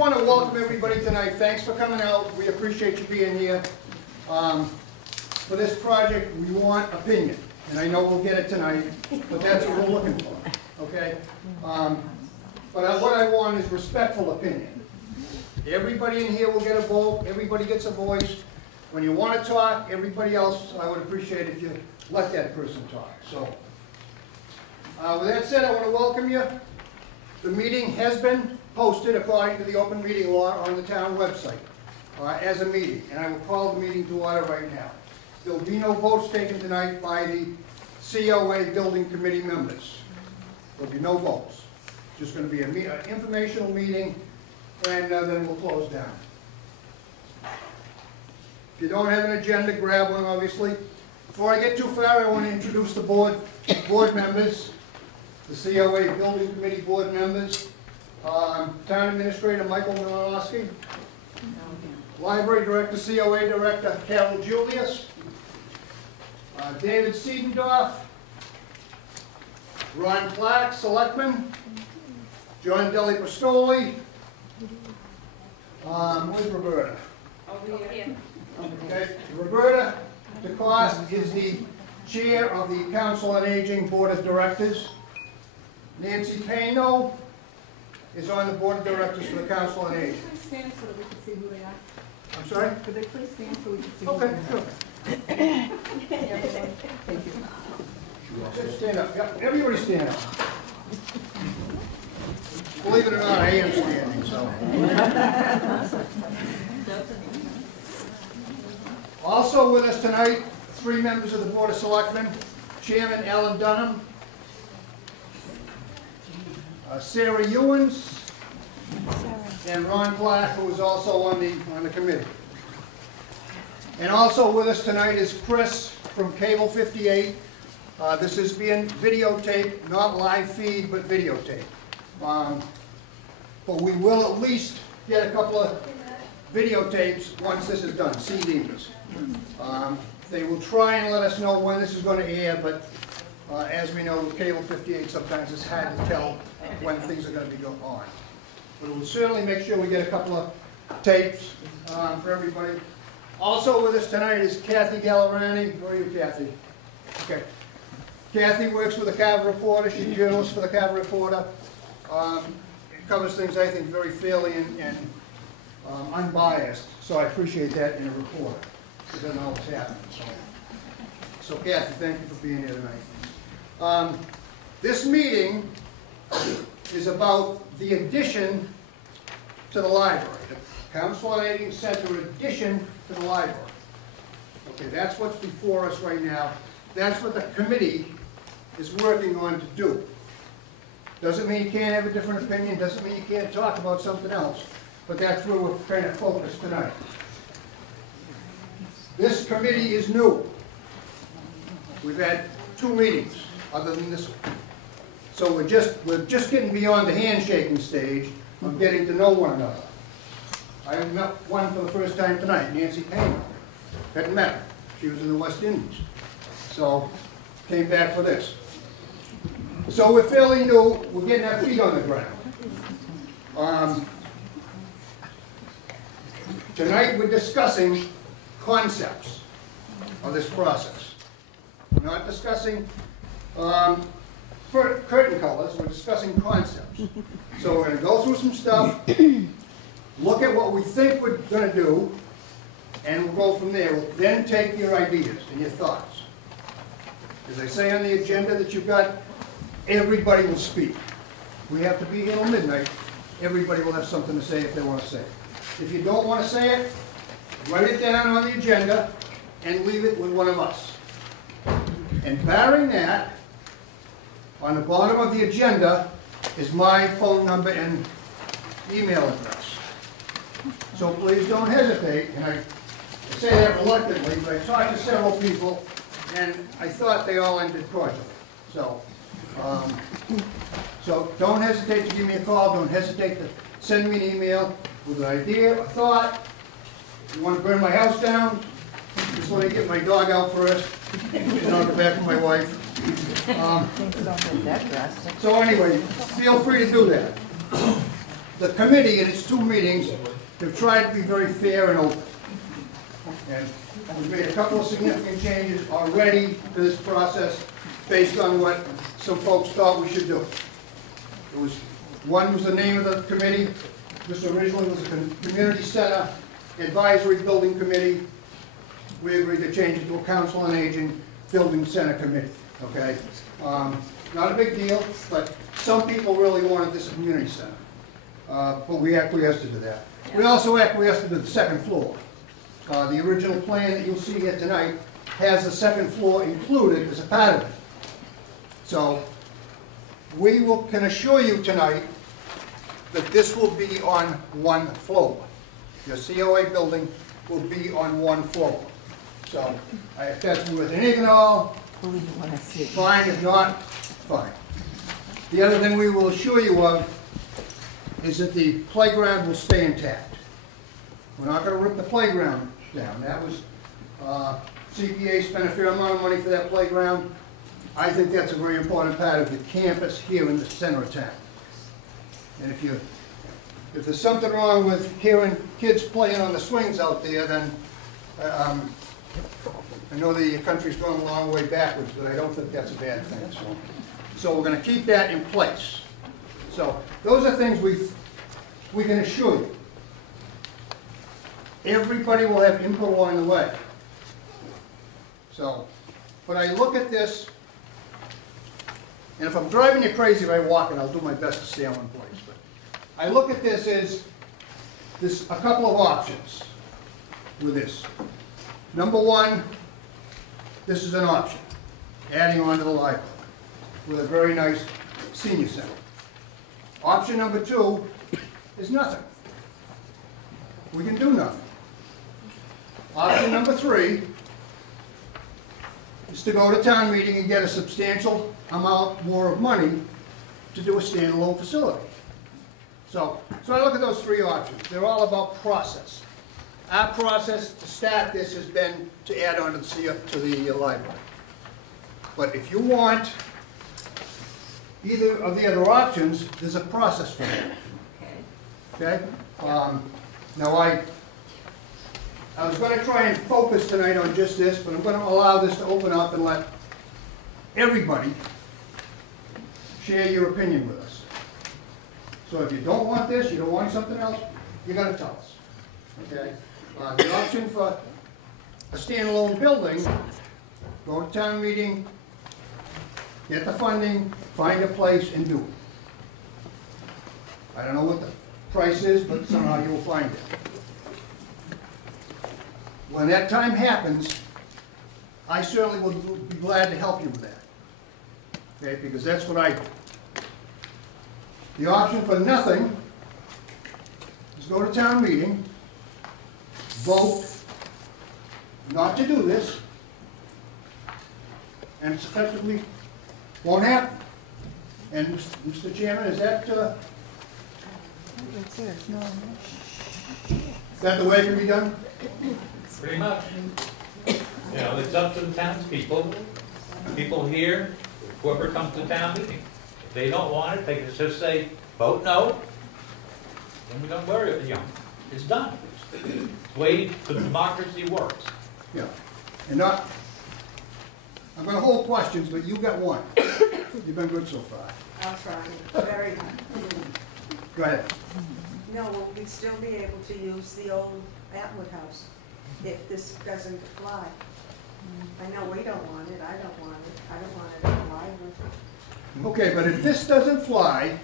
want to welcome everybody tonight. Thanks for coming out. We appreciate you being here. For this project, we want opinion. And I know we'll get it tonight, but that's what we're looking for, okay? But what I want is respectful opinion. Everybody in here will get a vote. Everybody gets a voice. When you want to talk, everybody else, I would appreciate if you let that person talk. So, with that said, I want to welcome you. The meeting has been posted according to the open meeting law on the town website as a meeting, and I will call the meeting to order right now. There will be no votes taken tonight by the COA building committee members. There will be no votes. Just going to be an informational meeting, and then we'll close down. If you don't have an agenda, grab one, obviously. Before I get too far, I want to introduce the board members, the COA building committee board members, Town Administrator Michael Milanowski, Library Director, COA Director Carol Julius, David Siedendorf, Ron Clark, Selectman, John Deli Bristoli, where's Roberta? Over here. Okay. Roberta DeCoste is the chair of the Council on Aging Board of Directors. Nancy Payno is on the Board of Directors for the Council on Aging. Please stand so that we can see who they are. I'm sorry? Could they please stand so we can see who Okay, they are? sure. Thank you. Just stand up. Yeah, everybody stand up. Believe it or not, I am standing, so. Also with us tonight, 3 members of the Board of Selectmen, Chairman Alan Dunham, Sarah Ewens, and Ron Clark, who is also on the committee. And also with us tonight is Chris from Cable 58. This is being videotaped, not live feed, but videotaped. But we will at least get a couple of videotapes once this is done, CDs. They will try and let us know when this is going to air, but as we know with Cable 58, sometimes it's hard to tell when things are going to be going on. But we'll certainly make sure we get a couple of tapes for everybody. Also with us tonight is Kathy Gallerani. Where are you, Kathy? Okay. Kathy works with the Carver Reporter. She's a journalist for the Carver Reporter. It covers things, I think, very fairly and unbiased. So I appreciate that in a reporter. It doesn't always happen. So Kathy, thank you for being here tonight. This meeting is about the addition to the library. The Council on Aging Center addition to the library. Okay, that's what's before us right now. That's what the committee is working on to do. Doesn't mean you can't have a different opinion, doesn't mean you can't talk about something else, but that's where we're trying to focus tonight. This committee is new. We've had 2 meetings other than this one. So we're just getting beyond the handshaking stage of getting to know one another. I met one for the first time tonight, Nancy Payno. Hadn't met her. She was in the West Indies. So came back for this. So we're fairly new. We're getting our feet on the ground. Tonight we're discussing concepts of this process. We're not discussing curtain colors, we're discussing concepts. So we're going to go through some stuff, look at what we think we're going to do, and we'll go from there. We'll then take your ideas and your thoughts. As I say on the agenda that you've got, everybody will speak. We have to be here till midnight. Everybody will have something to say if they want to say it. If you don't want to say it, write it down on the agenda and leave it with one of us. And barring that, on the bottom of the agenda is my phone number and email address. So please don't hesitate, and I say that reluctantly, but I talked to several people, and I thought they all ended cordially. So don't hesitate to give me a call, don't hesitate to send me an email with an idea, a thought. If you want to burn my house down, just let me get my dog out first, and I'll get back to my wife. So anyway, feel free to do that. the committee in its 2 meetings have tried to be very fair and open. And we've made a couple of significant changes already to this process based on what some folks thought we should do. One was the name of the committee. This originally was a Community Center Advisory Building Committee. We agreed to change it to a Council on Aging Building Center Committee, okay? Not a big deal, but some people really wanted this community center. But we acquiesced to that. We also acquiesced to the second floor. The original plan that you'll see here tonight has the second floor included as a part of it. So we can assure you tonight that this will be on one floor. Your COA building will be on one floor. So if that's with anything at all, fine. If not, fine. The other thing we will assure you of is that the playground will stay intact. We're not going to rip the playground down. That was, CPA spent a fair amount of money for that playground. I think that's a very important part of the campus here in the center of town. And if there's something wrong with hearing kids playing on the swings out there, then I know the country's gone a long way backwards, but I don't think that's a bad thing. So we're going to keep that in place. So those are things we can assure you. Everybody will have input along the way. So when I look at this, and if I'm driving you crazy by walking, I'll do my best to stay on one place. But I look at this as a couple of options with this. Number one, this is an option, adding on to the library with a very nice senior center. Option number two is nothing. We can do nothing. Option number three is to go to town meeting and get a substantial amount more of money to do a standalone facility. So I look at those 3 options. They're all about process. Our process to start this has been to add on to the library. But if you want either of the other options, there's a process for that. Okay? Now I was going to try and focus tonight on just this, but I'm going to allow this to open up and let everybody share your opinion with us. So if you don't want this, you don't want something else, you're going to tell us. Okay? The option for a standalone building, go to town meeting, get the funding, find a place, and do it. I don't know what the price is, but somehow you'll find it. When that time happens, I certainly will be glad to help you with that. Okay, because that's what I do. The option for nothing is go to town meeting, vote not to do this, and it's effectively won't happen. And Mr. Chairman, is that the way it can be done? Pretty much. You know, it's up to the townspeople. People here, whoever comes to town meeting. If they don't want it, they can just say, vote no. Then we don't worry about it. You know, it's done. It's the way the democracy works. Yeah. And not, I'm going to hold questions, but you got one. You've been good so far. I'll try. Very good. Go ahead. No, well, we'd still be able to use the old Atwood house if this doesn't fly. I know we don't want it. I don't want it. I don't want it to fly. Okay, but if this doesn't fly,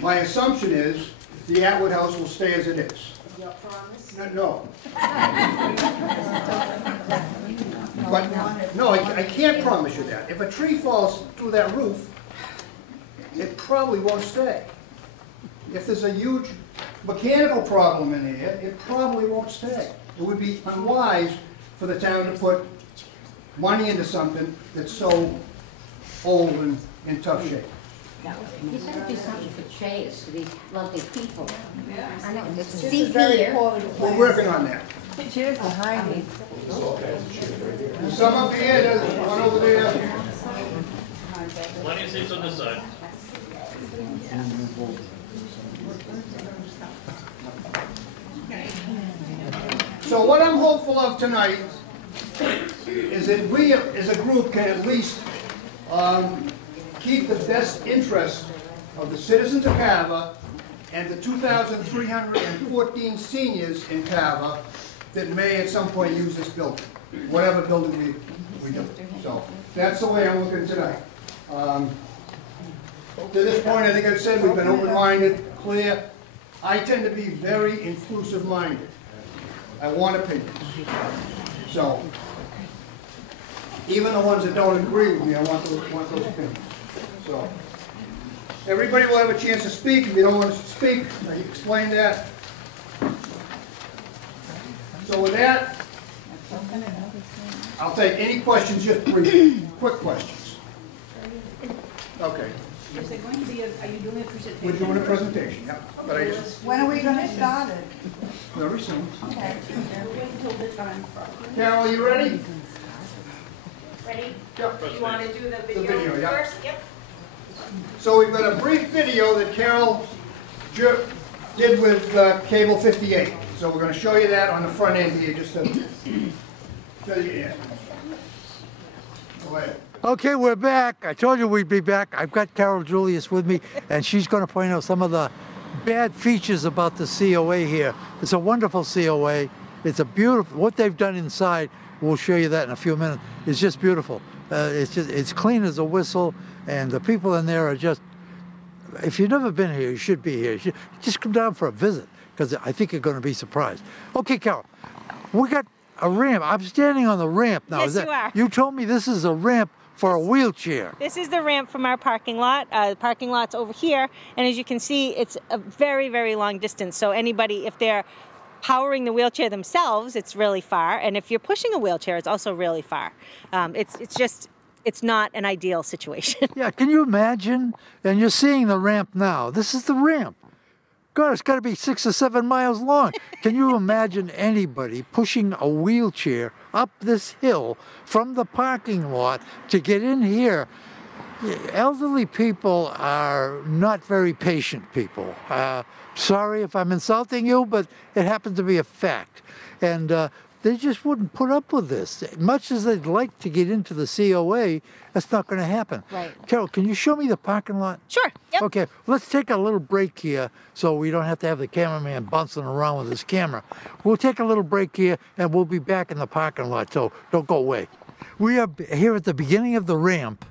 my assumption is the Atwood house will stay as it is. Your promise? No. But, no, I can't promise you that. If a tree falls through that roof, it probably won't stay. If there's a huge mechanical problem in here, it probably won't stay. It would be unwise for the town to put money into something that's so old and in tough shape. You better do something for chairs for these lovely people. I know, just This see is very here. quality We're plan. working on that. The chair's behind me. There's some up here, there's one over there. Plenty of seats on this side. So what I'm hopeful of tonight is that we as a group can at least keep the best interest of the citizens of Carver and the 2,314 seniors in Carver that may at some point use this building, whatever building we do. So that's the way I'm looking tonight. To this point, I think I've said we've been open-minded, clear. I tend to be very inclusive-minded. I want opinions. So, even the ones that don't agree with me, I want those opinions. So, everybody will have a chance to speak. If you don't want to speak, I explain that. So with that, I'll take any questions, just brief, quick questions. Okay. Is there going to be are you doing a presentation? We're doing a presentation, yeah. But I just, When are we gonna start it? very soon. Okay. Wait until the time. Carol, you ready? Ready? Yep. You want to do the video, video yeah. first? Yep. So we've got a brief video that Carol did with Cable 58. So we're going to show you that on the front end here, just to fill you in. Go ahead. Okay, we're back. I told you we'd be back. I've got Carol Julius with me, and she's going to point out some of the bad features about the COA here. It's a wonderful COA. It's a beautiful, what they've done inside, we'll show you that in a few minutes, is just beautiful. It's clean as a whistle, and the people in there are just, if you've never been here, you should be here. You should just come down for a visit, because I think you're going to be surprised. Okay, Carol, we got a ramp. I'm standing on the ramp now. Yes, you are. You told me this is a ramp for a wheelchair. This is the ramp from our parking lot. The parking lot's over here, and as you can see, it's a very, very long distance. So anybody, if they're powering the wheelchair themselves, it's really far, and if you're pushing a wheelchair, it's also really far. It's not an ideal situation. Yeah, can you imagine? And you're seeing the ramp now. This is the ramp. God, it's got to be 6 or 7 miles long. Can you imagine anybody pushing a wheelchair up this hill from the parking lot to get in here? Elderly people are not very patient people. Sorry if I'm insulting you, but it happens to be a fact. And they just wouldn't put up with this. Much as they'd like to get into the COA, that's not going to happen. Right. Carol, can you show me the parking lot? Sure. Yep. Okay, let's take a little break here so we don't have to have the cameraman bouncing around with his camera. We'll take a little break here and we'll be back in the parking lot, so don't go away. We are here at the beginning of the ramp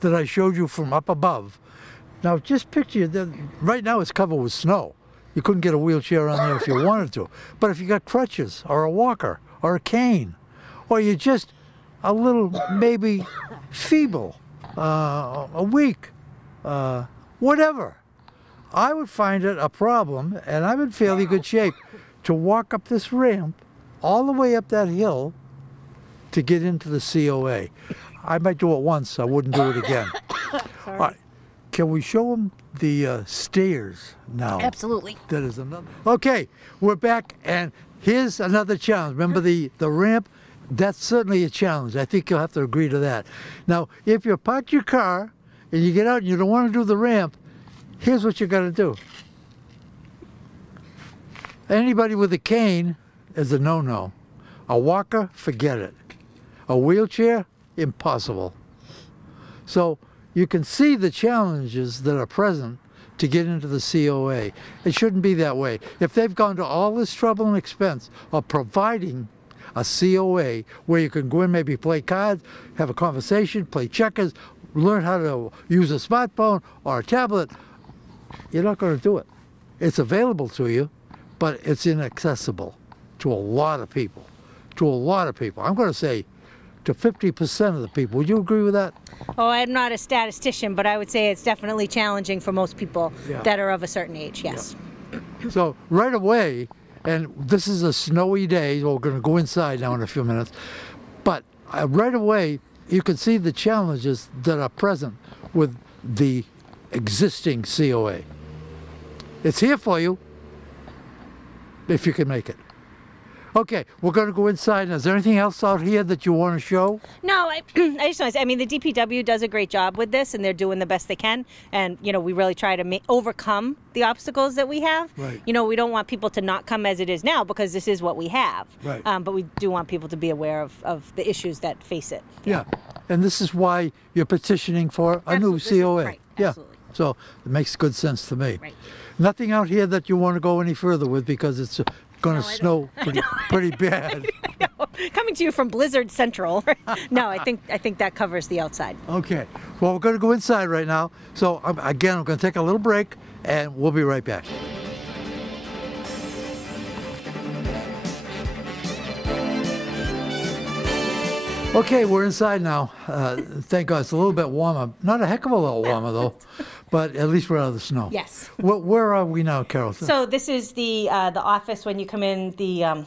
that I showed you from up above. Now just picture that right now it's covered with snow. You couldn't get a wheelchair on there if you wanted to. But if you got crutches or a walker or a cane, or you're just a little maybe feeble, a weak, whatever, I would find it a problem, and I'm in fairly good shape, to walk up this ramp all the way up that hill to get into the COA. I might do it once, I wouldn't do it again. All right. Can we show them the stairs now? Absolutely. That is another. Okay, we're back, and here's another challenge. Remember the ramp? That's certainly a challenge. I think you'll have to agree to that. Now, if you park your car and you get out and you don't want to do the ramp, here's what you got to do. Anybody with a cane is a no-no. A walker, forget it. A wheelchair, impossible. So you can see the challenges that are present to get into the COA. It shouldn't be that way. If they've gone to all this trouble and expense of providing a COA where you can go in, maybe play cards, have a conversation, play checkers, learn how to use a smartphone or a tablet, you're not going to do it. It's available to you, but it's inaccessible to a lot of people. To a lot of people. I'm going to say to 50% of the people. Would you agree with that? Oh, I'm not a statistician, but I would say it's definitely challenging for most people that are of a certain age, yes. Yeah. So right away, and this is a snowy day, we're going to go inside now in a few minutes, but right away you can see the challenges that are present with the existing COA. It's here for you if you can make it. Okay, we're going to go inside. Now, is there anything else out here that you want to show? No, I just want to say, I mean, the DPW does a great job with this, and they're doing the best they can. And, you know, we really try to overcome the obstacles that we have. Right. You know, we don't want people to not come as it is now because this is what we have. Right. But we do want people to be aware of the issues that face it. Yeah. And this is why you're petitioning for a new Absolutely. COA. Right, Yeah. absolutely. So it makes good sense to me. Right. Nothing out here that you want to go any further with because it's going to snow pretty bad. Coming to you from Blizzard Central. No, I think that covers the outside. Okay. Well, we're going to go inside right now. So again, I'm going to take a little break and we'll be right back. Okay, we're inside now. Thank God it's a little bit warmer. Not a heck of a lot warmer though, but at least we're out of the snow. Yes. Where are we now, Carol? So this is the office when you come in the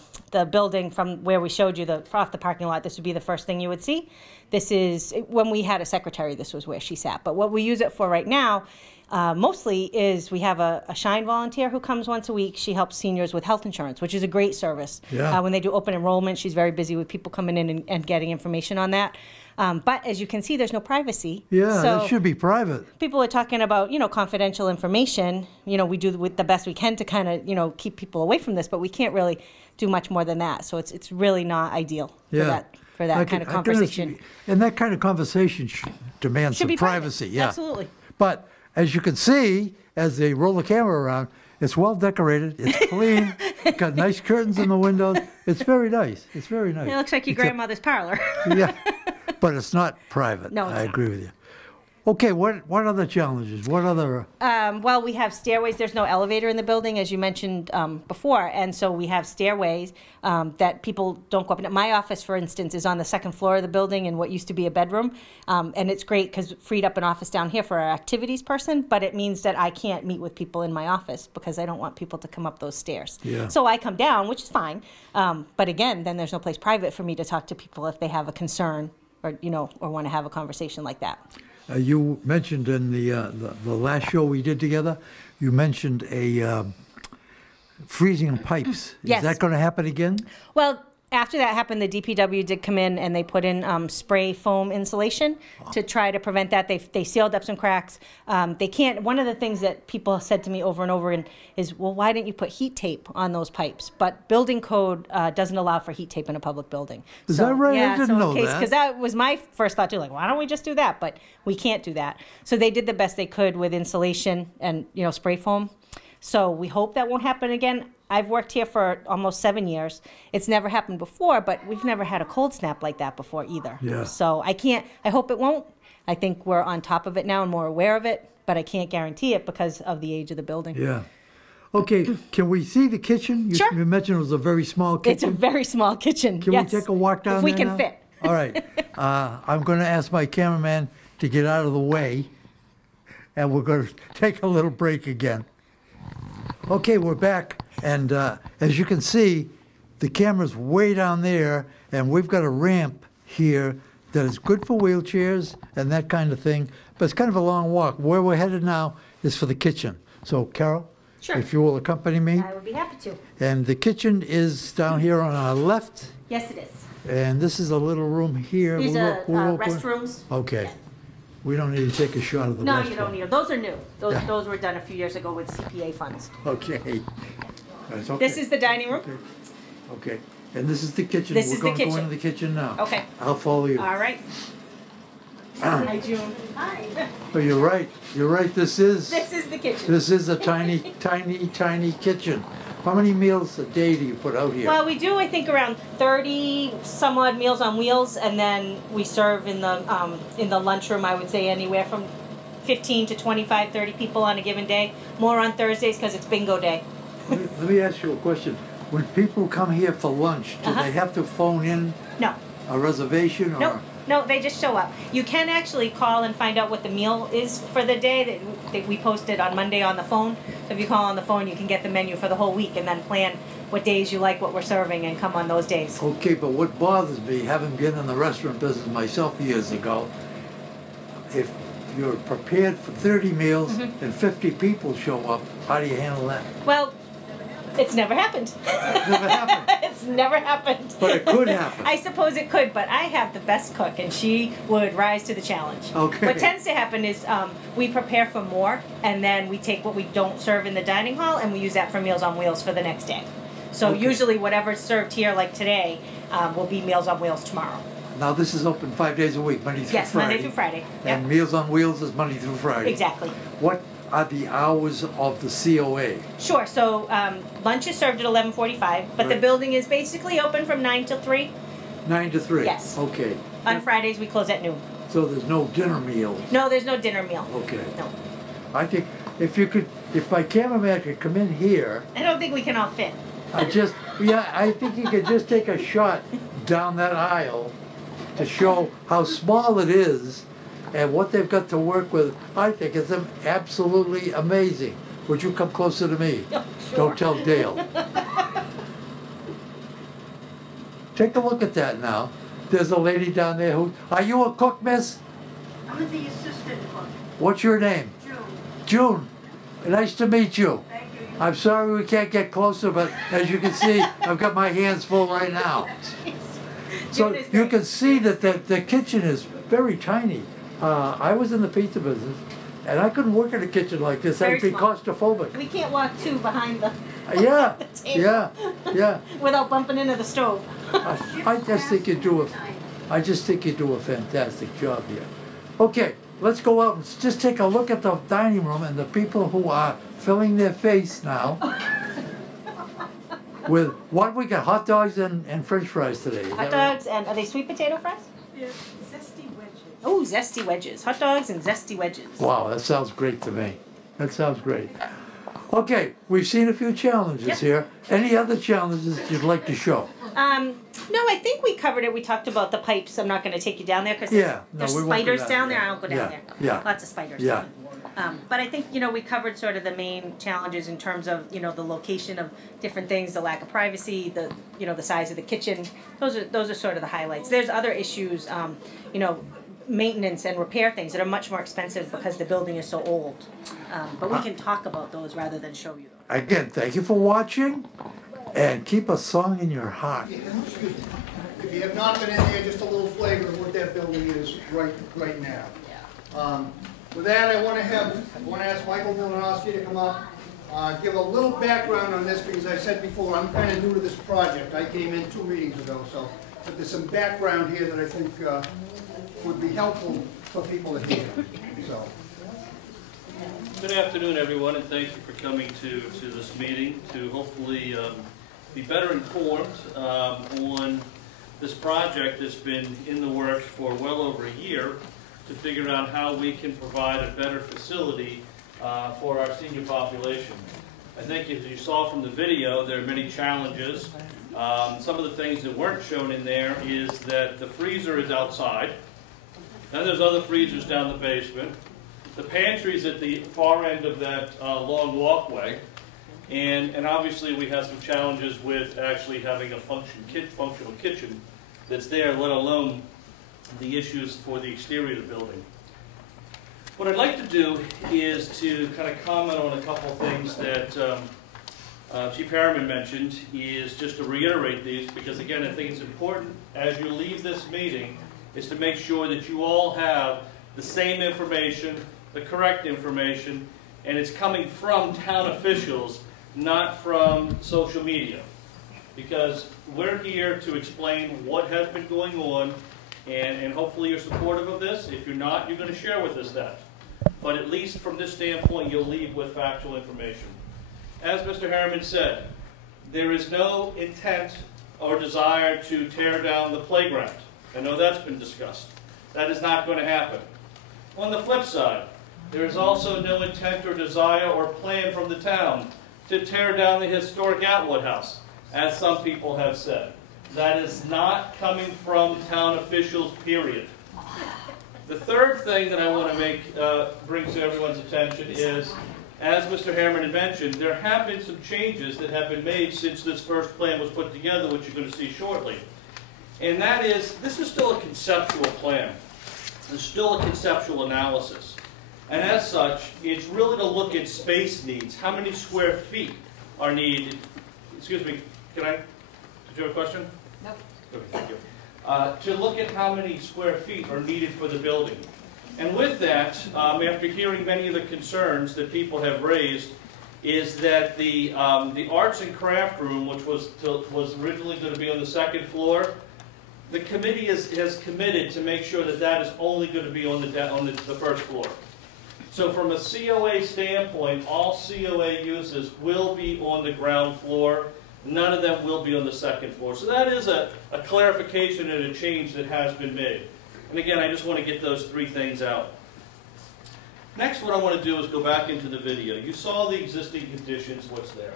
building from where we showed you off the parking lot. This would be the first thing you would see. This is when we had a secretary. This was where she sat. But what we use it for right now, mostly is we have a Shine volunteer who comes once a week. She helps seniors with health insurance, which is a great service. Yeah. When they do open enrollment, she's very busy with people coming in and getting information on that. But as you can see, there's no privacy. Yeah, so that should be private. people are talking about, confidential information. We do with the best we can to kind of, keep people away from this, but we can't really do much more than that. So it's really not ideal for that kind of conversation. And that kind of conversation demands Should some be private. privacy. Yeah. Absolutely. But as you can see, as they roll the camera around, it's well decorated. It's clean. It's got nice curtains in the windows. It's very nice. It's very nice. It looks like your grandmother's parlor. Yeah, but it's not private. No, it's I not. agree with you. Okay, what other challenges? What other? Well, we have stairways. There's no elevator in the building, as you mentioned before, and so we have stairways that people don't go up. My office, for instance, is on the second floor of the building in what used to be a bedroom, and it's great because it freed up an office down here for our activities person, but it means that I can't meet with people in my office because I don't want people to come up those stairs. Yeah. So I come down, which is fine, but again, then there's no place private for me to talk to people if they have a concern or want to have a conversation like that. You mentioned in the last show we did together, you mentioned a freezing pipes. Yes. Is that going to happen again? Well, after that happened, the DPW did come in and they put in spray foam insulation to try to prevent that. They sealed up some cracks. They can't. One of the things that people said to me over and over is, well, why didn't you put heat tape on those pipes? But building code doesn't allow for heat tape in a public building. Is that right? Yeah, I didn't know that. Because that was my first thought too. Like, why don't we just do that? But we can't do that. So they did the best they could with insulation and spray foam. So we hope that won't happen again. I've worked here for almost 7 years. It's never happened before, but we've never had a cold snap like that before either. Yeah. So I hope it won't. I think we're on top of it now and more aware of it, but I can't guarantee it because of the age of the building. Yeah. Okay, can we see the kitchen? Sure. You mentioned it was a very small kitchen. It's a very small kitchen. Can yes. we take a walk down if we there can now? fit. All right. I'm going to ask my cameraman to get out of the way, and we're going to take a little break again. Okay, we're back, and as you can see, the camera's way down there, and we've got a ramp here that is good for wheelchairs and that kind of thing, but it's kind of a long walk. Where we're headed now is for the kitchen. So, Carol, Sure. if you will accompany me. I would be happy to. And the kitchen is down here on our left, Yes, it is. and this is a little room here. These We'll are open- restrooms. Okay. Yeah. We don't need to take a shot of the No, restroom. you don't need them. Those are new. Yeah. Those were done a few years ago with CPA funds. Okay. That's okay. This is the dining room. Okay. And this is the kitchen. This We're is the going to go kitchen. into the kitchen now. Okay. I'll follow you. All right. Hi, June. Hi. Oh, you're right. You're right. This is the kitchen. this is a tiny, tiny, tiny kitchen. How many meals a day do you put out here? Well, we do, I think, around 30 some odd meals on wheels, and then we serve in the lunchroom, I would say anywhere from 15 to 25, 30 people on a given day. More on Thursdays because it's bingo day. Let me ask you a question. When people come here for lunch, do they have to phone in No. a reservation? Or? No, they just show up. You can actually call and find out what the meal is for the day that we posted on Monday on the phone. So if you call on the phone, you can get the menu for the whole week and then plan what days you like what we're serving and come on those days. Okay, but what bothers me, having been in the restaurant business myself years ago, if you're prepared for 30 meals and 50 people show up, how do you handle that? Well, It's never happened. Never happened. It's never happened. But it could happen. I suppose it could, but I have the best cook, and she would rise to the challenge. Okay. What tends to happen is we prepare for more, and then we take what we don't serve in the dining hall, and we use that for Meals on Wheels for the next day. So Okay. usually whatever's served here, like today, will be Meals on Wheels tomorrow. Now this is open 5 days a week, Monday through Yes, Friday. Monday through Friday. And Yep. Meals on Wheels is Monday through Friday. Exactly. What are the hours of the COA? Sure. So lunch is served at 11:45, but the Right. building is basically open from 9 till 3. 9 to 3? Yes. Okay. On Fridays, we close at noon. So there's no dinner meal? No, there's no dinner meal. Okay. No. I think if my cameraman could come in here, I don't think we can all fit. I think he could just take a shot down that aisle to show how small it is and what they've got to work with. I think it's absolutely amazing. Would you come closer to me? Oh, sure. Don't tell Dale. Take a look at that now. There's a lady down there who, are you a cook, miss? I'm the assistant cook, What's your name? June. June. Nice to meet you. Thank you. I'm sorry we can't get closer, but as you can see, I've got my hands full right now. So June is you great. can see that the kitchen is very tiny. I was in the pizza business, and I couldn't work in a kitchen like this. Very I'd be small. claustrophobic. We can't walk two behind the Yeah, table yeah. without bumping into the stove. I just think you do a fantastic job here. Okay, let's go out and just take a look at the dining room and the people who are filling their face now with what we got, hot dogs and French fries today. Is Hot that right? dogs and are they sweet potato fries? Yeah, zesty wedges. Oh, zesty wedges. Hot dogs and zesty wedges. Wow, that sounds great to me. That sounds great. Okay, we've seen a few challenges Yep. here. Any other challenges you'd like to show? No, I think we covered it. We talked about the pipes. I'm not going to take you down there because Yeah, no, there's we won't go spiders down down there. there. I don't go down Yeah, there. yeah. Lots of spiders. Yeah. But I think, we covered sort of the main challenges in terms of, the location of different things, the lack of privacy, the size of the kitchen. Those are sort of the highlights. There's other issues, maintenance and repair things that are much more expensive because the building is so old. But we can talk about those rather than show you them. Again, thank you for watching, and keep a song in your heart. If you have not been in there, just a little flavor of what that building is right now. With that, I want to ask Michael Milanowski to come up, give a little background on this because I said before, I'm kind of new to this project. I came in 2 meetings ago, but there's some background here that I think would be helpful for people to hear. So. Good afternoon, everyone, and thank you for coming to this meeting to hopefully be better informed on this project that's been in the works for well over a year to figure out how we can provide a better facility for our senior population. I think as you saw from the video, there are many challenges. Some of the things that weren't shown in there is that the freezer is outside. Then there's other freezers down the basement. The pantry's at the far end of that long walkway. And obviously we have some challenges with actually having a functional kitchen that's there, let alone the issues for the exterior of the building. What I'd like to do is to kind of comment on a couple of things that Chief Harriman mentioned, is just to reiterate these, because again, I think it's important as you leave this meeting is to make sure that you all have the same information, the correct information, and it's coming from town officials, not from social media. Because we're here to explain what has been going on, and hopefully you're supportive of this. If you're not, you're going to share with us that. But at least from this standpoint, you'll leave with factual information. As Mr. Harriman said, there is no intent or desire to tear down the playground. I know that's been discussed. That is not going to happen. On the flip side, there is also no intent or desire or plan from the town to tear down the historic Atwood House, as some people have said. That is not coming from town officials, period. The third thing that I want to bring to everyone's attention is, as Mr. Harriman had mentioned, there have been some changes that have been made since this first plan was put together, which you're going to see shortly. And that is, this is still a conceptual plan. It's still a conceptual analysis. And as such, it's really to look at space needs. How many square feet are needed excuse me, did you have a question? Nope. Okay, thank you. To look at how many square feet are needed for the building. And with that, after hearing many of the concerns that people have raised, is that the arts and craft room, which was originally going to be on the second floor, the committee has committed to make sure that that is only going to be on the first floor. So from a COA standpoint, all COA uses will be on the ground floor. None of them will be on the second floor. So that is a clarification and a change that has been made. And again, I just want to get those three things out. Next, what I want to do is go back into the video. You saw the existing conditions, what's there.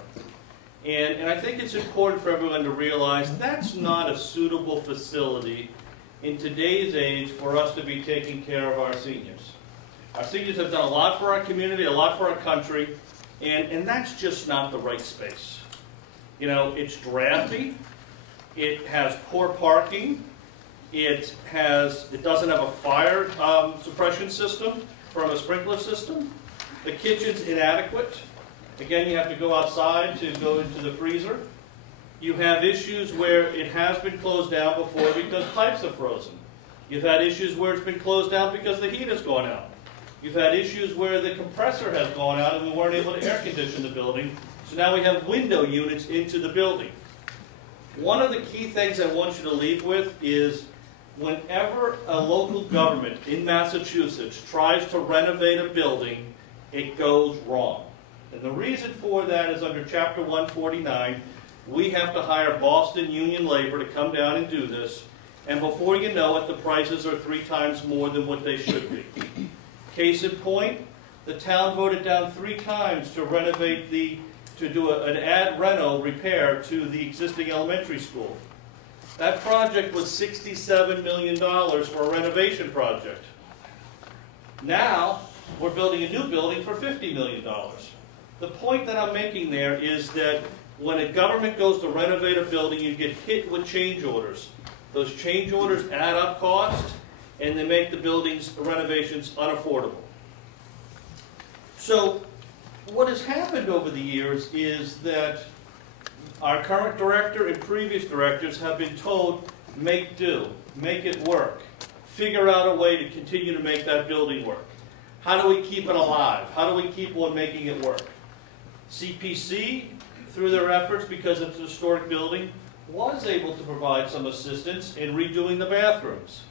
And I think it's important for everyone to realize that's not a suitable facility in today's age for us to be taking care of our seniors. Our seniors have done a lot for our community, a lot for our country, and that's just not the right space. You know, it's drafty, it has poor parking, it doesn't have a fire suppression system from a sprinkler system. The kitchen's inadequate. Again, you have to go outside to go into the freezer. You have issues where it has been closed down before because pipes are frozen. You've had issues where it's been closed down because the heat has gone out. You've had issues where the compressor has gone out and we weren't able to air condition the building. So now we have window units into the building. One of the key things I want you to leave with is whenever a local government in Massachusetts tries to renovate a building, it goes wrong. And the reason for that is under Chapter 149, we have to hire Boston Union labor to come down and do this. And before you know it, the prices are 3 times more than what they should be. Case in point, the town voted down 3 times to renovate to do an ad reno repair to the existing elementary school. That project was $67 million for a renovation project. Now, we're building a new building for $50 million. The point that I'm making there is that when a government goes to renovate a building, you get hit with change orders. Those change orders add up cost, and they make the building's renovations unaffordable. So, what has happened over the years is that our current director and previous directors have been told, make do, make it work, figure out a way to continue to make that building work. How do we keep it alive? How do we keep on making it work? CPC, through their efforts, because it's a historic building, was able to provide some assistance in redoing the bathrooms.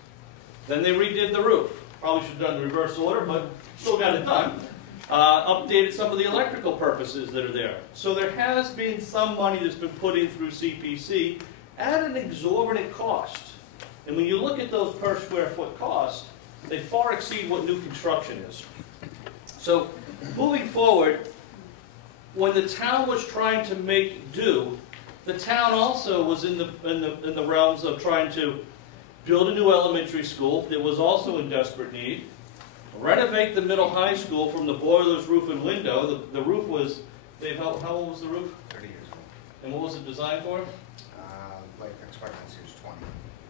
Then they redid the roof. Probably should have done the reverse order, but still got it done. Updated some of the electrical purposes that are there. So there has been some money that's been put in through CPC at an exorbitant cost. And when you look at those per square foot costs, they far exceed what new construction is. So moving forward, when the town was trying to make do, the town also was in the realms of trying to build a new elementary school that was also in desperate need, renovate the middle high school from the boilers, roof, and window. The roof was, Dave, how old was the roof? 30 years old. And what was it designed for? Life expectancy is 20.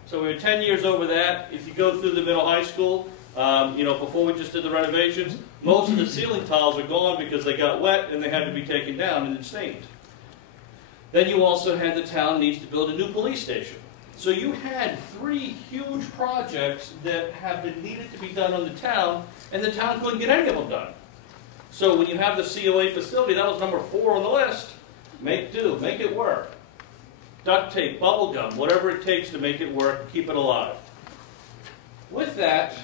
So we were 10 years over that. If you go through the middle high school, you know, before we just did the renovations, most of the ceiling tiles are gone because they got wet and they had to be taken down and stained. Then you also had the town needs to build a new police station. So you had 3 huge projects that have been needed to be done on the town, and the town couldn't get any of them done. So when you have the COA facility, that was number 4 on the list. Make do, make it work. Duct tape, bubble gum, whatever it takes to make it work, keep it alive. With that,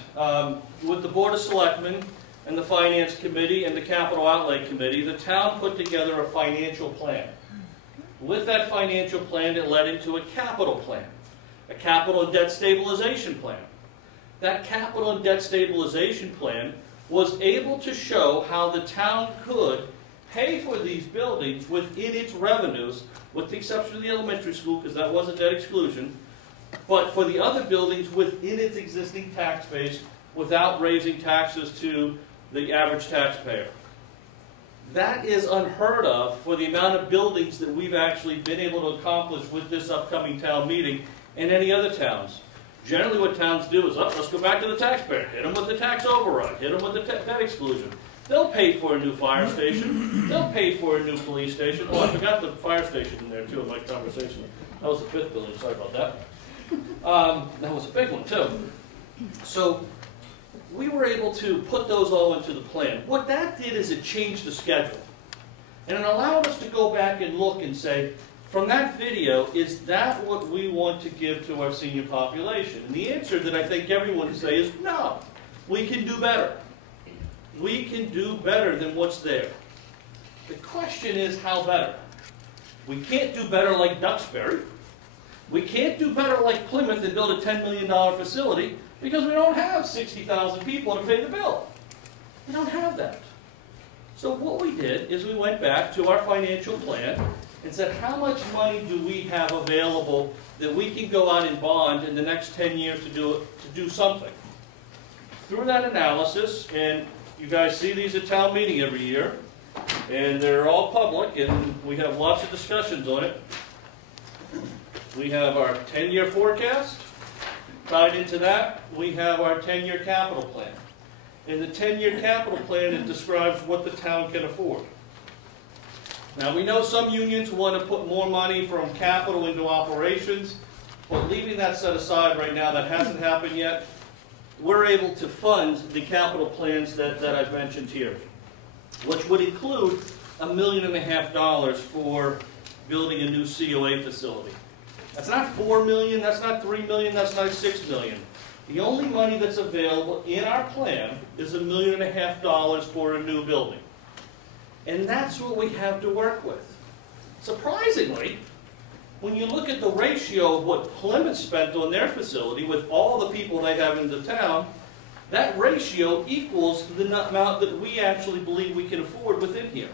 with the Board of Selectmen and the Finance Committee and the Capital Outlay Committee, the town put together a financial plan. With that financial plan, it led into a capital plan, a capital and debt stabilization plan. That capital and debt stabilization plan was able to show how the town could pay for these buildings within its revenues, with the exception of the elementary school, because that was a debt exclusion, but for the other buildings within its existing tax base without raising taxes to the average taxpayer. That is unheard of for the amount of buildings that we've actually been able to accomplish with this upcoming town meeting and any other towns. Generally what towns do is, let's go back to the taxpayer, hit them with the tax override, hit them with the debt exclusion. They'll pay for a new fire station. They'll pay for a new police station. Oh, I forgot the fire station in there too in my conversation. That was the 5th building, sorry about that. That was a big one too. So we were able to put those all into the plan. What that did is it changed the schedule. And it allowed us to go back and look and say, from that video, is that what we want to give to our senior population? And the answer that I think everyone would say is no. We can do better. We can do better than what's there. The question is how better? We can't do better like Duxbury. We can't do better like Plymouth and build a $10 million facility because we don't have 60,000 people to pay the bill. We don't have that. So what we did is we went back to our financial plan and said, how much money do we have available that we can go out and bond in the next 10 years to do something? Through that analysis, and you guys see these at town meeting every year, and they're all public, and we have lots of discussions on it. We have our 10-year forecast. Tied into that, we have our 10-year capital plan. In the 10-year capital plan, it describes what the town can afford. Now, we know some unions want to put more money from capital into operations, but leaving that set aside right now, that hasn't happened yet. We're able to fund the capital plans that I've mentioned here, which would include $1.5 million for building a new COA facility. That's not $4 million, that's not $3 million, that's not $6 million. The only money that's available in our plan is $1.5 million for a new building. And that's what we have to work with. Surprisingly, when you look at the ratio of what Plymouth spent on their facility with all the people they have in the town, that ratio equals the amount that we actually believe we can afford within here.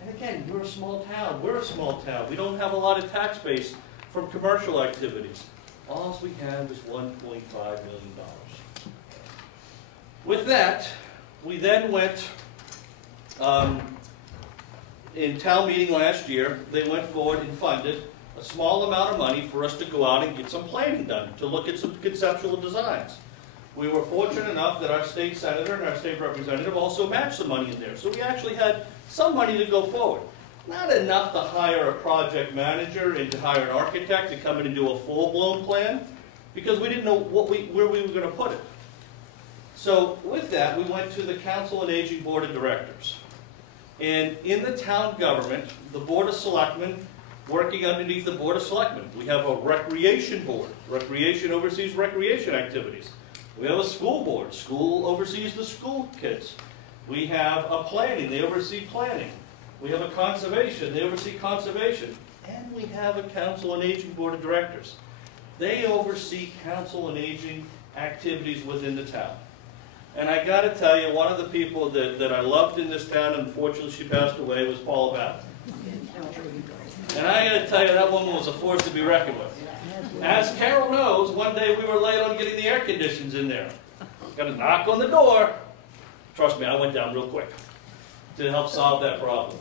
And again, we're a small town. We're a small town. We don't have a lot of tax base from commercial activities. All we have is $1.5 million. With that, we then went, in town meeting last year, they went forward and funded a small amount of money for us to go out and get some planning done, to look at some conceptual designs. We were fortunate enough that our state senator and our state representative also matched some money in there. So we actually had some money to go forward. Not enough to hire a project manager and to hire an architect to come in and do a full-blown plan, because we didn't know where we were going to put it. So with that, we went to the Council on Aging Board of Directors. And in the town government, the Board of Selectmen, working underneath the Board of Selectmen, we have a recreation board. Recreation oversees recreation activities. We have a school board. School oversees the school kids. We have a planning. They oversee planning. We have a conservation. They oversee conservation. And we have a Council on Aging Board of Directors. They oversee Council on Aging activities within the town. And I got to tell you, one of the people that I loved in this town, unfortunately she passed away, was Paula Babbitt. And I got to tell you, that woman was a force to be reckoned with. As Carol knows, one day we were late on getting the air conditions in there. Got a knock on the door. Trust me, I went down real quick to help solve that problem.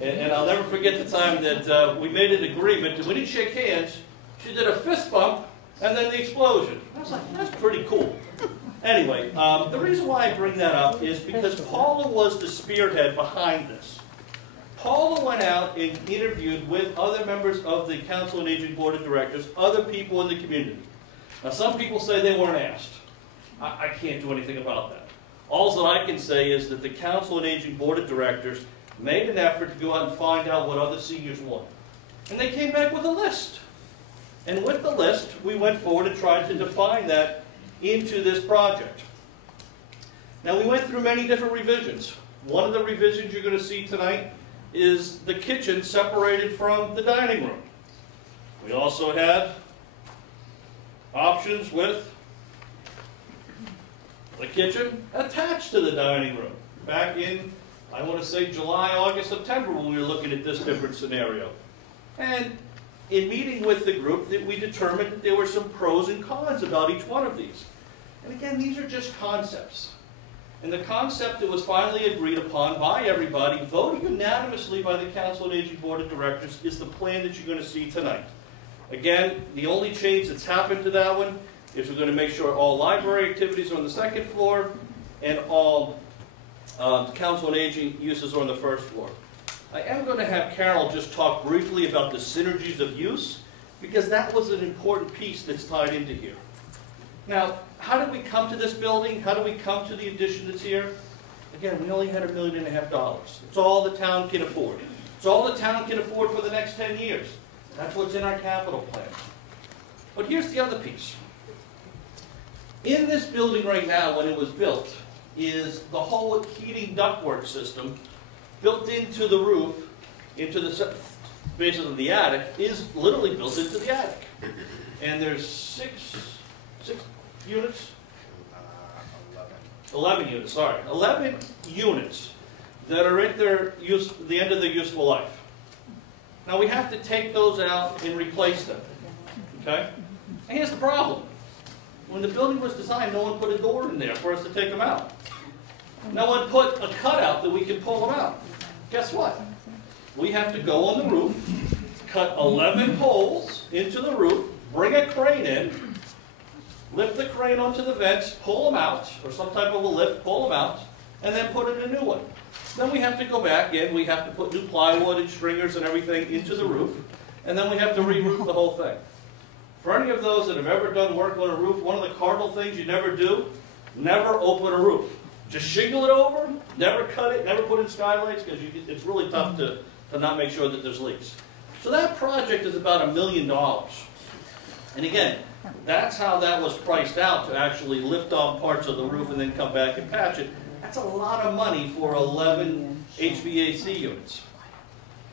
And I'll never forget the time that we made an agreement, and we didn't shake hands. She did a fist bump, and then the explosion. I was like, that's pretty cool. Anyway, the reason why I bring that up is because Paula was the spearhead behind this. Paula went out and interviewed with other members of the Council on Aging Board of Directors, other people in the community. Now, some people say they weren't asked. I can't do anything about that. All that I can say is that the Council on Aging Board of Directors made an effort to go out and find out what other seniors want. And they came back with a list. And with the list, we went forward and tried to define that into this project. Now, we went through many different revisions. One of the revisions you're going to see tonight is the kitchen separated from the dining room. We also had options with the kitchen attached to the dining room. Back in, I want to say July, August, September, when we were looking at this different scenario. And in meeting with the group, we determined that there were some pros and cons about each one of these. And again, these are just concepts. And the concept that was finally agreed upon by everybody, voted unanimously by the Council on Aging Board of Directors, is the plan that you're going to see tonight. Again, the only change that's happened to that one is we're going to make sure all library activities are on the second floor and all The Council on Aging uses are on the first floor. I am going to have Carol just talk briefly about the synergies of use, because that was an important piece that's tied into here. Now, how did we come to this building? How did we come to the addition that's here? Again, we only had $1.5 million. It's all the town can afford. It's all the town can afford for the next 10 years. That's what's in our capital plan. But here's the other piece. In this building right now, when it was built, is the whole heating ductwork system built into the roof, into the basically the attic, is literally built into the attic. And there's six units? 11 units, sorry. 11 units that are at the end of their useful life. Now we have to take those out and replace them. Okay? And here's the problem. When the building was designed, no one put a door in there for us to take them out. No one put a cutout that we can pull them out. Guess what? We have to go on the roof, cut 11 holes into the roof, bring a crane in, lift the crane onto the vents, pull them out, or some type of a lift, pull them out, and then put in a new one. Then we have to go back in, we have to put new plywood and stringers and everything into the roof, and then we have to re-roof the whole thing. For any of those that have ever done work on a roof, one of the cardinal things you never do, never open a roof. Just shingle it over, never cut it, never put in skylights, because it's really tough to not make sure that there's leaks. So that project is about $1 million. And again, that's how that was priced out, to actually lift off parts of the roof and then come back and patch it. That's a lot of money for 11 HVAC units.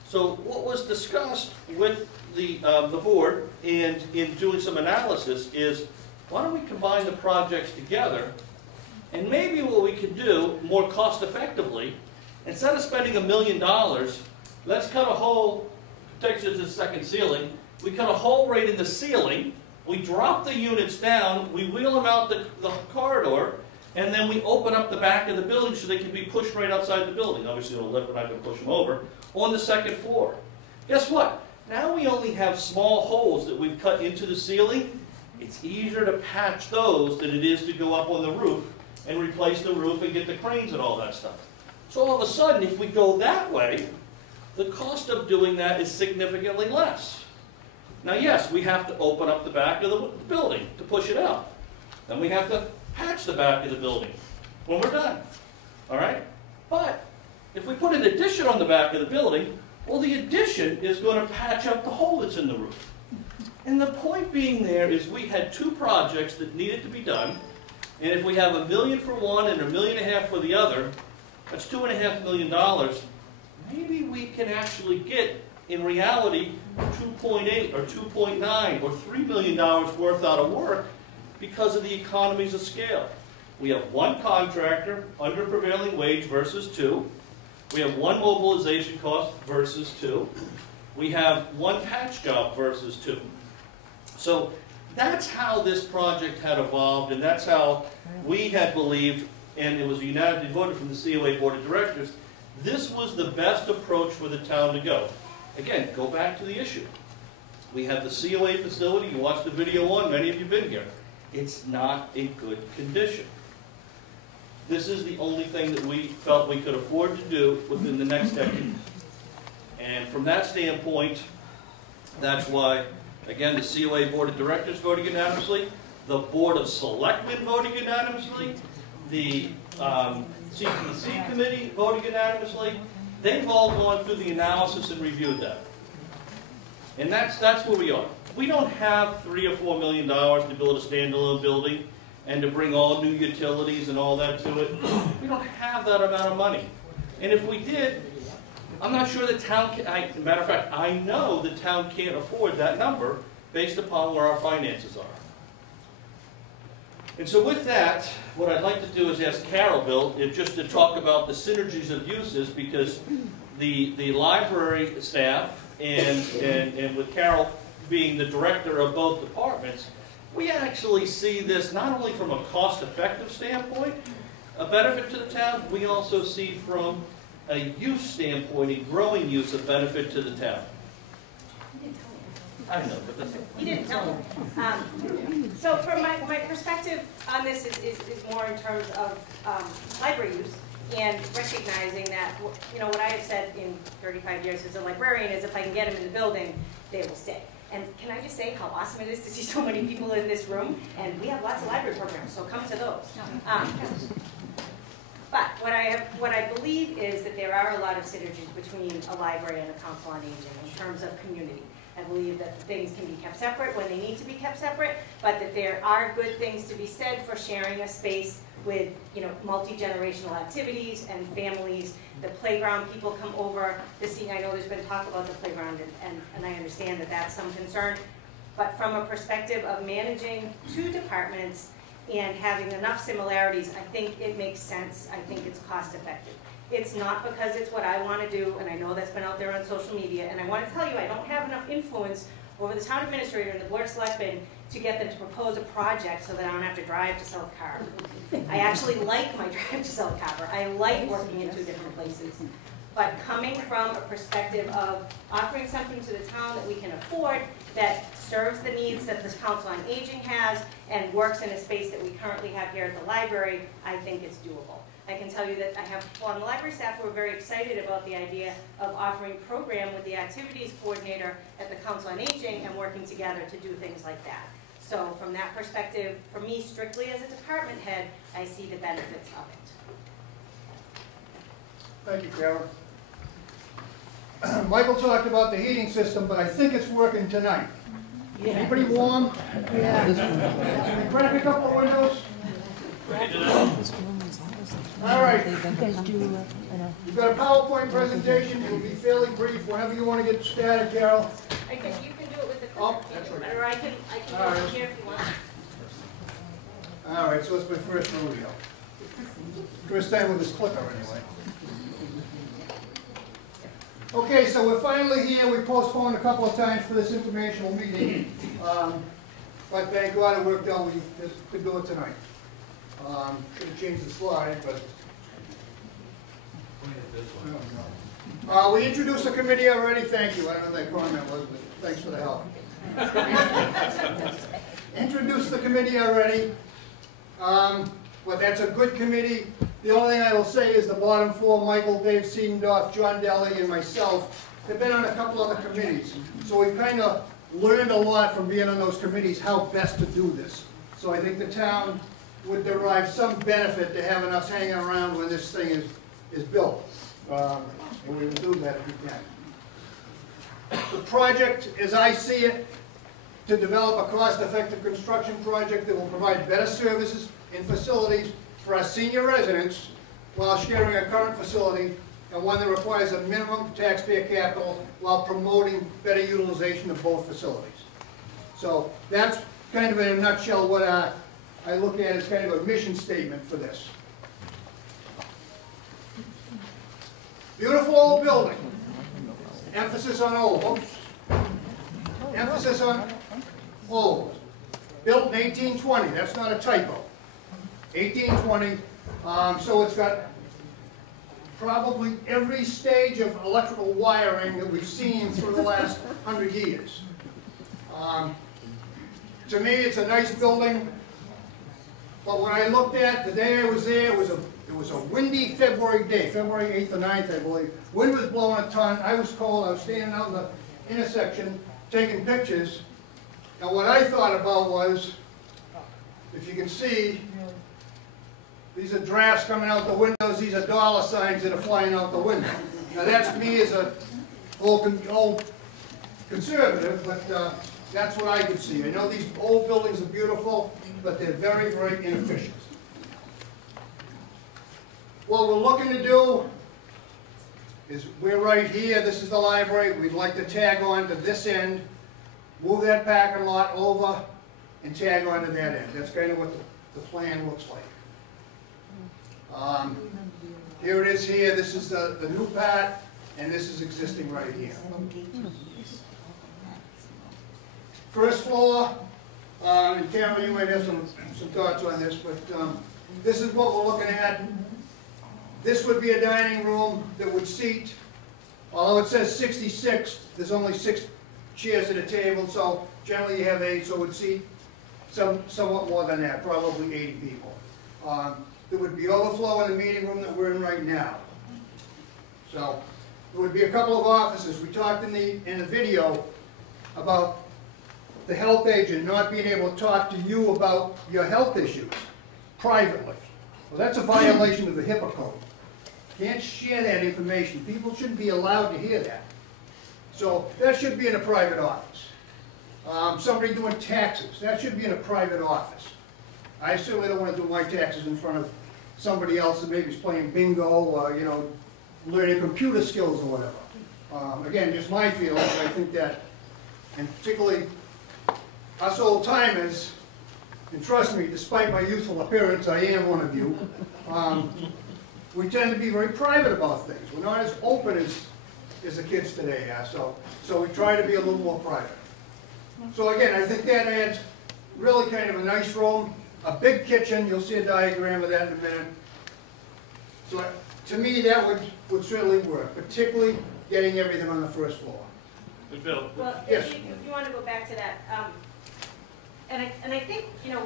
So what was discussed with the board and in doing some analysis is, why don't we combine the projects together, and maybe what we could do more cost effectively, instead of spending $1 million, let's cut a hole, Texas is second ceiling, we cut a hole right in the ceiling, we drop the units down, we wheel them out the corridor, and then we open up the back of the building so they can be pushed right outside the building. Obviously, on the lift, we're not going to push them over, on the second floor. Guess what? Now we only have small holes that we've cut into the ceiling. It's easier to patch those than it is to go up on the roof and replace the roof and get the cranes and all that stuff. So all of a sudden, if we go that way, the cost of doing that is significantly less. Now yes, we have to open up the back of the building to push it out. Then we have to patch the back of the building when we're done. All right? But if we put an addition on the back of the building, well, the addition is going to patch up the hole that's in the roof. And the point being there is we had two projects that needed to be done, and if we have $1 million for one and $1.5 million for the other, that's $2.5 million. Maybe we can actually get, in reality, 2.8 or 2.9 or $3 million worth out of work because of the economies of scale. We have one contractor under prevailing wage versus two. We have one mobilization cost versus two. We have one patch job versus two. So that's how this project had evolved, and that's how we had believed, and it was unanimously voted from the COA Board of Directors, this was the best approach for the town to go. Again, go back to the issue. We have the COA facility, you watched the video on, many of you have been here. It's not in good condition. This is the only thing that we felt we could afford to do within the next decade. And from that standpoint, that's why, again, the COA Board of Directors voted unanimously, the Board of Selectmen voted unanimously, the CPC Committee voted unanimously. They've all gone through the analysis and reviewed that. And that's where we are. We don't have $3 or $4 million to build a standalone building and to bring all new utilities and all that to it. We don't have that amount of money. And if we did, I'm not sure the town can, as a matter of fact, I know the town can't afford that number based upon where our finances are. And so with that, what I'd like to do is ask Carol, Bill, just to talk about the synergies of uses, because the library staff and with Carol being the director of both departments, we actually see this not only from a cost-effective standpoint, a benefit to the town, we also see from a use standpoint, a growing use of benefit to the town. I know, but that's... You didn't tell me. So from my perspective on this is more in terms of library use. and recognizing that, you know, what I have said in 35 years as a librarian is if I can get them in the building, they will stay. And can I just say how awesome it is to see so many people in this room? And we have lots of library programs, so come to those. But what I believe is that there are a lot of synergies between a library and a council on aging in terms of community. I believe that things can be kept separate when they need to be kept separate, but that there are good things to be said for sharing a space with, you know, multi-generational activities and families. The playground, people come over to see. I know there's been talk about the playground, and I understand that that's some concern. But from a perspective of managing two departments and having enough similarities, I think it makes sense. I think it's cost effective. It's not because it's what I want to do, and I know that's been out there on social media, and I want to tell you I don't have enough influence over the town administrator and the board of selectmen to get them to propose a project so that I don't have to drive to South Carver. I actually like my drive to South Carver. I like working in two different places. But coming from a perspective of offering something to the town that we can afford, that serves the needs that this Council on Aging has, and works in a space that we currently have here at the library, I think it's doable. I can tell you that I have people on the library staff who are very excited about the idea of offering a program with the activities coordinator at the Council on Aging and working together to do things like that. So from that perspective, for me, strictly as a department head, I see the benefits of it. Thank you, Carol. Michael talked about the heating system, but I think it's working tonight. Yeah. Anybody warm? Yeah. Can we crack a couple of windows? All right. You've got a PowerPoint presentation. It will be fairly brief. Whenever you want to get started, Carol. I think you can do it with the Oh, clicker, that's right. or I can All go right. here if you want. All right, so it's my first rodeo. First time with this clicker, anyway. Okay, so we're finally here. We postponed a couple of times for this informational meeting. But thank God it worked out. We just could do it tonight. Should have changed the slide, but we introduced the committee already. Thank you. I don't know what that comment was, but thanks for the help. Introduced the committee already. But that's a good committee. The only thing I will say is the bottom four, Michael, Dave Siedendorf, John Deli, and myself, have been on a couple other committees. So we've kind of learned a lot from being on those committees how best to do this. So I think the town would derive some benefit to having us hanging around when this thing is built. And we will do that if we can. The project, as I see it, to develop a cost-effective construction project that will provide better services and facilities for our senior residents while sharing a current facility, and one that requires a minimum taxpayer capital while promoting better utilization of both facilities. So that's kind of in a nutshell what I look at as kind of a mission statement for this. Beautiful old building. Emphasis on old. Oops. Emphasis on old. Built in 1820. That's not a typo. 1820. So it's got probably every stage of electrical wiring that we've seen through the last 100 years. To me, it's a nice building. But when I looked at the day I was there, it was a windy February day, February 8th or 9th, I believe. Wind was blowing a ton. I was cold. I was standing out in the intersection taking pictures. And what I thought about was, if you can see, these are drafts coming out the windows. These are dollar signs that are flying out the window. Now that's me as a old conservative, but that's what I could see. I know these old buildings are beautiful, but they're very, very inefficient. What we're looking to do is we're right here. This is the library. We'd like to tag on to this end, move that parking lot over, and tag on to that end. That's kind of what the plan looks like. Here it is here. This is the new part, and this is existing right here. First floor, and Karen, you might have some thoughts on this, but this is what we're looking at. This would be a dining room that would seat, although it says 66, there's only 6 chairs at a table, so generally you have 8, so it would seat somewhat more than that, probably 80 people. there would be overflow in the meeting room that we're in right now. So, there would be a couple of offices. We talked in the video about the health agent not being able to talk to you about your health issues privately. Well, that's a violation of the HIPAA code. Can't share that information. People shouldn't be allowed to hear that. So that should be in a private office. Somebody doing taxes, that should be in a private office. I certainly don't want to do my taxes in front of somebody else that maybe is playing bingo or, you know, learning computer skills or whatever. Again, just my feelings. I think that, and particularly us old timers, and trust me, despite my youthful appearance, I am one of you, we tend to be very private about things. We're not as open as the kids today are, so we try to be a little more private. So again, I think that adds really kind of a nice room, a big kitchen. You'll see a diagram of that in a minute. So to me, that would certainly work, particularly getting everything on the first floor. Bill. Well, Yes. if you want to go back to that, and I think, you know,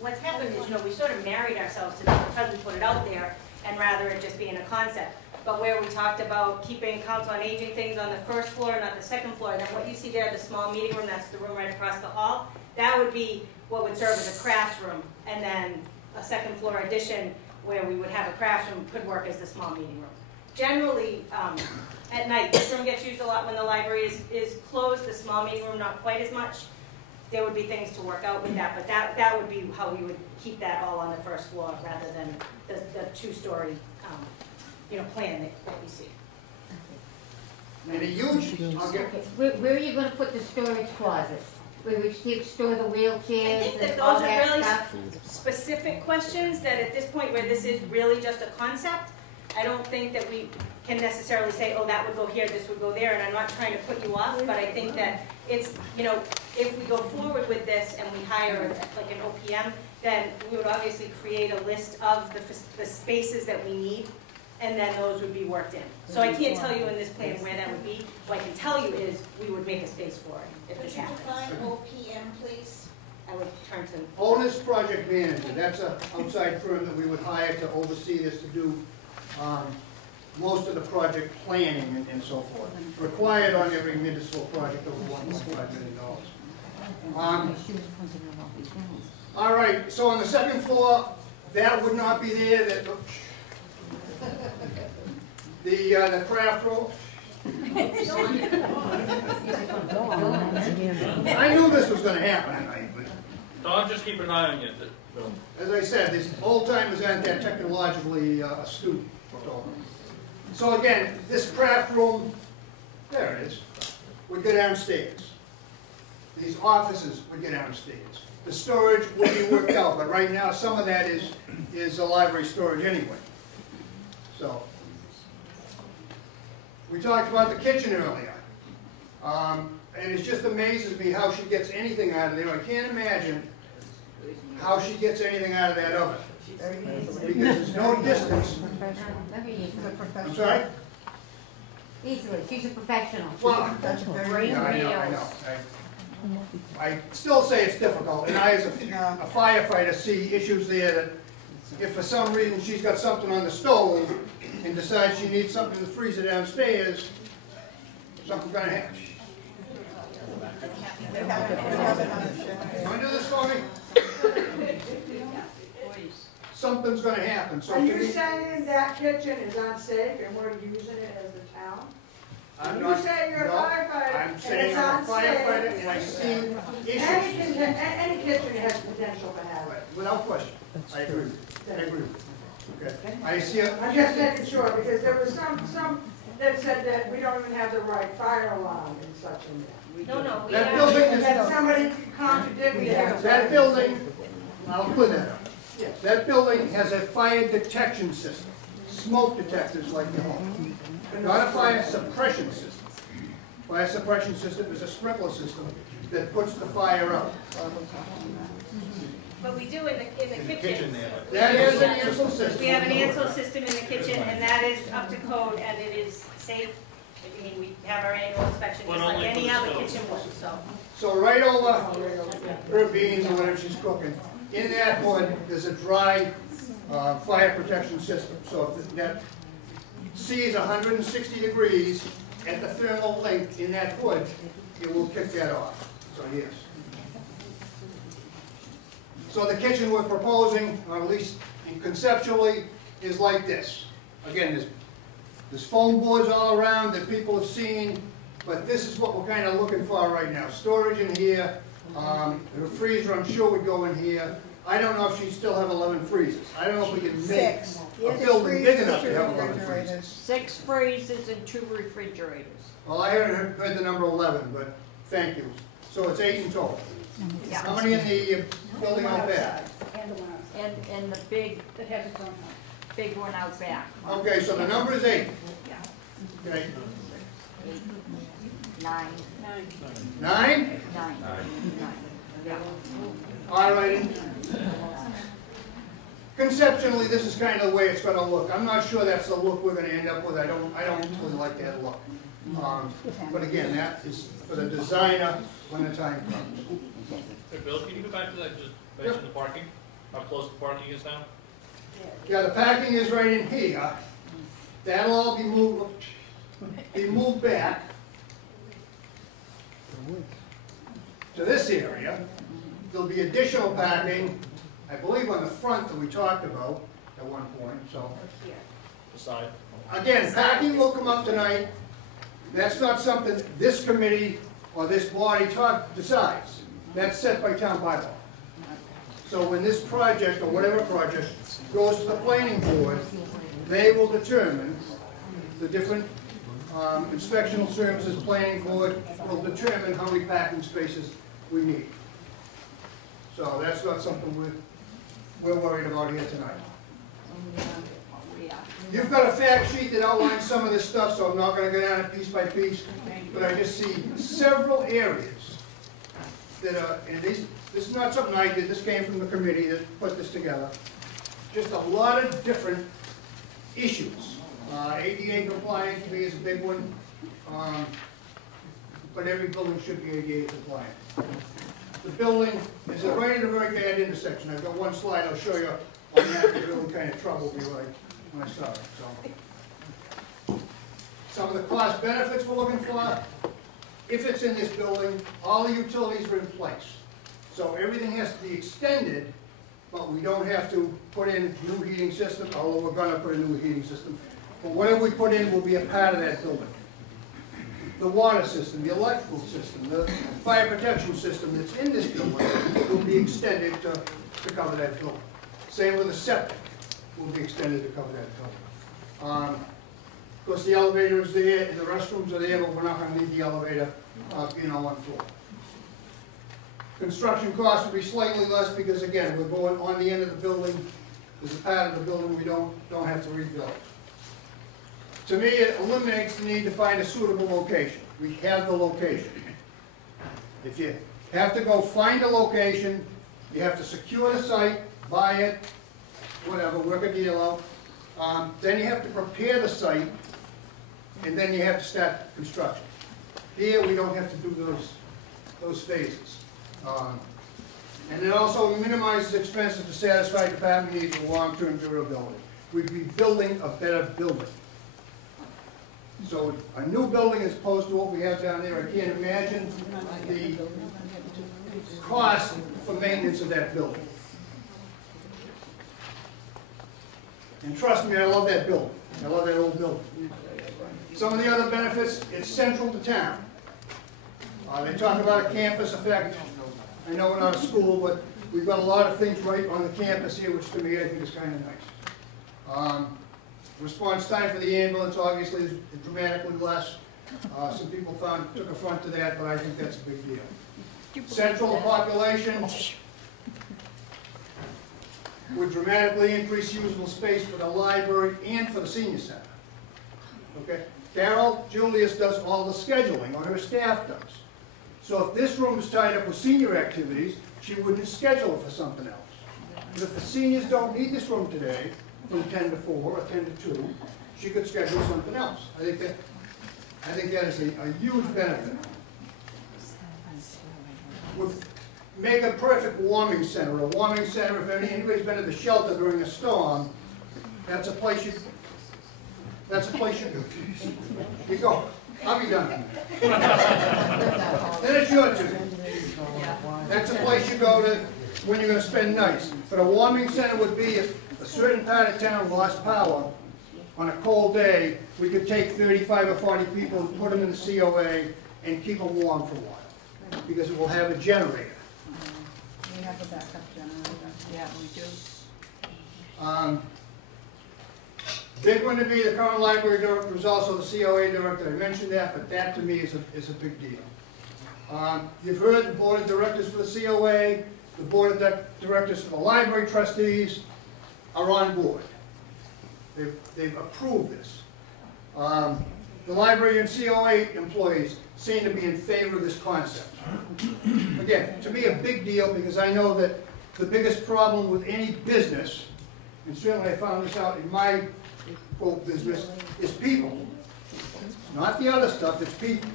what's happened is, you know, we sort of married ourselves to this because we put it out there, and rather it just being a concept. But where we talked about keeping council on aging things on the first floor, not the second floor, and then what you see there, the small meeting room, that's the room right across the hall, that would be what would serve as a crafts room, and then a second floor addition where we would have a crafts room could work as the small meeting room. Generally, at night, this room gets used a lot when the library is closed, the small meeting room not quite as much. There would be things to work out with that, but that would be how we would keep that all on the first floor rather than the two-story you know, plan that we see. And a huge, I'll get, Where are you gonna put the storage closets? Where we store the wheelchairs I think that and all those are that really stuff? specific questions that at this point where this is really just a concept, I don't think that we can necessarily say, oh, that would go here, this would go there, and I'm not trying to put you off, but I think that it's, you know, if we go forward with this and we hire like an OPM, then we would obviously create a list of the spaces that we need, and then those would be worked in. So I can't tell you in this plan where that would be. What I can tell you is we would make a space for it if this happens. Could you define OPM, please? I would turn to Owner's project manager, that's an outside firm that we would hire to oversee this, to do most of the project planning and so forth. Required on every municipal project over $1.5 million. All right, so on the second floor, that would not be there. The craft room. I knew this was going to happen tonight, but Don, just keep an eye on you, Bill. as I said, these old timers aren't that technologically astute. So again, this craft room, there it is, would go downstairs. These offices would go downstairs. The storage would be worked out, but right now some of that is a library storage anyway. So, we talked about the kitchen earlier. And it just amazes me how she gets anything out of there. I can't imagine how she gets anything out of that oven. Because there's no distance. I'm sorry? Easily, she's a professional. Well, yeah, I know. I still say it's difficult, and I, as a firefighter, see issues there that if for some reason she's got something on the stove and decides she needs something in the freezer downstairs, something's gonna happen. You wanna do this for me? Something's gonna happen. So Are to you me, saying that kitchen is unsafe and we're using it as the town? I'm You not. say you're a no, firefighter, I'm and saying it's I'm a unsafe. firefighter and I see issues. Any kitchen has potential to have it. Without question. I agree with you. I agree with you. Okay. I see it. I'm just making sure, because there was some that said that we don't even have the right fire alarm and such in there. no, we That have. building And is, then somebody contradicted me. that building, I'll clear that up. Yes, that building has a fire detection system, smoke detectors like the home. Not a fire suppression system. Fire suppression system is a sprinkler system that puts the fire out. But we do in the kitchen. That is an Ansel system. We have an Ansel system in the kitchen, and that is up to code, and it is safe. I mean, we have our annual inspection, But just like only for any the other stove. kitchen would, so. So right over her beans or whatever she's cooking, in that hood, there's a dry fire protection system. So if that sees 160 degrees at the thermal link in that hood, it will kick that off. So yes. So the kitchen we're proposing, or at least conceptually, is like this. Again, there's foam boards all around that people have seen, but this is what we're kind of looking for right now. Storage in here, the freezer I'm sure would go in here. I don't know if she'd still have 11 freezers. I don't know if we can make a building big enough to have 11 freezers. 6 freezers and 2 refrigerators. Well, I haven't heard the number 11, but thank you. So it's 8 in total. Yeah. How many in the building out back? And the one outside. And the big That has its own house. big one out back. Okay, so the number is 8. Yeah. Okay. 8, 9, 9? 9. Yeah. All right. Conceptually, this is kind of the way it's going to look. I'm not sure that's the look we're going to end up with. I don't really like that look. But again, that is for the designer when the time comes. Hey, Bill, can you go back to that, just mention the parking? How close the parking is now? Yeah, the parking is right in here. That'll all be moved back to this area. There'll be additional parking, I believe, on the front that we talked about at one point. So The side? again, parking will come up tonight. That's not something this committee or this body decides. That's set by town bylaw. So when this project, or whatever project, goes to the planning board, they will determine, the different inspectional services planning board will determine how many parking spaces we need. So that's not something we're worried about here tonight. You've got a fact sheet that outlines some of this stuff, so I'm not going to go down it piece by piece, but I just see several areas that are, and this is not something I did, this came from the committee that put this together. Just a lot of different issues. ADA compliance to me is a big one, but every building should be ADA compliant. The building is right at a very bad intersection. I've got one slide I'll show you on that that really kind of troubled me when I saw it. So, some of the cost benefits we're looking for, if it's in this building, all the utilities are in place. So everything has to be extended, but we don't have to put in new heating system, although we're going to put a new heating system. But whatever we put in will be a part of that building. The water system, the electrical system, the fire protection system that's in this building will be extended to cover that building. Same with the septic will be extended to cover that building. Of course, the elevator is there and the restrooms are there, but we're not going to need the elevator being on one floor. Construction costs will be slightly less because, again, we're going on the end of the building. There's a part of the building we don't have to rebuild. To me, it eliminates the need to find a suitable location. We have the location. If you have to go find a location, you have to secure the site, buy it, whatever, work a deal out. Then you have to prepare the site, and then you have to start construction. Here, we don't have to do those phases. And it also minimizes expenses to satisfy department needs of long-term durability. We'd be building a better building. So a new building as opposed to what we have down there, I can't imagine the cost for maintenance of that building. And trust me, I love that building. I love that old building. Some of the other benefits, it's central to town. They talk about a campus effect. I know we're not a school, but we've got a lot of things right on the campus here, which to me I think is kind of nice. Response time for the ambulance obviously is dramatically less. Some people took affront to that, but I think that's a big deal. Central population would dramatically increase usable space for the library and for the senior center. Okay? Carol Julius does all the scheduling, or her staff does. So if this room is tied up with senior activities, she wouldn't schedule it for something else. But if the seniors don't need this room today, from 10 to 4 or 10 to 2, she could schedule something else. I think that is a huge benefit. make a perfect warming center. A warming center, if anybody's been at the shelter during a storm, that's a place you go. You go. I'll be done. Then it's your turn. That's a place you go to when you're going to spend nights. But a warming center would be if a certain part of town lost power on a cold day, we could take 35 or 40 people and put them in the COA and keep them warm for a while. Because it will have a generator. We have a backup generator. Yeah, we do. Big one to be the current library director was also the COA director. I mentioned that, but that to me is a big deal. You've heard the board of directors for the COA, the board of directors for the library trustees are on board. They've approved this. The library and COA employees seem to be in favor of this concept. Again, to me a big deal because I know that the biggest problem with any business, and certainly I found this out in my quote business, is people. Not the other stuff, it's people.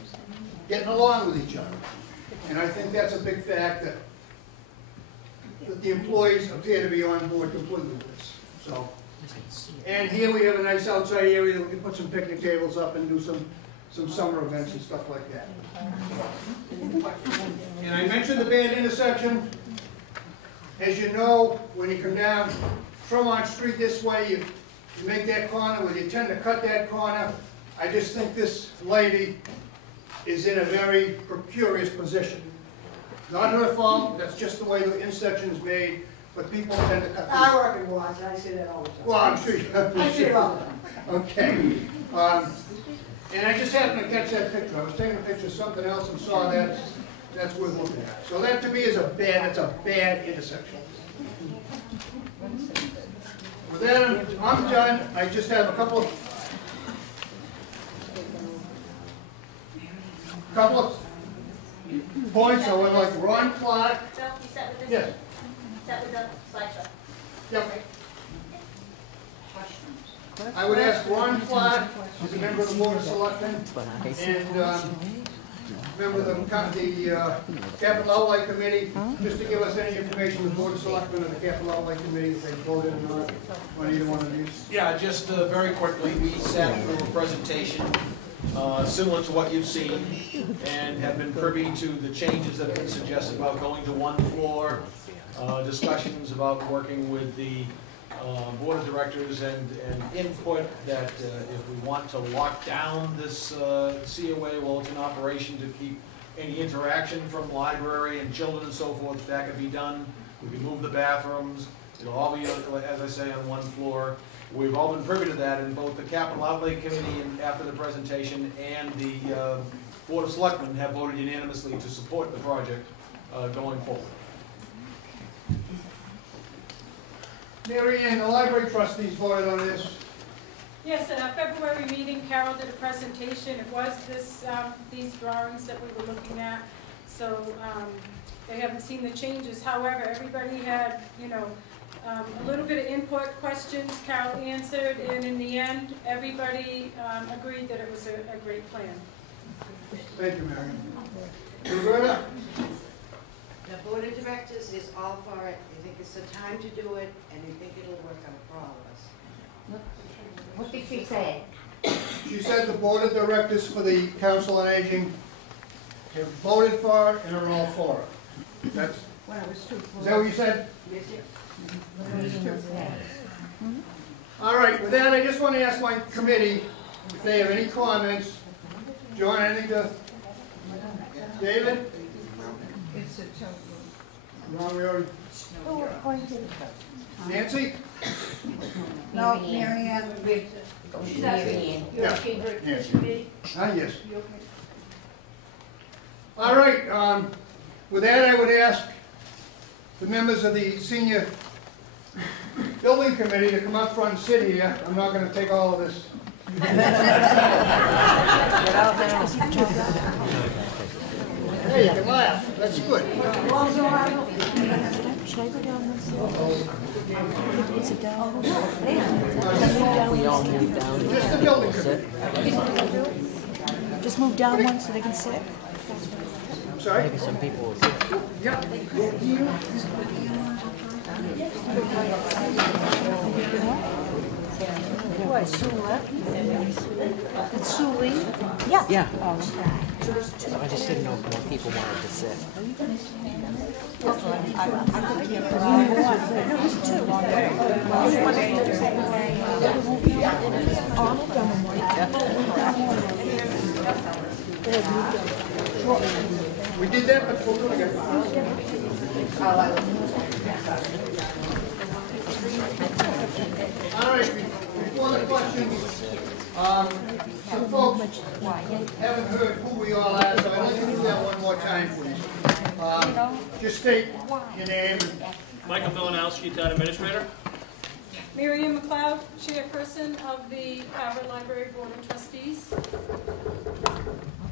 Getting along with each other. And I think that's a big fact that the employees appear to be on board completely with this. So, and here we have a nice outside area that we can put some picnic tables up and do some summer events and stuff like that. And I mentioned the bad intersection. As you know, when you come down Tremont Street this way, you make that corner where you tend to cut that corner. I just think this lady is in a very precarious position. Not her fault, that's just the way the intersection is made, but people tend to cut this. I work in Watts, I see that all the time. Well, I'm sure you I see it all the time. Okay. And I just happened to catch that picture. I was taking a picture of something else and saw that. That's worth looking at. So that to me is that's a bad intersection. With that, I'm done. I just have a couple of points. I would like Ron Clark. Bill, you set with this? Yes. Set with the slideshow. Yep. I would ask Ron Clark, who's a member of the Board of Selectmen, and member of the Capital Outlay Committee, just to give us any information, the Board of Selectmen and the Capital Outlay Committee, if they voted or not on either one of these. Yeah, just very quickly, we sat through a presentation similar to what you've seen and have been privy to the changes that have been suggested about going to one floor, discussions about working with the board of directors and input that if we want to lock down this COA while it's in operation to keep any interaction from library and children and so forth, that could be done. We can move the bathrooms. It'll all be, as I say, on one floor. We've all been privy to that in both the Capital Outlay Committee and after the presentation, and the Board of Selectmen have voted unanimously to support the project going forward. Mary Ann, the library trustees voted on this. Yes, at our February meeting, Carol did a presentation. It was these drawings that we were looking at. So they haven't seen the changes. However, everybody had, a little bit of input, questions. Carol answered, and in the end, everybody agreed that it was a great plan. Thank you, Mary. Roberta? The board of directors is all for it. They think it's the time to do it, and they think it'll work out for all of us. What did she say? She said the board of directors for the Council on Aging have voted for it and are all for it. That's, Well, it was true. is that what you said? Yes, yes. All right, with that, I just want to ask my committee if they have any comments. John, anything to? David? It's a total. Ron, we already. Nancy? No, Mary Ann. She's asking. Yeah. Nancy. Yes. All right, with that, I would ask the members of the senior building committee to come up front and sit here. I'm not going to take all of this. Hey, you can laugh. That's good. Should I go down one side? Is it down? We all move down. Just the building committee. Just move down one so they can sit? sorry? Maybe some people will see. Yeah. What, Sue left? It's Sue Lee? Yeah. Yeah. Oh, So I just didn't know if more people wanted to sit. We did that, but we'll do it again. All right, before the questions, some folks haven't heard who we all are, so I'd like to do that one more time, please. Just state your name. Michael Milanowski, Town Administrator. Miriam McLeod, Chairperson of the Harvard Library Board of Trustees.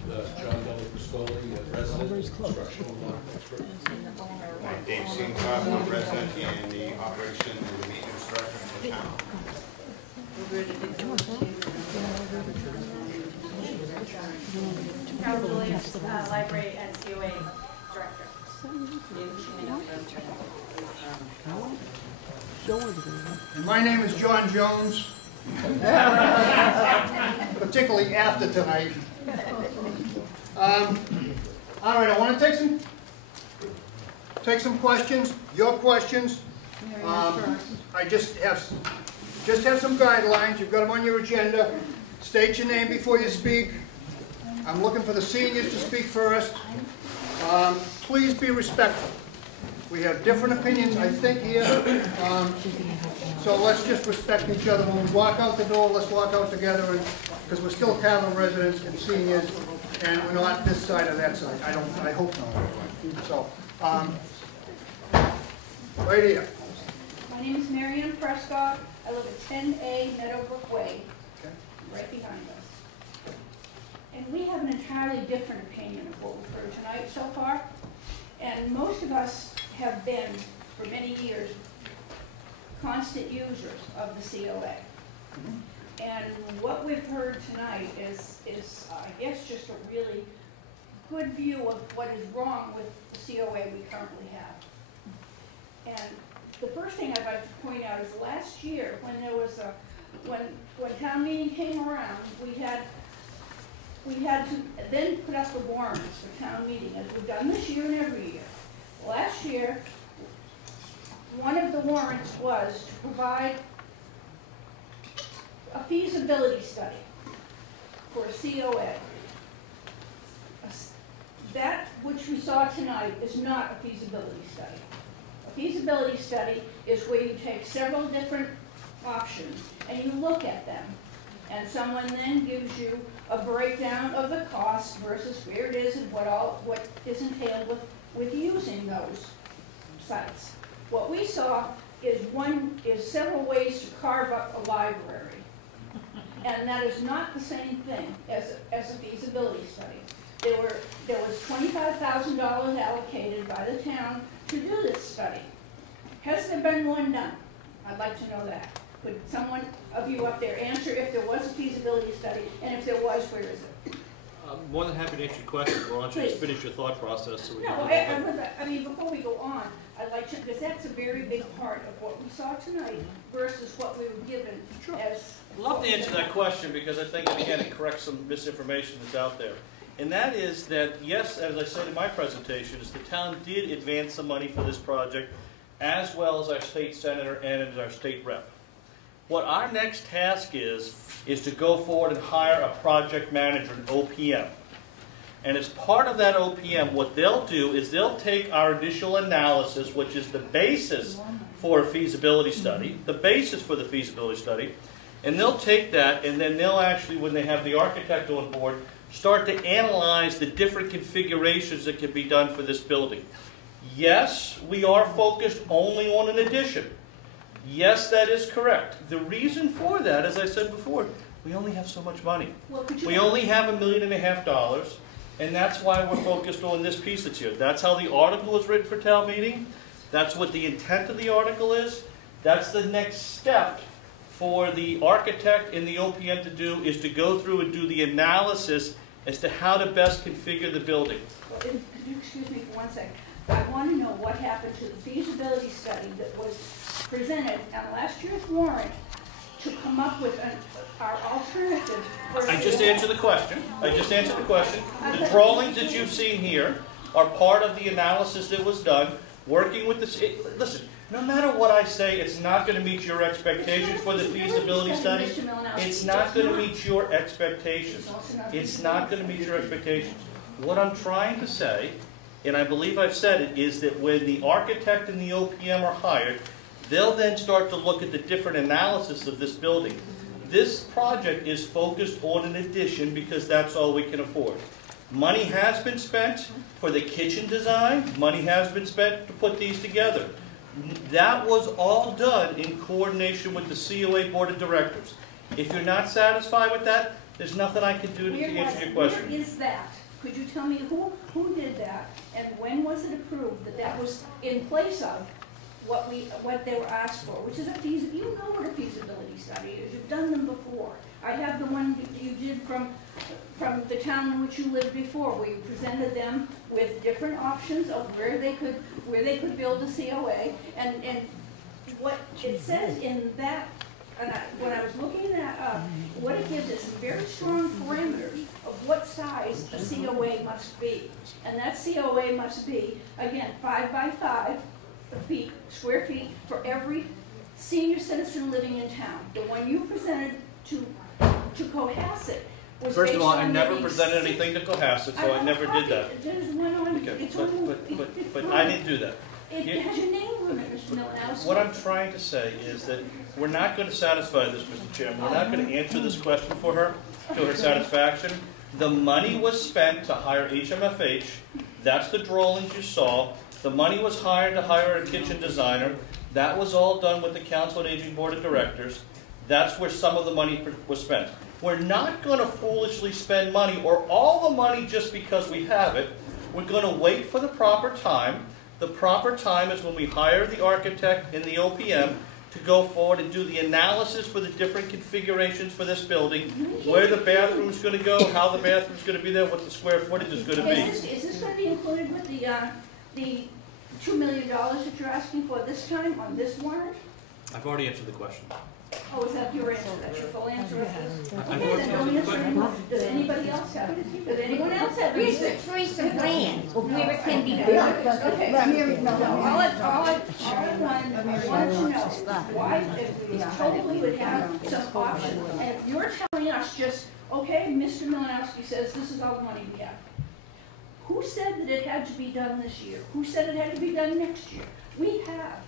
John Delapiscoli, resident, instructional expert. Dave Singh, resident and the operation and the maintenance director for the town. Carol Williams, Library and COA Director. And my name is John Jones, particularly after tonight. All right, I want to take some questions, your questions. I just have some guidelines. You've got them on your agenda. State your name before you speak. I'm looking for the seniors to speak first. Please be respectful. We have different opinions, I think, here. So let's just respect each other. When we walk out the door, let's walk out together, because we're still Calvin residents and seniors, and we're not this side or that side. I hope not. So, right here. My name is Marianne Prescott. I live at 10A Meadowbrook Way, right behind us. And we have an entirely different opinion of what we've heard tonight so far. And most of us have been, for many years, constant users of the COA. And what we've heard tonight is I guess, just a really good view of what is wrong with the COA we currently have. And the first thing I'd like to point out is last year, when there was when town meeting came around, we had to then put up the warrants for town meeting, as we've done this year and every year. Last year, one of the warrants was to provide a feasibility study for a COA. That which we saw tonight is not a feasibility study. A feasibility study is where you take several different options and you look at them, and someone then gives you a breakdown of the cost versus where it is and what is entailed with using those sites. What we saw is several ways to carve up a library, and that is not the same thing as a feasibility study. There was $25,000 allocated by the town to do this study. Has there been one done? I'd like to know that. Could someone of you up there answer if there was a feasibility study, and if there was, where is it? I'm more than happy to answer your question. Why don't you just finish your thought process? So we No, I mean, before we go on, I'd like to, because that's a very big part of what we saw tonight versus what we were given as... I'd love to answer that question because I think, again, it corrects some misinformation that's out there. And that is that, yes, as I said in my presentation, is the town did advance some money for this project, as well as our state senator and as our state rep. What our next task is to go forward and hire a project manager, an OPM. And as part of that OPM, what they'll do is they'll take our initial analysis, which is the basis for a feasibility study, the basis for the feasibility study, and they'll take that and then they'll actually, when they have the architect on board, start to analyze the different configurations that can be done for this building. Yes, we are focused only on an addition. Yes, that is correct. The reason for that, as I said before, we only have so much money. We only have $1.5 million, and that's why we're focused on this piece that's here. That's how the article is written for town meeting. That's what the intent of the article is. That's the next step for the architect and the OPM to do, is to go through and do the analysis as to how to best configure the building. excuse me for one second, I want to know what happened to the feasibility study that was presented on last year's warrant to come up with our alternative. I just answered the question. I just answered the question. The drawings that you've seen here are part of the analysis that was done, working with this. Listen, no matter what I say, it's not going to meet your expectations for the feasibility study. It's not going to meet your expectations. It's not going to meet your expectations. What I'm trying to say, and I believe I've said it, is that when the architect and the OPM are hired, they'll then start to look at the different analysis of this building. This project is focused on an addition because that's all we can afford. Money has been spent for the kitchen design. Money has been spent to put these together. That was all done in coordination with the COA Board of Directors. If you're not satisfied with that, there's nothing I can do to answer your question. Where is that? Could you tell me who did that, and when was it approved that that was in place of what they were asked for, which is a feasibility. You know what a feasibility study is. You've done them before. I have the one that you did from the town in which you lived before, where you presented them with different options of where they could build a COA, and what it says in that. And when I was looking that up, what it gives is some very strong parameters of what size a COA must be, and that COA must be, again, 5 by 5 square feet for every senior citizen living in town. The one you presented to Cohasset was First of all, based I on never maybe presented anything to Cohasset, so I never did that. There's one on, Okay, it's on, but I didn't do that. it has your name on it, Mr. Milanow. What I'm trying to say is that we're not going to satisfy this, Mr. Chairman. We're not going to answer this question for her to her satisfaction. The money was spent to hire HMFH. That's the drawings you saw. The money was hired to hire a kitchen designer. That was all done with the Council on Aging Board of Directors. That's where some of the money was spent. We're not going to foolishly spend money or all the money just because we have it. We're going to wait for the proper time. The proper time is when we hire the architect and the OPM to go forward and do the analysis for the different configurations for this building, where the bathroom's going to go, how the bathroom's going to be there, what the square footage is going to be. Is this going to be included with the $2 million that you're asking for this time on this warrant? I've already answered the question. Oh, is that your answer? That's your full answer? I've Okay, then don't answer anymore. Does anybody else have it? Does anyone else have it? Where's the choice of land of where it can be built? Okay, all I wanted to know why, if we totally would have some option, and if you're telling us just, okay, Mr. Milanowski says this is all the money we have. Who said that it had to be done this year? Who said it had to be done next year? We have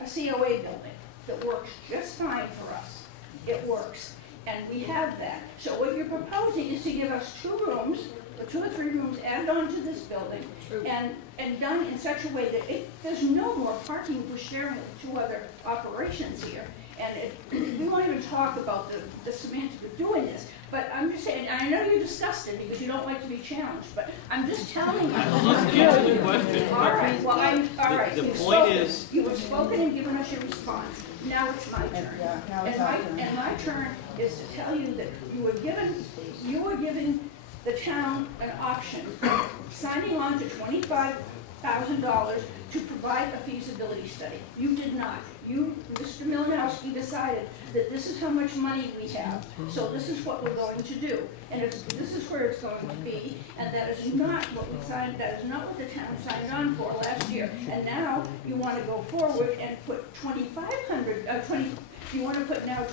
a COA building that works just fine for us. It works, and we have that. So what you're proposing is to give us 2 rooms, or 2 or 3 rooms added onto this building, and done in such a way that there's no more parking for sharing with 2 other operations here. And we won't even talk about the semantics of doing this, but I'm just saying, and I know you're disgusted because you don't like to be challenged, but I'm just telling you. Let's answer the question. All right, well, all right. The point is, you have spoken and given us your response. Now it's my turn. And my turn is to tell you that you were giving the town an option, signing on to $25,000 to provide a feasibility study. You did not. You, Mr. Milanowski, decided that this is how much money we have, so this is what we're going to do. And if this is where it's going to be, and that is not what we signed, that is not what the town signed on for last year. And now you want to go forward and put you want to put now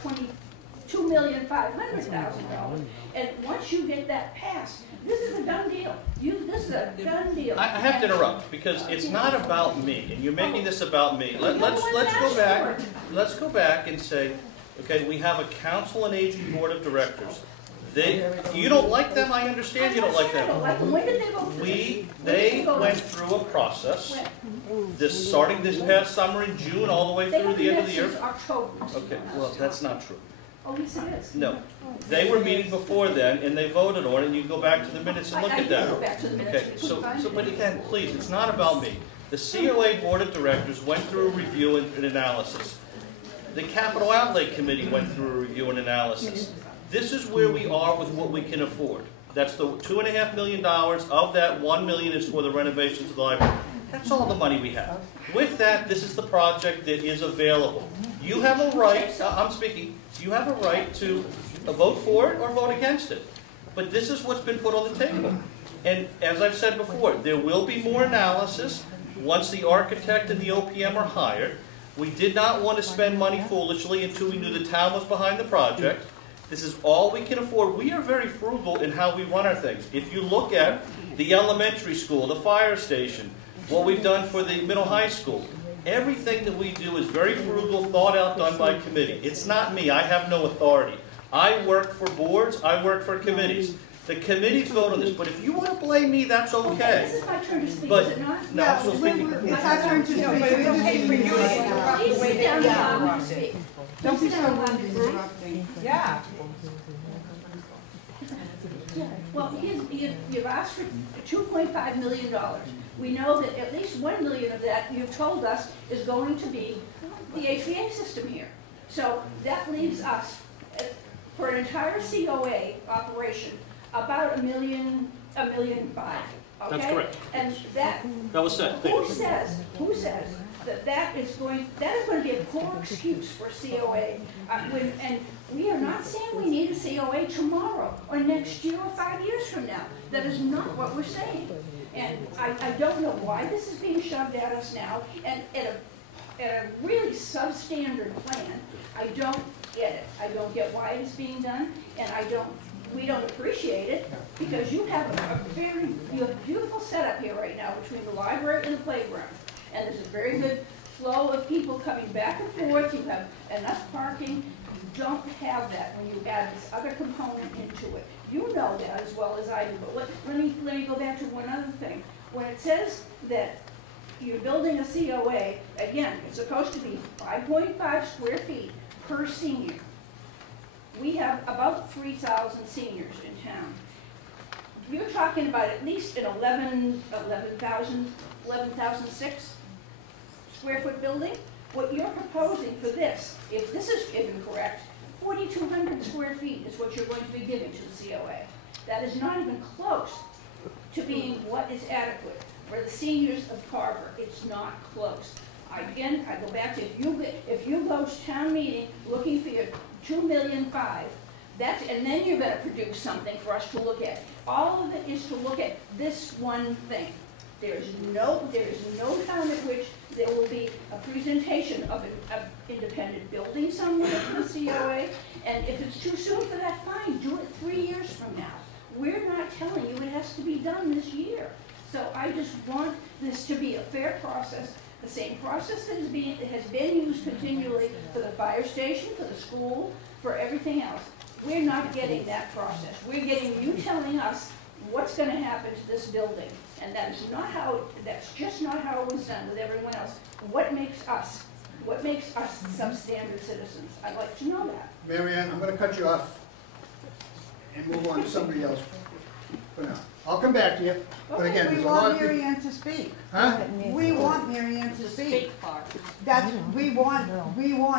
$2,500,000. And once you get that passed, this is a done deal. This is a done deal. I have to interrupt because it's not about me, and you're making this about me. Let's go back and say, okay, we have a Council on Aging Board of Directors. You don't like them. I understand you don't like them. When did they vote for this? They went through a process. Starting this past summer in June, all the way through the end of the year. Okay, well, that's not true. Oh, yes, it is. No. They were meeting before then, and they voted on it, and you can go back to the minutes and look at that. I go back to the minutes. Okay, but again, please, it's not about me. The COA Board of Directors went through a review and analysis. The Capital Outlay Committee went through a review and analysis. This is where we are with what we can afford. That's the $2.5 million. Of that, $1 million is for the renovations of the library. That's all the money we have. With that, this is the project that is available. You have a right, I'm speaking, you have a right to vote for it or vote against it. But this is what's been put on the table. And as I've said before, there will be more analysis once the architect and the OPM are hired. We did not want to spend money foolishly until we knew the town was behind the project. This is all we can afford. We are very frugal in how we run our things. If you look at the elementary school, the fire station, what we've done for the middle high school, everything that we do is very frugal, thought out, done by committee. It's not me. I have no authority. I work for boards. I work for committees. The committees vote on this, but if you want to blame me, that's okay. This is my turn to speak, But is it not? no, I'm still speaking. It's our turn to speak. But it's okay for you to interrupt Please the way sit down that and allow me you to speak. Don't be Please so sit down and allow rude me and to speak. interrupting. Yeah. Well, you've asked for $2.5 million. We know that at least $1 million of that, you've told us, is going to be the HVAC system here. So that leaves us, for an entire COA operation, about $1.5 million. Okay? That's correct. And that was said. Who says that is going to be a poor excuse for COA? And we are not saying we need a COA tomorrow or next year or 5 years from now. That is not what we're saying. And I don't know why this is being shoved at us now. And at a really substandard plan, I don't get it. I don't get why it's being done, and we don't appreciate it, because you have a beautiful setup here right now between the library and the playground. And there's a very good flow of people coming back and forth. You have enough parking. You don't have that when you add this other component into it. You know that as well as I do, but let me go back to one other thing. When it says that you're building a COA, again, it's supposed to be 5.5 square feet per senior. We have about 3,000 seniors in town. You're talking about at least an 11,006 square foot building. What you're proposing for this, if this is given correct, 4,200 square feet is what you're going to be giving to the COA. That is not even close to being what is adequate for the seniors of Carver. It's not close. Again, I go back to if you go to town meeting looking for your $2.5 million, and then you're going to produce something for us to look at. All of it is to look at this one thing. There is no time at which there will be a presentation of an independent building somewhere for the COA. And if it's too soon for that, fine, do it 3 years from now. We're not telling you it has to be done this year. So I just want this to be a fair process, the same process that has been used continually for the fire station, for the school, for everything else. We're not getting that process. We're getting you telling us what's going to happen to this building. And that's just not how it was done with everyone else. What makes us substandard citizens? I'd like to know that. Mary Ann, I'm going to cut you off and move on to somebody else for now. I'll come back to you, but again, We there's a lot want of people. Mary Ann to speak. Huh? We want Mary Ann to speak. We want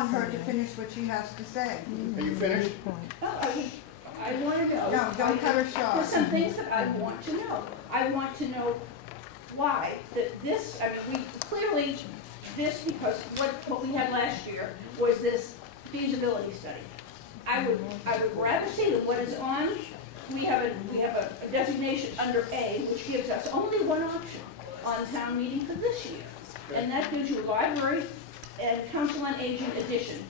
her to finish what she has to say. Are you finished? I want to know. No, don't cut her short. There's some things that I want to know. I want to know why this, clearly this, because what we had last year was this feasibility study. I would rather see that what is on, we have a designation under A, which gives us only one option on town meeting for this year. And that gives you library and council on aging addition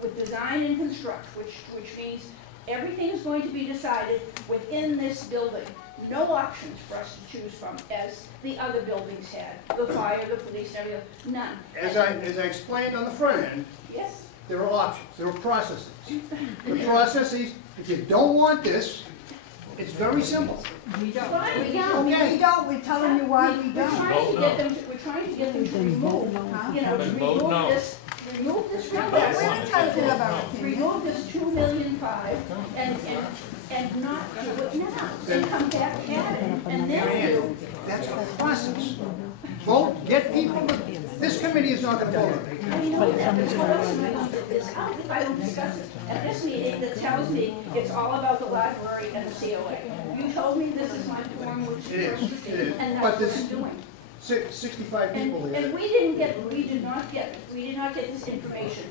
with design and construct, which means everything is going to be decided within this building. No options for us to choose from, as the other buildings had. The fire, the police, everything, none. As I explained on the front end, Yes? there are options, there are processes. The processes, if you don't want this, it's very simple. We don't. Fine, We don't. We're telling you why we We're don't. trying to get them to remove, remove this We're not telling you about it. remove this $2.5 million and not do it now. And come back at it, and then Mary Ann, do. that's a process. Vote, get people, this committee committee is not gonna vote on it. I know that, but if I don't discuss it at this meeting that tells me it's all about the library and the COA. You told me this is my form, which It is, supposed to it be, is. and But that's what this- I'm doing. 65 people And here. we did not get this information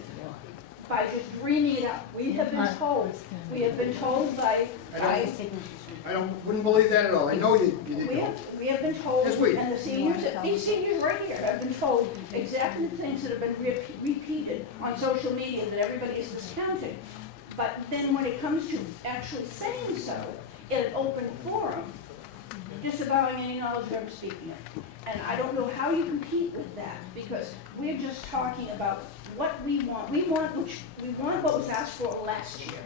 by just dreaming it up. We have been told by, Wouldn't believe that at all. I know you did. we have been told, Yes, we- and the seniors, these seniors right here have been told exactly the things that have been repeated on social media that everybody is discounting. But then when it comes to actually saying so in an open forum, disavowing any knowledge of ever speaking it. And I don't know how you compete with that, because we're just talking about what we want. We want what was asked for last year,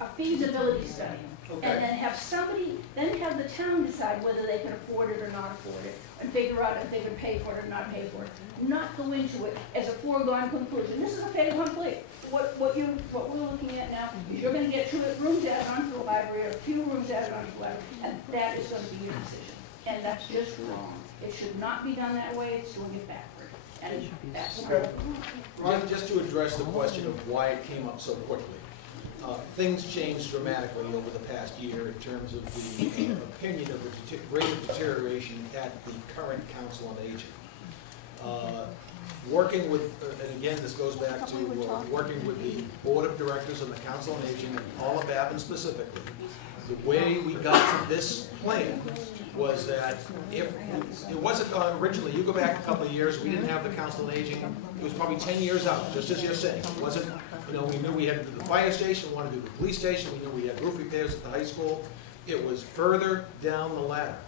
a feasibility study. Okay. And then have the town decide whether they can afford it or not afford it, and figure out if they can pay for it or not pay for it. Not go into it as a foregone conclusion. This is a fait accompli. What we're looking at now is you're gonna get 2 rooms added onto the library, or a few rooms added onto the library, and that is gonna be your decision. And that's just wrong. It should not be done that way, it's doing it backward. And that's not what we want. Just to address the question of why it came up so quickly. Things changed dramatically over the past year in terms of the opinion of the rate of deterioration at the current Council on Aging. Working with, and again, this goes back to working with the Board of Directors and the Council on Aging, and Paula Babin specifically, the way we got to this plan was that if, it wasn't originally, you go back a couple of years, we didn't have the Council on Aging, it was probably 10 years out, just as you're saying. It wasn't, we knew we had to do the fire station, we wanted to do the police station, we knew we had roof repairs at the high school. It was further down the ladder.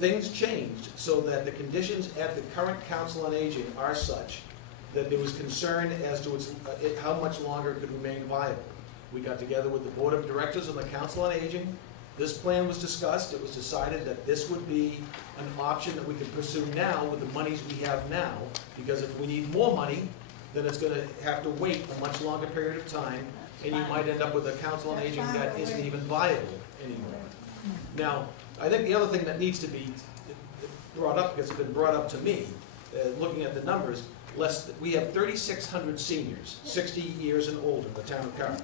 Things changed so that the conditions at the current Council on Aging are such that there was concern as to how much longer it could remain viable. We got together with the Board of Directors and the Council on Aging. This plan was discussed. It was decided that this would be an option that we could pursue now with the monies we have now, because if we need more money, then it's going to have to wait a much longer period of time, and you might end up with a Council on Aging that isn't even viable anymore. Now, I think the other thing that needs to be brought up, because it's been brought up to me, looking at the numbers, we have 3,600 seniors, 60 years and older in the town of Carver.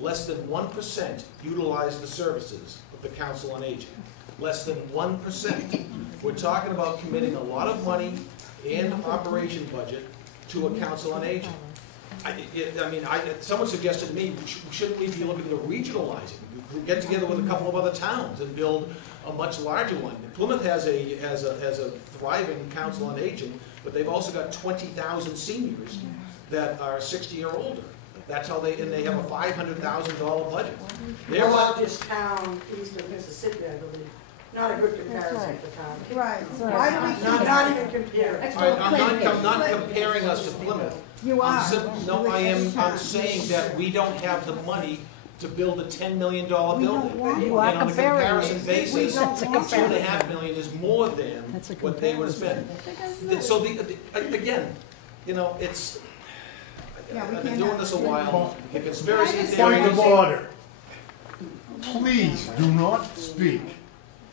Less than 1% utilize the services of the Council on Aging. Less than 1%. We're talking about committing a lot of money and operation budget to a Council on Aging. Someone suggested to me, shouldn't we be looking at regionalizing? We get together with a couple of other towns and build a much larger one. Plymouth has a thriving Council on Aging, but they've also got 20,000 seniors that are 60 or older. That's how they have a $500,000 budget. The largest town east of Mississippi, I believe. Not a good comparison for town. Right. Why do we not even compare? I'm not comparing us to Plymouth. You are. I'm saying that we don't have the money to build a $10 million building. You are and on a comparison basis, $2.5 million is more than what they would spend. So again, it's. I've been doing this a while. The conspiracy theory. Point of order. Please do not speak.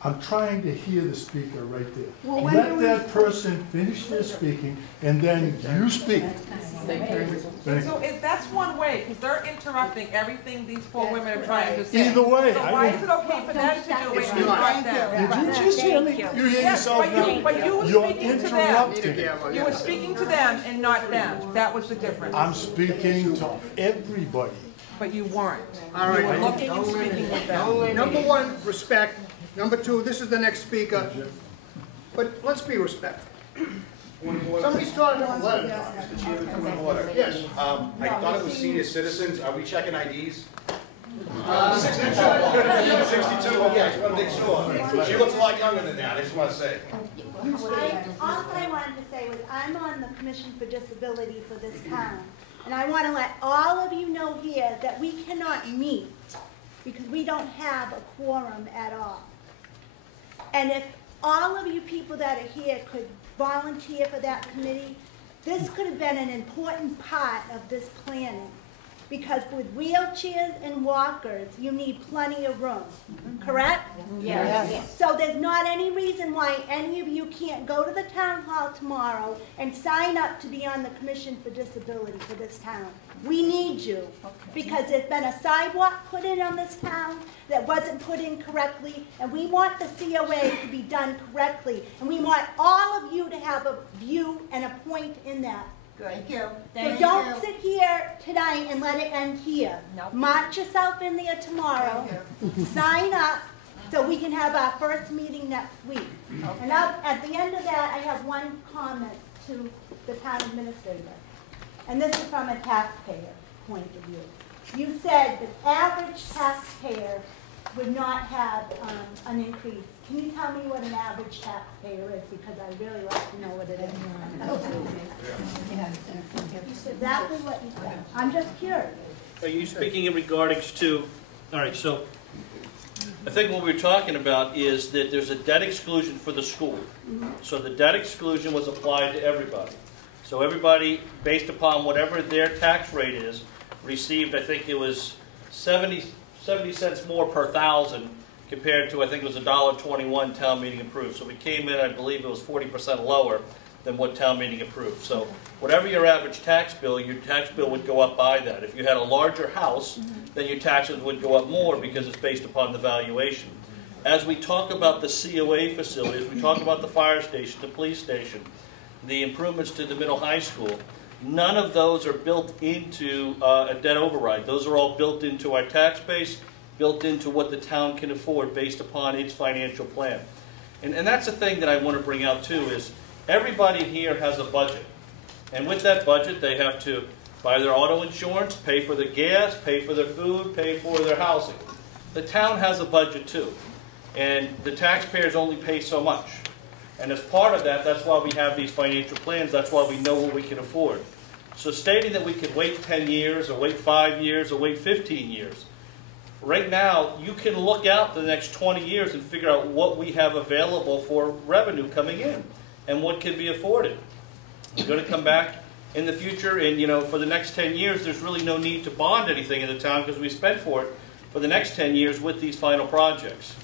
I'm trying to hear the speaker right there. Well, let that person finish their speaking, and then you speak. So that's one way, because they're interrupting everything these poor women are trying to say. Either way, so why is it okay for them to do it and not them? Did you just hear me? You hear yourself now? But you were You're speaking to interrupting. them. You were speaking to them and not them. That was the difference. I'm speaking to everybody. But you weren't. All right. You were looking and speaking with them. Number one, respect. Number two, this is the next speaker. But let's be respectful. Somebody's talking about letter. Mr. Chairman, point of order. Yes. I thought it was senior citizens. Are we checking IDs? 62. 62, okay, I just want to make sure. She looks a lot younger than that, I just want to say. All I wanted to say was I'm on the Commission for Disability for this town. And I want to let all of you know here that we cannot meet because we don't have a quorum at all. And if all of you people that are here could volunteer for that committee, this could have been an important part of this planning. Because with wheelchairs and walkers, you need plenty of room, correct? Yes. So there's not any reason why any of you can't go to the town hall tomorrow and sign up to be on the Commission for Disability for this town. We need you, because there's been a sidewalk put in on this town that wasn't put in correctly, and we want the COA to be done correctly, and we want all of you to have a view and a point in that. Thank you. So don't sit here tonight and let it end here. Nope. March yourself in there tomorrow, sign up, so we can have our first meeting next week. And at the end of that, I have one comment to the town administrator. And this is from a taxpayer point of view. You said the average taxpayer would not have an increase. Can you tell me what an average taxpayer is? Because I really like to know what it is. Exactly what you said. I'm just curious. Are you speaking in regards to, all right, so I think what we're talking about is that there's a debt exclusion for the school. So the debt exclusion was applied to everybody. So everybody, based upon whatever their tax rate is, received, I think it was 70 cents more per thousand compared to, I think it was $1.21 town meeting approved. So we came in, I believe it was 40% lower than what town meeting approved. So whatever your average tax bill would go up by that. If you had a larger house, then your taxes would go up more because it's based upon the valuation. As we talk about the COA facilities, we talk about the fire station, the police station, the improvements to the middle high school, none of those are built into a debt override. Those are all built into our tax base, built into what the town can afford based upon its financial plan. And that's the thing that I want to bring out too, is everybody here has a budget. And with that budget, they have to buy their auto insurance, pay for their gas, pay for their food, pay for their housing. The town has a budget too. And the taxpayers only pay so much. And as part of that, that's why we have these financial plans. That's why we know what we can afford. So stating that we could wait 10 years or wait 5 years or wait 15 years, right now, you can look out the next 20 years and figure out what we have available for revenue coming in and what can be afforded. We're going to come back in the future, and for the next 10 years, there's really no need to bond anything in the town because we spent for it for the next 10 years with these final projects.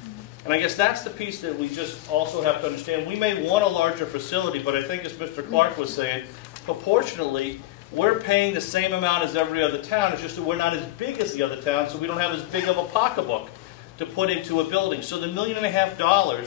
And I guess that's the piece that we just also have to understand. We may want a larger facility, but I think as Mr. Clark was saying, proportionally, we're paying the same amount as every other town. It's just that we're not as big as the other towns, so we don't have as big of a pocketbook to put into a building. So the $1.5 million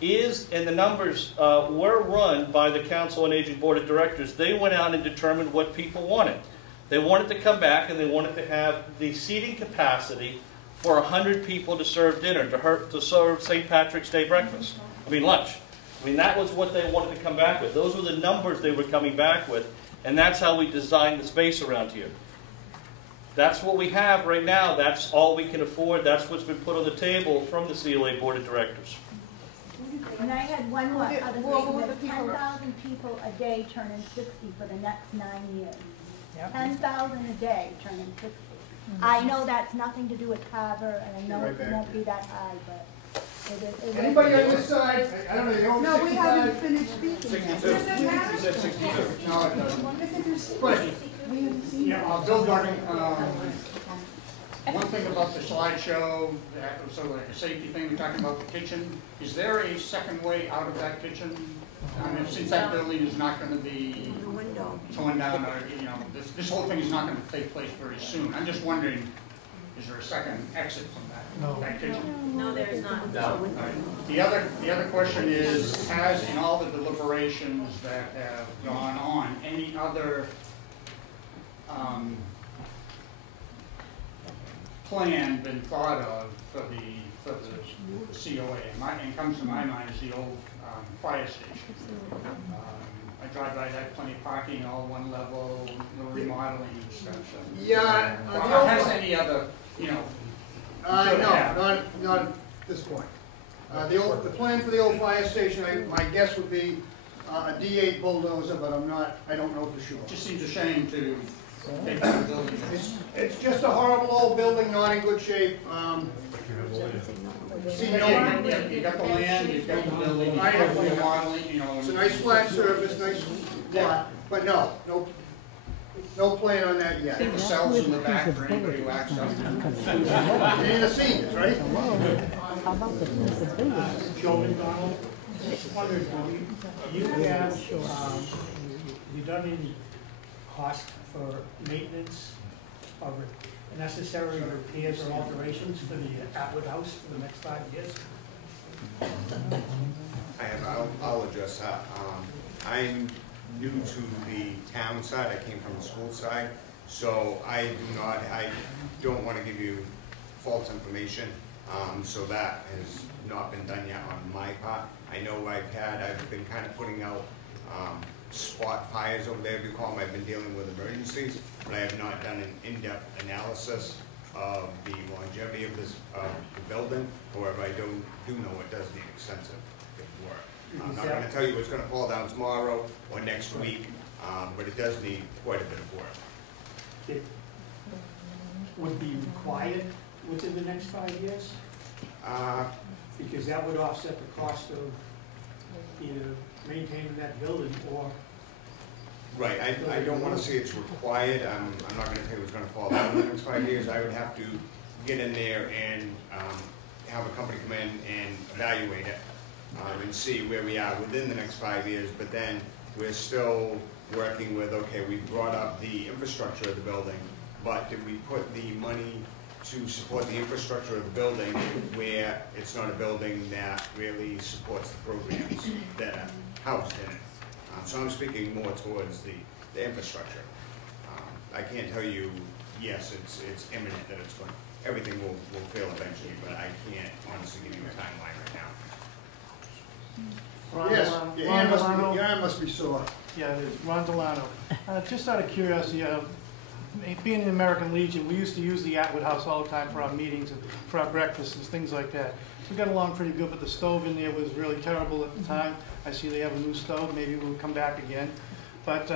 is, and the numbers were run by the Council on Aging Board of Directors. They went out and determined what people wanted. They wanted to come back and they wanted to have the seating capacity for 100 people to serve dinner, to serve St. Patrick's Day breakfast. Lunch. That was what they wanted to come back with. Those were the numbers they were coming back with, and that's how we designed the space around here. That's what we have right now. That's all we can afford. That's what's been put on the table from the COA Board of Directors. And I had one more other thing, that 10,000 people a day turning 60 for the next 9 years. 10,000 a day turning 60. I know that's nothing to do with Carver, and I know it won't be that high, but it is. Anybody on this side? I don't know, they're over 65? No, we haven't finished speaking. 62. Does it matter? He said 62. No, it doesn't. Question. Bill Darden, one thing about the slideshow, that was sort of like a safety thing, we're talking about the kitchen. Is there a second way out of that kitchen? Since that building is not going to be torn down, or this whole thing is not going to take place very soon. I'm just wondering, is there a second exit from that kitchen? No, there is not. No. The other question is, has in all the deliberations that have gone on, any other plan been thought of for the COA? And comes to my mind is the old fire station. I drive by that, plenty of parking, all one level, no remodeling and stuff. So. Yeah. Has any other, no, not at this point. The plan for the old fire station, my guess would be a D8 bulldozer, but I don't know for sure. It just seems a shame to take down the building. It's just a horrible old building, not in good shape. You got the land, you've got the building, you've got the remodeling, It's a nice flat surface, nice lot, but no. No plan on that yet. There were cells in the back for anybody who acts up. Any of the seniors, right? How about the disabilities? Joe McDonald, just wondered, you have, you done any cost for maintenance of necessary repairs or alterations for the Atwood House for the next 5 years? I have, I'll address that. I'm new to the town side, I came from the school side, so I don't want to give you false information, so that has not been done yet on my part. I know I've been kind of putting out spot fires over there, if you call them. I've been dealing with emergencies, but I have not done an in-depth analysis of the longevity of this the building. However, I do know it does need extensive work. I'm not going to tell you it's going to fall down tomorrow or next week, but it does need quite a bit of work. It would be required within the next 5 years? Because that would offset the cost of either maintaining that building or... Right, I don't want to say it's required. I'm not going to tell you it's going to fall down in the next 5 years. I would have to get in there and have a company come in and evaluate it and see where we are within the next 5 years. But then we're still working with, okay, we brought up the infrastructure of the building, but did we put the money to support the infrastructure of the building where it's not a building that really supports the programs that are housed in it? So I'm speaking more towards the infrastructure. I can't tell you, yes, it's imminent that it's going, everything will fail eventually, but I can't honestly give you a timeline right now. Yes, your hand must be sore. Yeah, it is. Ron Delano. Just out of curiosity, being in the American Legion, we used to use the Atwood House all the time for our meetings and for our breakfasts and things like that. We got along pretty good, but the stove in there was really terrible at the time. I see they have a new stove. Maybe we'll come back again. But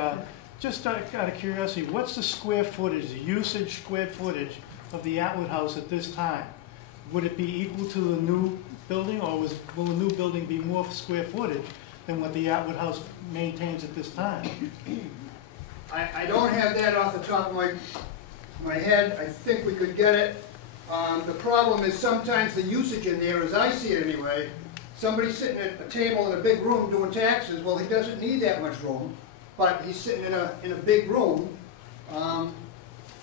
just out of curiosity, what's the square footage, the usage square footage of the Atwood House at this time? Would it be equal to the new building, or will the new building be more square footage than what the Atwood House maintains at this time? I don't have that off the top of my head. I think we could get it. The problem is sometimes the usage in there, as I see it anyway, somebody's sitting at a table in a big room doing taxes. Well, he doesn't need that much room, but he's sitting in a big room.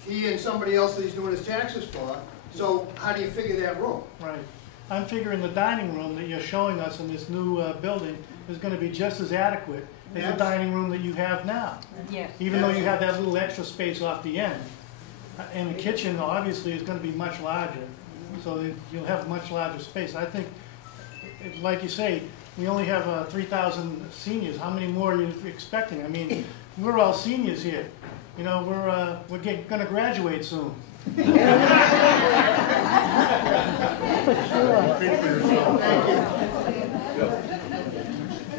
He and somebody else that he's doing his taxes for. So how do you figure that room? Right. I'm figuring the dining room that you're showing us in this new building is going to be just as adequate as the dining room that you have now. Yes. Even though you have that little extra space off the end. And the kitchen, obviously, is going to be much larger. So you'll have much larger space. I think, like you say, we only have 3,000 seniors. How many more are you expecting? I mean, we're all seniors here. You know, we're going to graduate soon. For sure.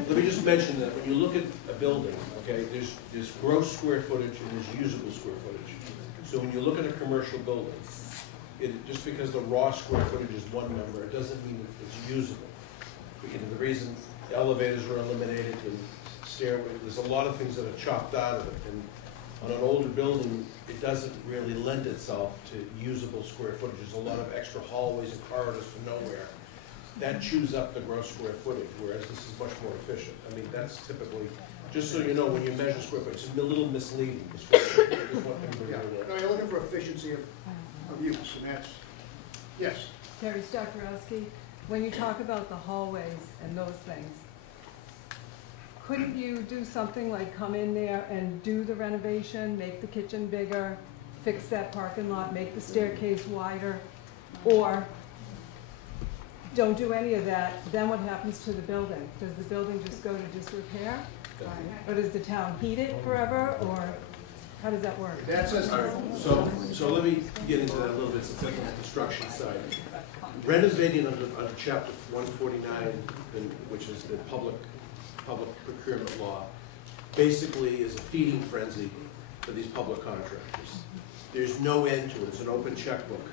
Let me just mention that when you look at a building, okay, there's gross square footage and there's usable square footage. So when you look at a commercial building, just because the raw square footage is one number, it doesn't mean that it's usable. The reason elevators are eliminated and stairway, there's a lot of things that are chopped out of it. And on an older building, it doesn't really lend itself to usable square footage. There's a lot of extra hallways and corridors from nowhere. That chews up the gross square footage, whereas this is much more efficient. I mean, that's typically, just so you know, when you measure square footage, it's a little misleading. No, you're looking for efficiency of use, and that's, yes. Terry Stokorowski, when you talk about the hallways and those things, couldn't you do something like come in there and do the renovation, make the kitchen bigger, fix that parking lot, make the staircase wider, or don't do any of that, then what happens to the building? Does the building just go to disrepair? Or does the town heat it forever, or how does that work? That's all right. So let me get into that a little bit, since that's on the construction side. Renovating under Chapter 149, which is the public procurement law, basically is a feeding frenzy for these public contractors. There's no end to it. It's an open checkbook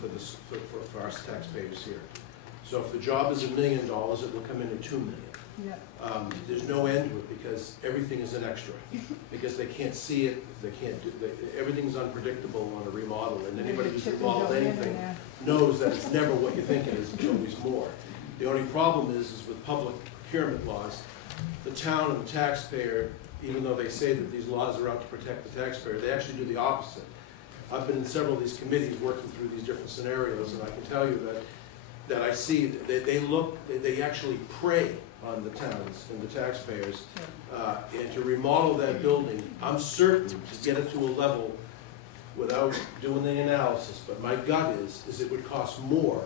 for us taxpayers here. So if the job is $1 million, it will come in at $2 million. There's no end to it because everything is an extra. Because they can't see it, they can't do, everything's unpredictable on a remodel, and anybody who's remodeled anything knows that it's never what you think it is, it's always more. The only problem is with public procurement laws, the town and the taxpayer, even though they say that these laws are out to protect the taxpayer, they actually do the opposite. I've been in several of these committees working through these different scenarios, and I can tell you that I see that they actually prey on the towns and the taxpayers, and to remodel that building, I'm certain to get it to a level without doing the analysis, but my gut is it would cost more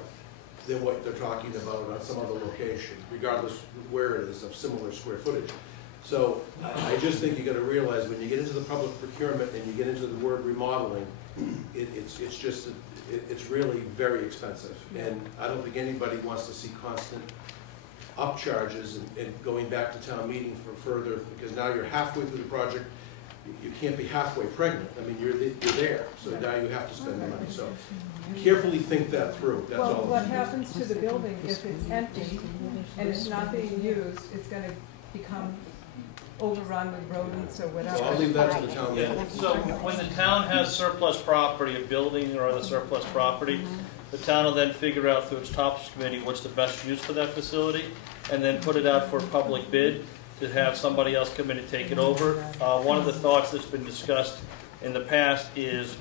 than what they're talking about on some other location, regardless of where it is, of similar square footage. So I just think you got to realize when you get into the public procurement and you get into the word remodeling, it's really very expensive, and I don't think anybody wants to see constant upcharges and going back to town meeting for further, because now you're halfway through the project, you can't be halfway pregnant. I mean, you're there, so now you have to spend the money. So carefully think that through. That's all. Well, what happens to the building if it's empty and it's not being used? It's going to become overrun with rodents or whatever. So I'll leave that to the town manager. So when the town has surplus property, a building or other surplus property, the town will then figure out through its topics committee what's the best use for that facility, and then put it out for a public bid to have somebody else come in and take it over. One of the thoughts that's been discussed in the past is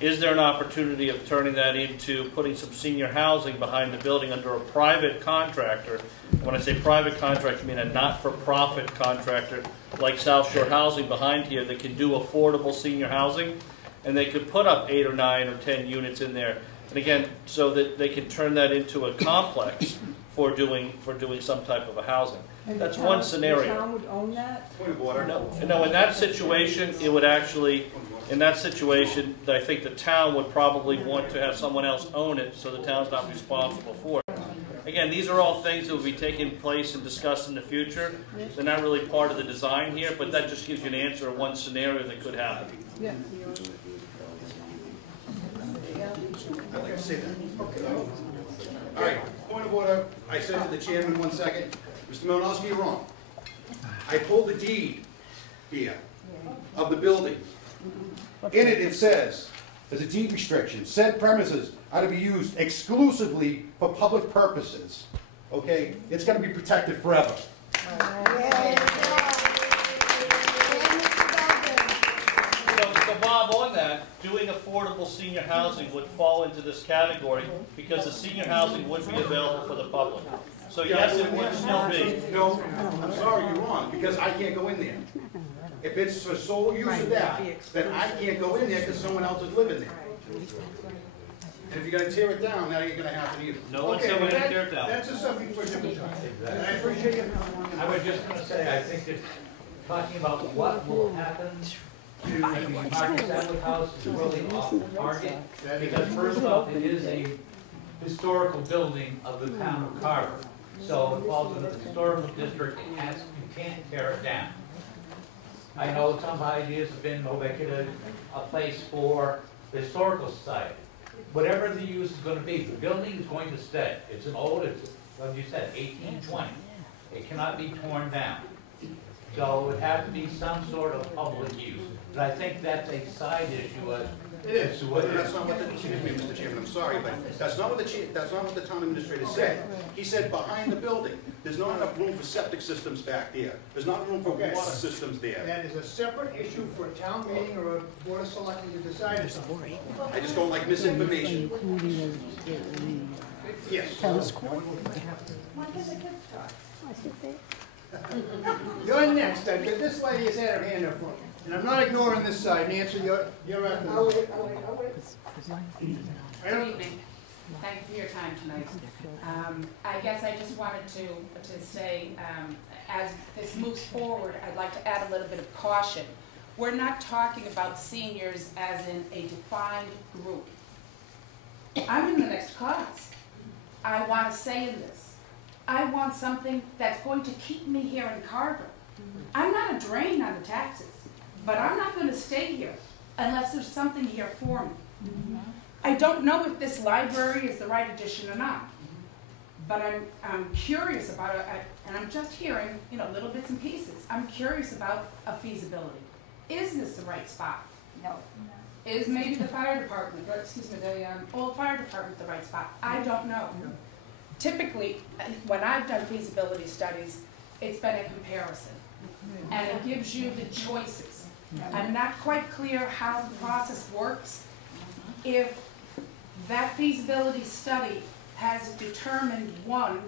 there an opportunity of turning that into putting some senior housing behind the building under a private contractor? When I say private contractor, I mean a not-for-profit contractor like South Shore Housing behind here that can do affordable senior housing, and they could put up 8 or 9 or 10 units in there. And again, so that they can turn that into a complex for doing some type of a housing. And that's one scenario. The town would own that? Point of order. No, in that situation, it would actually, in that situation, I think the town would probably want to have someone else own it so the town's not responsible for it. Again, these are all things that will be taking place and discussed in the future. They're not really part of the design here, but that just gives you an answer of one scenario that could happen. Yeah. I'd like to say that. Okay. All right, point of order. I said to the chairman 1 second, Mr. Malinowski, you're wrong. I pulled the deed here of the building. In it, it says, there's a deed restriction. Said premises are to be used exclusively for public purposes. Okay? It's going to be protected forever. So Bob, on that, doing affordable senior housing would fall into this category because the senior housing would be available for the public. So yes, it would still be. No, I'm sorry, you're wrong, because I can't go in there. If it's for sole use of that, then I can't go in there because someone else is living there. And if you're going to tear it down, now you're going to have to either. No one said we're going to tear it down. That's a subject for a different time. And I appreciate you. I was just going to say, I think that talking about what will happen to the Marcus Atwood House is really off the target. Because first off, it is a historical building of the town of Carver. So it falls into the historical district, you can't tear it down. I know some ideas have been, make it a place for the historical society. Whatever the use is going to be, the building is going to stay. It's an old, like you said, 1820. It cannot be torn down. So it would have to be some sort of public use. But I think that's a side issue. It is, but that's not what the, excuse me, Mr. Chairman, I'm sorry, but that's not what the town administrator said. He said behind the building, there's not enough room for septic systems back there. There's not room for water systems there. That is a separate issue for a town meeting or a board of selectmen to decide. I just don't like misinformation. Yes. You're next. This lady has had her hand up, and I'm not ignoring this side. Nancy, you're at the... I'll wait. Good evening. Thank you for your time tonight. I guess I just wanted to say, as this moves forward, I'd like to add a little bit of caution. We're not talking about seniors as in a defined group. I'm in the next class. I want to say in this, I want something that's going to keep me here in Carver. I'm not a drain on the taxes, but I'm not going to stay here unless there's something here for me. I don't know if this library is the right addition or not, but I'm curious about it, and I'm just hearing, you know, little bits and pieces. I'm curious about a feasibility. Is this the right spot? No. Is maybe the fire department, or excuse me, the old fire department the right spot? I don't know. Typically, when I've done feasibility studies, it's been a comparison, and it gives you the choices. I'm not quite clear how the process works. If that feasibility study has determined one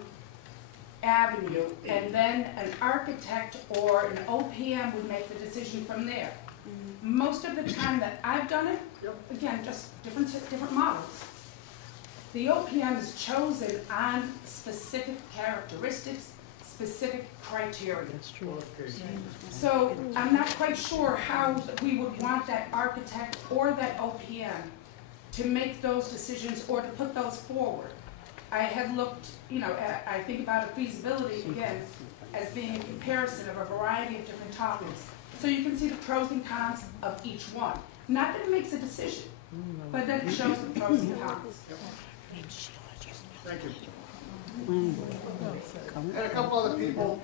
avenue, and then an architect or an OPM would make the decision from there. Most of the time that I've done it, again, just different models, the OPM is chosen on specific characteristics, specific criteria. That's true. So I'm not quite sure how we would want that architect or that OPM to make those decisions or to put those forward. I had looked, you know, I think about a feasibility, again, as being a comparison of a variety of different topics. So you can see the pros and cons of each one. Not that it makes a decision, but that it shows the pros and cons. Thank you. And a couple other people.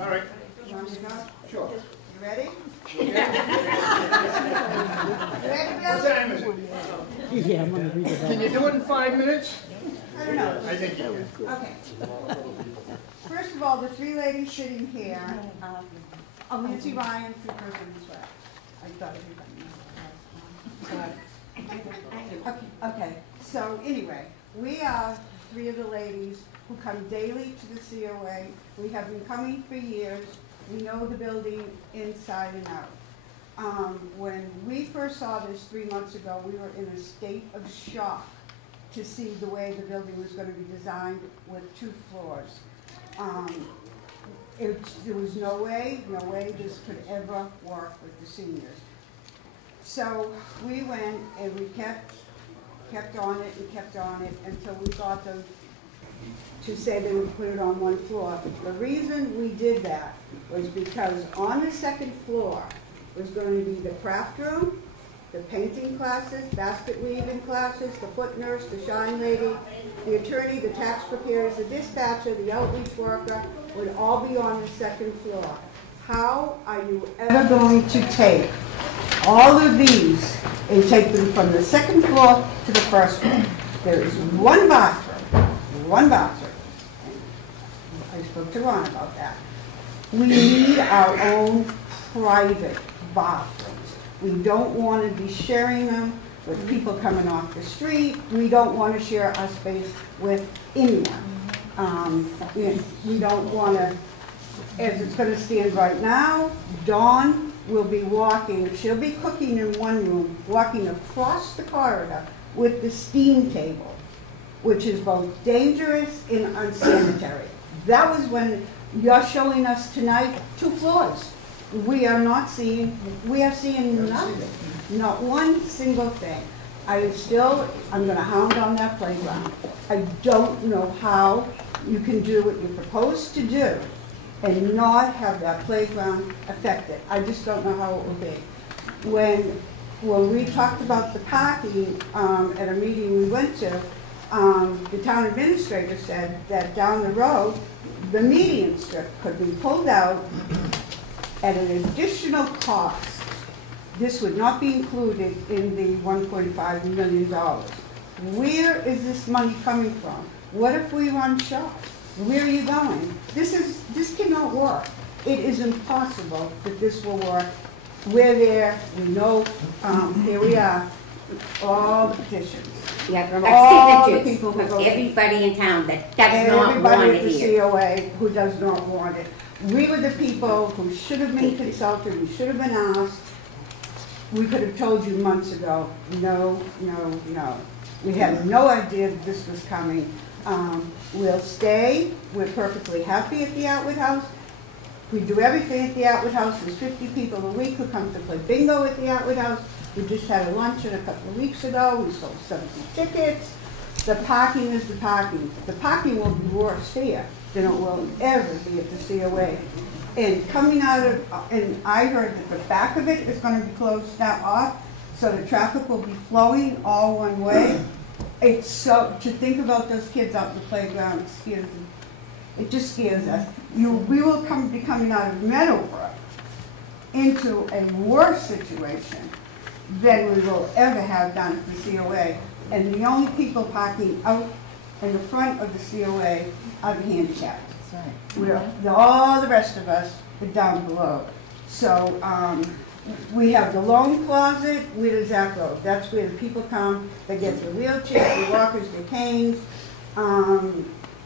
All right. You want me to go? Sure. You ready? What time is it? Yeah, I'm gonna read it out. Can you do it in 5 minutes? I don't know. I think you can. Okay. First of all, the three ladies sitting here, Nancy Ryan, three persons left. I thought everybody knew. Okay, so anyway, we are three of the ladies who come daily to the COA. We have been coming for years. We know the building inside and out. When we first saw this 3 months ago, we were in a state of shock to see the way the building was going to be designed with 2 floors. There was no way this could ever work with the seniors. So we went and we kept on it and kept on it until we got them to say they would put it on 1 floor. The reason we did that was because on the 2nd floor was going to be the craft room, the painting classes, basket weaving classes, the foot nurse, the shine lady, the attorney, the tax preparers, the dispatcher, the outreach worker would all be on the 2nd floor. How are you ever going to take all of these and take them from the 2nd floor to the 1st floor? There is one bathroom. I spoke to Ron about that. We need our own private bathrooms. We don't want to be sharing them with people coming off the street. We don't want to share our space with anyone. We don't want to, as it's going to stand right now, Dawn will be walking, she'll be cooking in one room, walking across the corridor with the steam table, which is both dangerous and unsanitary. That was when you're showing us tonight 2 floors. We are seeing nothing, not one single thing. I'm going to hound on that playground. I don't know how you can do what you proposed to do and not have that playground affected. I just don't know how it will be. When we talked about the parking at a meeting we went to, the town administrator said that down the road, the median strip could be pulled out at an additional cost. This would not be included in the $1.5 million. Where is this money coming from? What if we run short? Where are you going? This cannot work. It is impossible that this will work. We're there, we know, here we are, all the petitions. Yeah, all the signatures people who of go everybody in town that does not want everybody it at the here. COA who does not want it. We were the people who should have been consulted, we should have been asked. We could have told you months ago, no, no, no. We had no idea that this was coming. We'll stay, we're perfectly happy at the Atwood House. We do everything at the Atwood House. There's 50 people a week who come to play bingo at the Atwood House. We just had a luncheon a couple of weeks ago. We sold 70 tickets. The parking is the parking. The parking will be worse here than it will ever be at the COA. And coming out of, and I heard that the back of it is going to be closed now off, so the traffic will be flowing all one way. It's so, to think about those kids out in the playground, it scares me. It just scares us. We will be coming out of Meadowbrook into a worse situation than we will ever have done at the COA. And the only people parking out in the front of the COA are the handicapped. All the rest of us are down below. So we have the loan closet. Where does that go? That's where the people come. They get their wheelchairs, their walkers, their canes.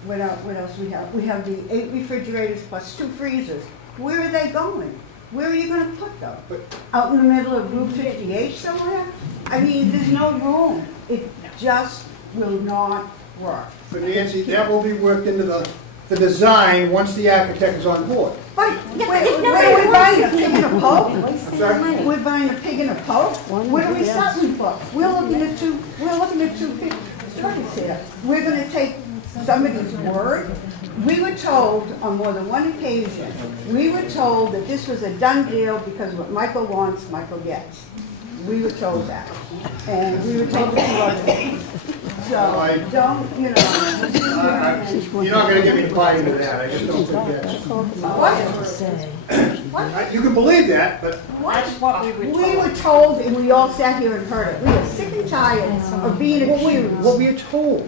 What else we have? We have the 8 refrigerators plus 2 freezers. Where are they going? Where are you going to put them? Out in the middle of Route 58 somewhere? I mean, there's no room. It just will not work. But Nancy, that will be worked into the design once the architect is on board. But we're buying a pig in a poke. We're buying a pig in a poke. What are we settling for? We're looking at two studies here. We're going to take somebody's word. We were told on more than one occasion, we were told that this was a done deal because what Michael wants, Michael gets. We were told that. And we were told a few other things. So don't, you know. You're not going to get me to buy into that. I just don't think that's. What? You can believe that, but. What? We were told, and we all sat here and heard it. We were sick and tired of being accused. What were you told?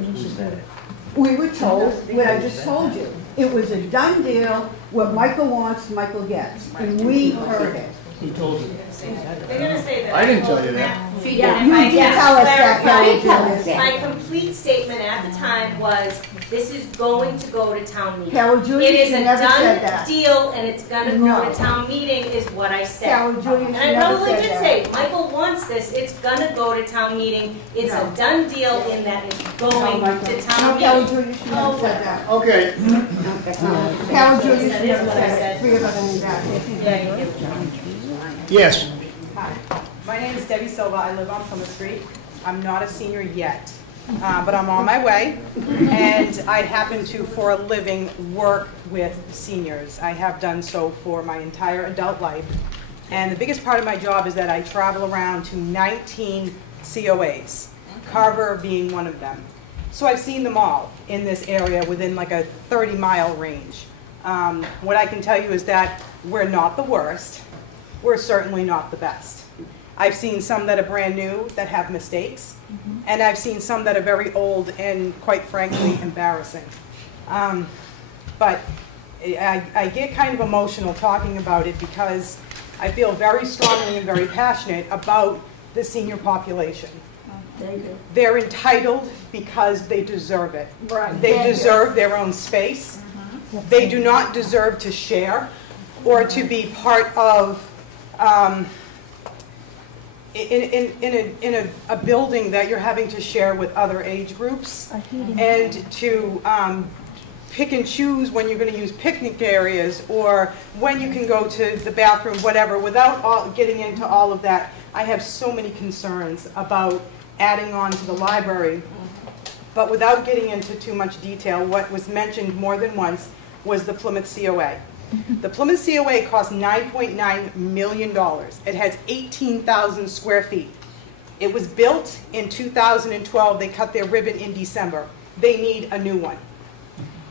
We were told what I just told you. It was a done deal. What Michael wants, Michael gets. And we heard it. Who told you? They're gonna say that. I didn't tell you that. Yeah, You did tell us that, Carol. My complete statement at the time was, this is going to go to town meeting. Carol Julius, It is you a never said done that. deal, and it's gonna go No. to town meeting, is what I said. Carol Julius, And you I never probably said did that. say, Michael wants this, it's gonna go to town meeting. It's a done deal in that it's going to town No, Carol meeting. Julius, you never said that. Okay. Carol Julius, you never said it. 3 of us in that. Yeah, you did. Yes. Hi, my name is Debbie Silva. I live on Plymouth Street. I'm not a senior yet, but I'm on my way. And I happen to, for a living, work with seniors. I have done so for my entire adult life. And the biggest part of my job is that I travel around to 19 COAs, Carver being one of them. So I've seen them all in this area within like a 30-mile range. What I can tell you is that we're not the worst. We're certainly not the best. I've seen some that are brand new that have mistakes, and I've seen some that are very old and, quite frankly, embarrassing. But I get kind of emotional talking about it because I feel very strongly and very passionate about the senior population. They're entitled because they deserve it. They deserve their own space. They do not deserve to share or to be part of in a building that you're having to share with other age groups, and to pick and choose when you're going to use picnic areas or when you can go to the bathroom, whatever, without getting into all of that. I have so many concerns about adding on to the library, but without getting into too much detail, what was mentioned more than once was the Plymouth COA. The Plymouth COA cost $9.9 million. It has 18,000 square feet. It was built in 2012. They cut their ribbon in December. They need a new one.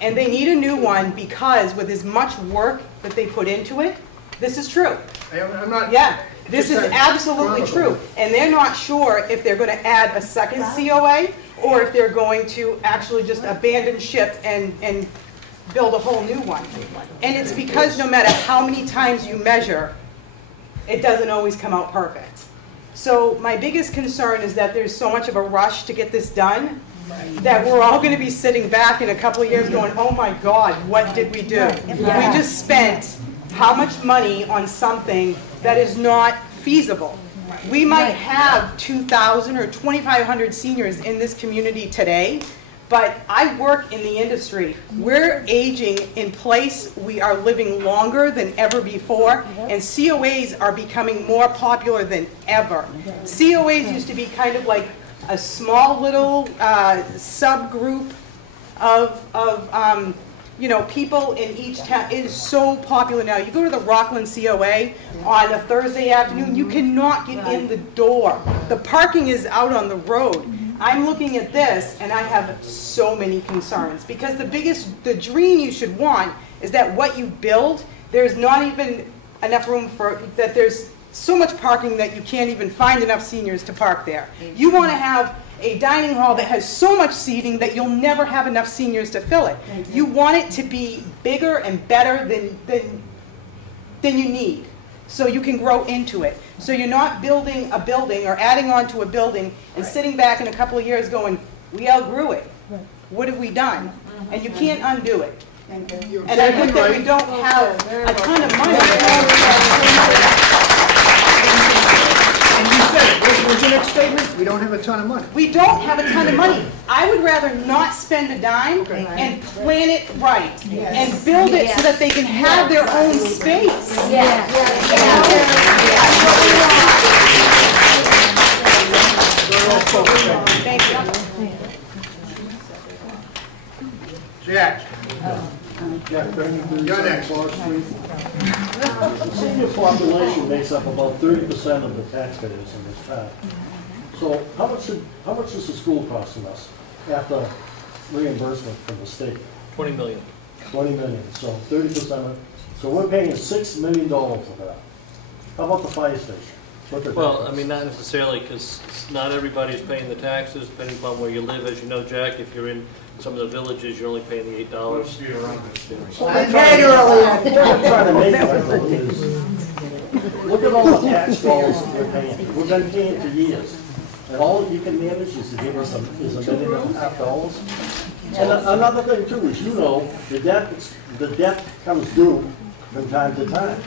And they need a new one because with as much work that they put into it, this is true. I'm not. Yeah, this is absolutely true. And they're not sure if they're going to add a second COA or if they're going to actually just abandon ship and build a whole new one. And it's because no matter how many times you measure, it doesn't always come out perfect. So my biggest concern is that there's so much of a rush to get this done that we're all going to be sitting back in a couple of years going, oh my God, what did we do? We just spent how much money on something that is not feasible. We might have 2,000 or 2,500 seniors in this community today, but I work in the industry. We're aging in place. We are living longer than ever before, and COAs are becoming more popular than ever. COAs used to be kind of like a small little subgroup of you know, people in each town. It is so popular now. You go to the Rockland COA on a Thursday afternoon, you cannot get in the door. The parking is out on the road. I'm looking at this and I have so many concerns because the dream you should want is that what you build, there's not even enough room for, that there's so much parking that you can't even find enough seniors to park there. You want to have a dining hall that has so much seating that you'll never have enough seniors to fill it. You want it to be bigger and better than you need, so you can grow into it. So you're not building a building or adding on to a building and sitting back in a couple of years going, we outgrew it. What have we done? And you can't undo it. And I think that we don't have a ton of money. And you said it, what's your next statement? We don't have a ton of money. We don't have a ton of money. I would rather not spend a dime and plan it right and build it so that they can have their own space. Thank you. Jack. You're next. The senior population makes up about 30% of the taxpayers in this town. So how much is the school costing us after reimbursement from the state? 20 million. 20 million, so 30% of it. So we're paying $6 million of that. How about the fire station? Well, I mean, not necessarily, because not everybody's paying the taxes, depending upon where you live. As you know, Jack, if you're in some of the villages, you're only paying the $8. What I'm trying to make is, look at all the tax dollars that we're paying. We've been paying for years. And all you can manage is to give us $1.5 million. And another thing too is, you know, the debt comes due from time to time.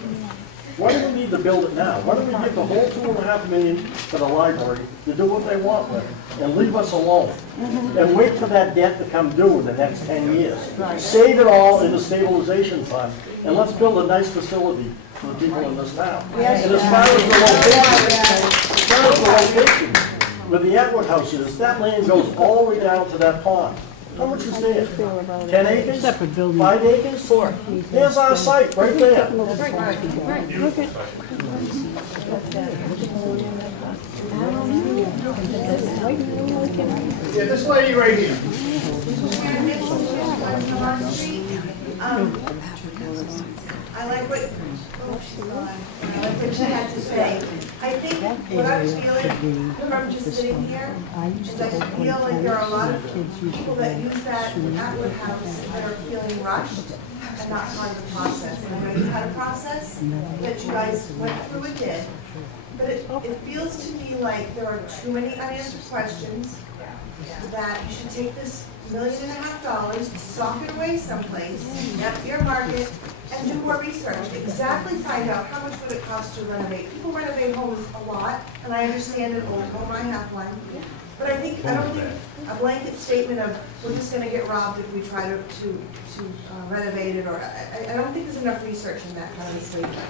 Why do we need to build it now? Why don't we give the whole $2.5 million to the library to do what they want with it and leave us alone? And wait for that debt to come due in the next 10 years. Save it all in the stabilization fund and let's build a nice facility for the people in this town. And as far as the location, where the Atwood House is, that land goes all the way down to that pond. How much is there? 10 acres? 5 acres? 4. There's our site, right there. Look at. Yeah, this lady right here. I like what, I like what she had to say. I think what I was feeling from just sitting here is I feel like there are a lot of people that use that Atwood House that are feeling rushed and not part of the process. And I know you had a process that you guys went through and did, but it feels to me like there are too many unanswered questions, that you should take this $1.5 million, sock it away someplace, earmark it, and do more research. Exactly find out how much would it cost to renovate. People renovate homes a lot, and I understand it, or I have one. But I don't think a blanket statement of we're just going to get robbed if we try to renovate it, or I don't think there's enough research in that kind of a statement.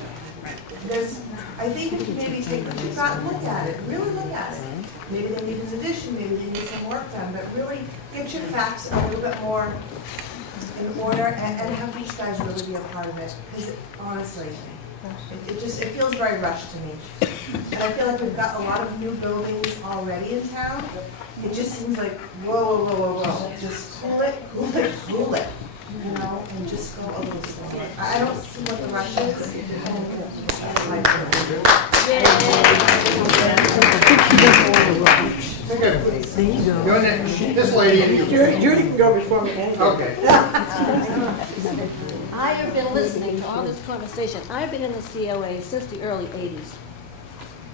I think if you maybe take what you've got and look at it, really look at it. Maybe they need an addition, maybe they need some work done, but really get your facts a little bit more in order and have these guys really be a part of it. Because honestly, it feels very rushed to me. And I feel like we've got a lot of new buildings already in town. It just seems like, whoa, whoa, whoa, whoa, whoa. Just cool it, cool it, cool it. You know, and just go a little slower. I don't see what the rush is. There you go. You're next. This lady and you. Judy can go before me. Okay. I have been listening to all this conversation. I've been in the COA since the early 80s.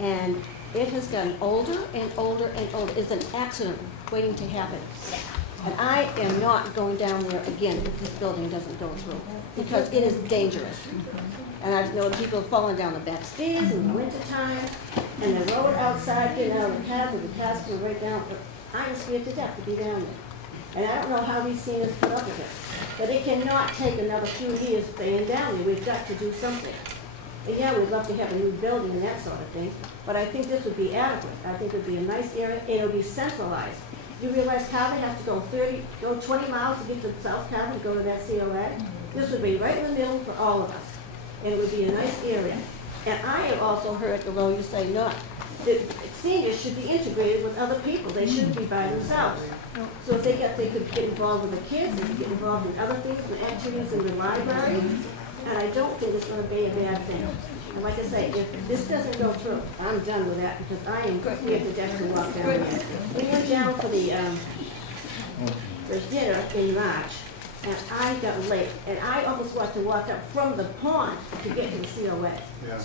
And it has gotten older and older and older. It's an accident waiting to happen. And I am not going down there again if this building doesn't go through, because it is dangerous. And I've known people falling down the back stairs in the wintertime, and the road outside getting out of the cab with the cars going right down. But I'm scared to death to be down there. And I don't know how these seniors put up with it. But it cannot take another few years staying down there. We've got to do something. And yeah, we'd love to have a new building and that sort of thing, but I think this would be adequate. I think it would be a nice area, and it would be centralized. You realize Carver has to go 20 miles to get to South Carver to go to that COA? This would be right in the middle for all of us. And it would be a nice area. And I have also heard, although you say not, that seniors should be integrated with other people. They shouldn't be by themselves. So if they could get involved with the kids, they could get involved in other things, with activities in the library, and I don't think it's going to be a bad thing. And like I say, if this doesn't go through, I'm done with that because I am scared to death to walk down there. We went down for the dinner in March, and I got late, and I almost wanted to walk up from the pond to get to the COA. Yeah.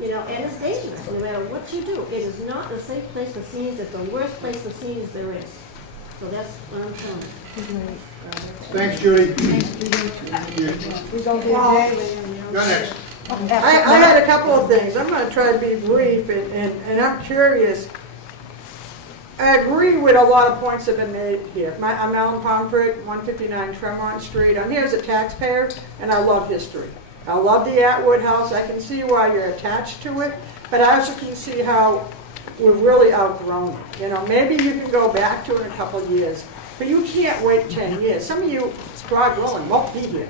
You know, and it's dangerous, no matter what you do. It is not a safe place for seniors. It's the worst place for seniors there is. So that's what I'm telling you. Thanks, Judy. We go Go next. I had a couple of things. I'm going to try to be brief, and I'm curious. I agree with a lot of points that have been made here. I'm Alan Pomfret, 159 Tremont Street. I'm here as a taxpayer, and I love history. I love the Atwood House. I can see why you're attached to it, but I also can see how we've really outgrown it. You know, maybe you can go back to it in a couple of years, but you can't wait 10 years. Some of you, God willing, won't be here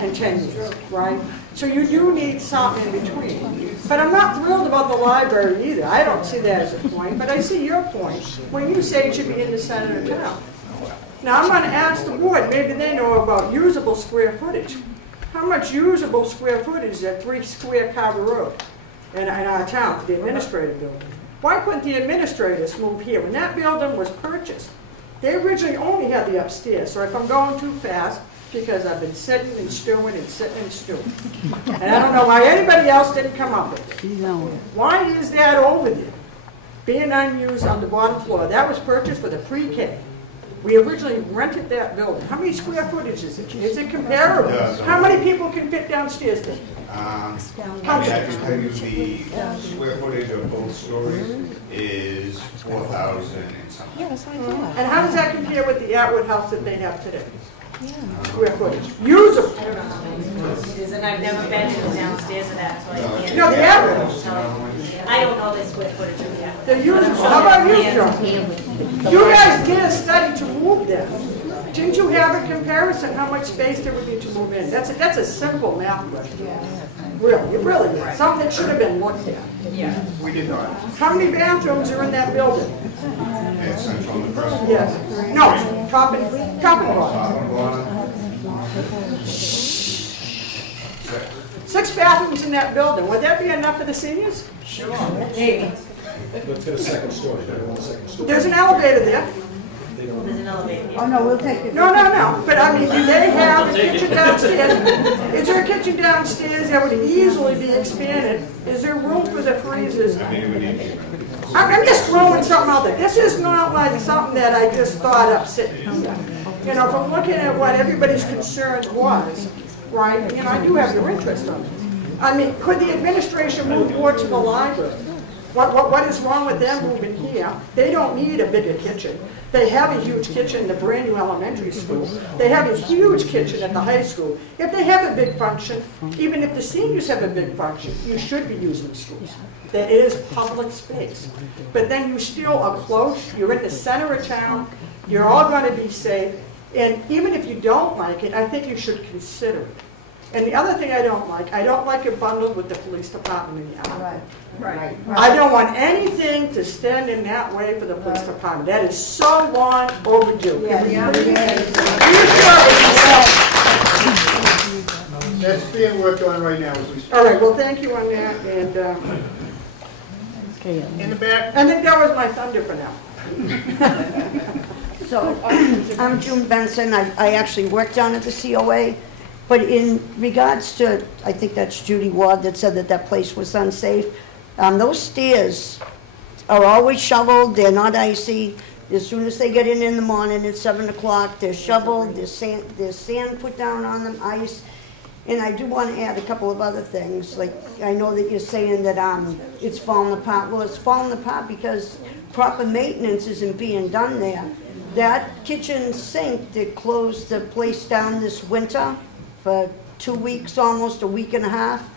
in 10 years, right? So you do need something in between. But I'm not thrilled about the library either. I don't see that as a point, but I see your point when you say it should be in the center of town. Now I'm going to ask the board, maybe they know about usable square footage. How much usable square footage is at 3 Square Carver Road in our town for the administrative building? Why couldn't the administrators move here? When that building was purchased, they originally only had the upstairs. So if I'm going too fast, because I've been sitting and stewing and sitting and stewing. And I don't know why anybody else didn't come up with it. Why is that over there? Being unused on the bottom floor. That was purchased for the pre-K. We originally rented that building. How many square footage is it? Is it comparable? How many people can fit downstairs there? I can tell you the square footage of both stories is 4,000 and something. Yeah, that's what I thought. And how does that compare with the Atwood House that they have today? Square footage. Usable. I don't know how it is, and I've never been downstairs of that, so I can't. No, the average. I don't know the square footage of the average. They're usable. How about you, John? You guys did a study to move them. Didn't you have a comparison how much space there would be to move in? That's a simple math question. Really, it really is. Something that should have been looked at. Yeah. We did not. How many bathrooms are in that building? And central on the first floor. Yes. No, top and bottom. 6 bathrooms in that building. Would that be enough for the seniors? Sure. Maybe. Let's get a second story. They want a second story. There's an elevator there. There's an elevator. Oh, no, we'll take it. No. But I mean, do they have a kitchen downstairs? Is there a kitchen downstairs that would easily be expanded? Is there room for the freezers? I'm just throwing something out there. This is not like something that I just thought up sitting here. You know, from looking at what everybody's concern was, right, you know, I do have your interest on it. I mean, could the administration move more to the library? What is wrong with them moving here? They don't need a bigger kitchen. They have a huge kitchen in the brand new elementary school. They have a huge kitchen at the high school. If they have a big function, even if the seniors have a big function, you should be using the schools. There is public space. But then you still are close, you're in the center of town, you're all going to be safe, and even if you don't like it, I think you should consider it. And the other thing I don't like it bundled with the police department in the alley. Right. I don't want anything to stand in that way for the police department. That is so long overdue. That's being worked on right now as we speak. All right, well, thank you on that, and in the back. I think that was my thunder for now. So, I'm June Benson. I actually worked down at the COA, but in regards to, I think that's Judy Ward that said that place was unsafe. Those stairs are always shoveled. They're not icy. As soon as they get in the morning at 7 o'clock, they're shoveled. There's sand put down on them, ice. And I do want to add a couple of other things. Like, I know that you're saying that it's falling apart. Well, it's falling apart because proper maintenance isn't being done there. That kitchen sink that closed the place down this winter for 2 weeks, almost a week and a half.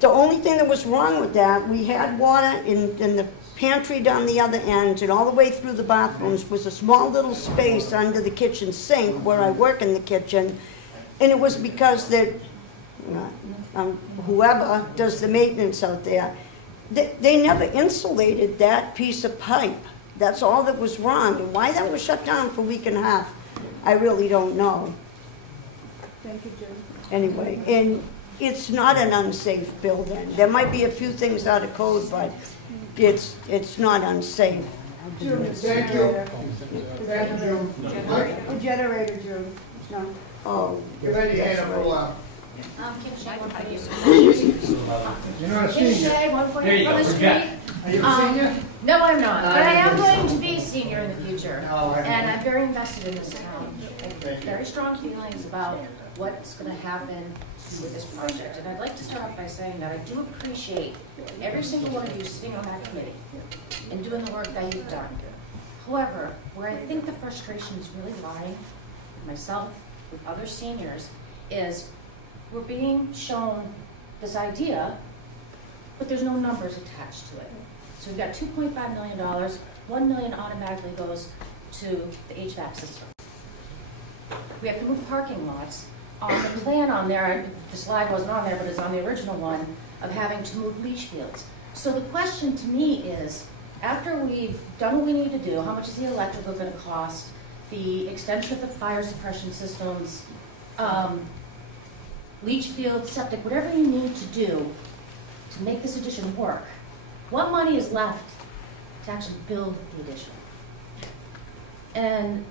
The only thing that was wrong with that, we had water in the pantry down the other end, and all the way through the bathrooms was a small little space under the kitchen sink where I work in the kitchen, and it was because that whoever does the maintenance out there, they never insulated that piece of pipe. That's all that was wrong. And why that was shut down for a week and a half, I really don't know. Thank you, Jim. Anyway, and it's not an unsafe building. There might be a few things out of code, but it's not unsafe. Thank you. Thank you, June. Mike? The generator, June. No. Oh. You've had your hand up for a while. Kim Shea, 142. You're not a Kim senior. Shea, 140 There you go, Plymouth forget. Street. Are you a senior? No, I'm not, but I am No, going to be a senior in the future. No, I And know. I'm very invested in this town. I have very strong feelings about what's going to happen with this project. And I'd like to start off by saying that I do appreciate every single one of you sitting on that committee and doing the work that you've done. However, where I think the frustration is really lying, with myself, with other seniors, is we're being shown this idea, but there's no numbers attached to it. So we've got $2.5 million, $1 million automatically goes to the HVAC system. We have to move parking lots. On the plan on there, the slide wasn't on there, but it's on the original one, of having to move leach fields. So the question to me is, after we've done what we need to do, how much is the electrical going to cost, the extension of the fire suppression systems, leach field, septic, whatever you need to do to make this addition work, what money is left to actually build the addition? And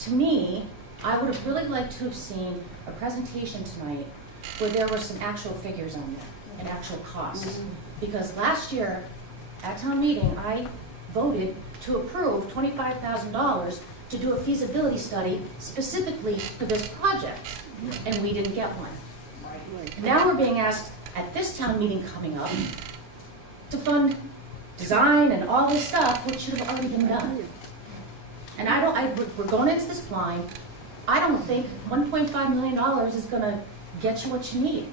to me, I would have really liked to have seen a presentation tonight where there were some actual figures on there and actual costs. Because last year, at town meeting, I voted to approve $25,000 to do a feasibility study specifically for this project, and we didn't get one. Now we're being asked at this town meeting coming up to fund design and all this stuff, which should have already been done. And we're going into this blind. I don't think $1.5 million is going to get you what you need.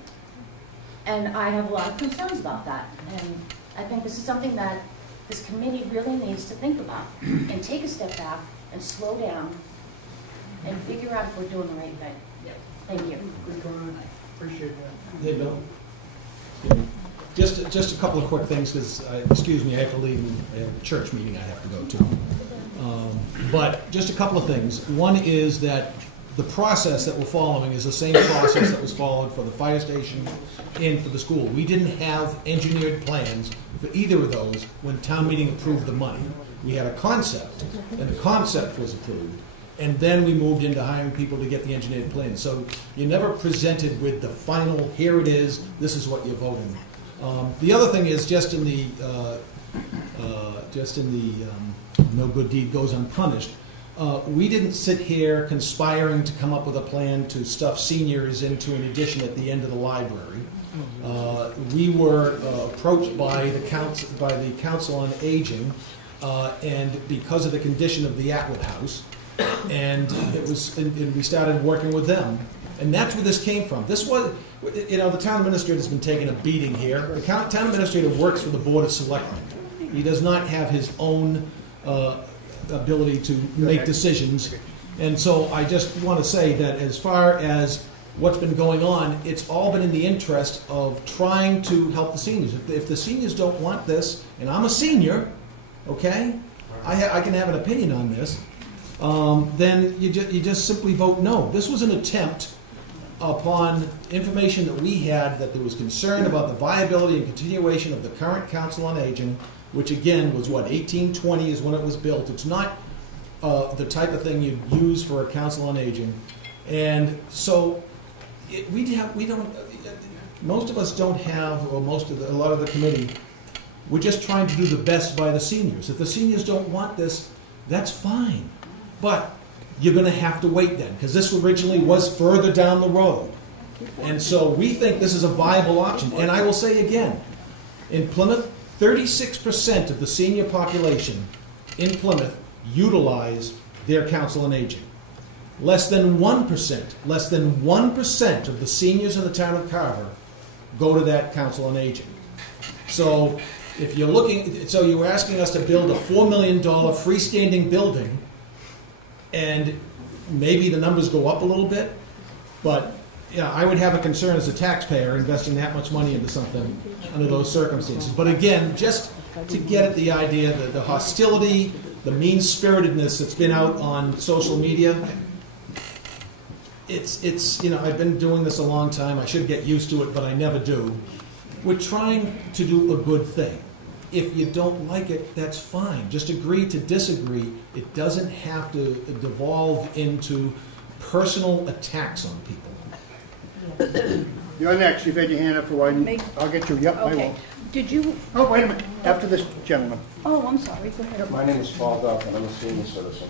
And I have a lot of concerns about that. And I think this is something that this committee really needs to think about and take a step back and slow down and figure out if we're doing the right thing. Thank you. Appreciate that. Hey, Bill. Just a couple of quick things, because, excuse me, I have to leave, I have a church meeting I have to go to. But just a couple of things. One is that the process that we're following is the same process that was followed for the fire station and for the school. We didn't have engineered plans for either of those when town meeting approved the money. We had a concept, and the concept was approved, and then we moved into hiring people to get the engineered plans. So you never presented with the final, here it is, this is what you're voting. The other thing is, just in the no good deed goes unpunished, we didn't sit here conspiring to come up with a plan to stuff seniors into an addition at the end of the library. We were approached by the Council on Aging, and because of the condition of the Atwood House, and we started working with them, and that's where this came from. This was, you know, the town administrator has been taking a beating here. The town administrator works for the Board of Selectmen. He does not have his own ability to make decisions. And so I just want to say that as far as what's been going on, it's all been in the interest of trying to help the seniors. If the seniors don't want this, and I'm a senior, okay, I can have an opinion on this, then you just simply vote no. This was an attempt upon information that we had that there was concern about the viability and continuation of the current Council on Aging, which again was what, 1820 is when it was built. It's not the type of thing you'd use for a Council on Aging. And so most of us don't have, or a lot of the committee, we're just trying to do the best by the seniors. If the seniors don't want this, that's fine. But you're going to have to wait then, because this originally was further down the road. And so we think this is a viable option. And I will say again, in Plymouth, 36% of the senior population in Plymouth utilize their Council on Aging. Less than 1% of the seniors in the town of Carver go to that Council on Aging. So if you're looking, so you were asking us to build a $4 million freestanding building, and maybe the numbers go up a little bit, but yeah, I would have a concern as a taxpayer investing that much money into something under those circumstances. But again, just to get at the idea that the hostility, the mean-spiritedness that's been out on social media, it's you know, I've been doing this a long time. I should get used to it, but I never do. We're trying to do a good thing. If you don't like it, that's fine. Just agree to disagree. It doesn't have to devolve into personal attacks on people. You're next. You've had your hand up for a while. I'll get you. Yep, I Okay. will. Did you? Oh, wait a minute. After this gentleman. Oh, I'm sorry. Go ahead. My name is Paul Duff, and I'm a senior citizen.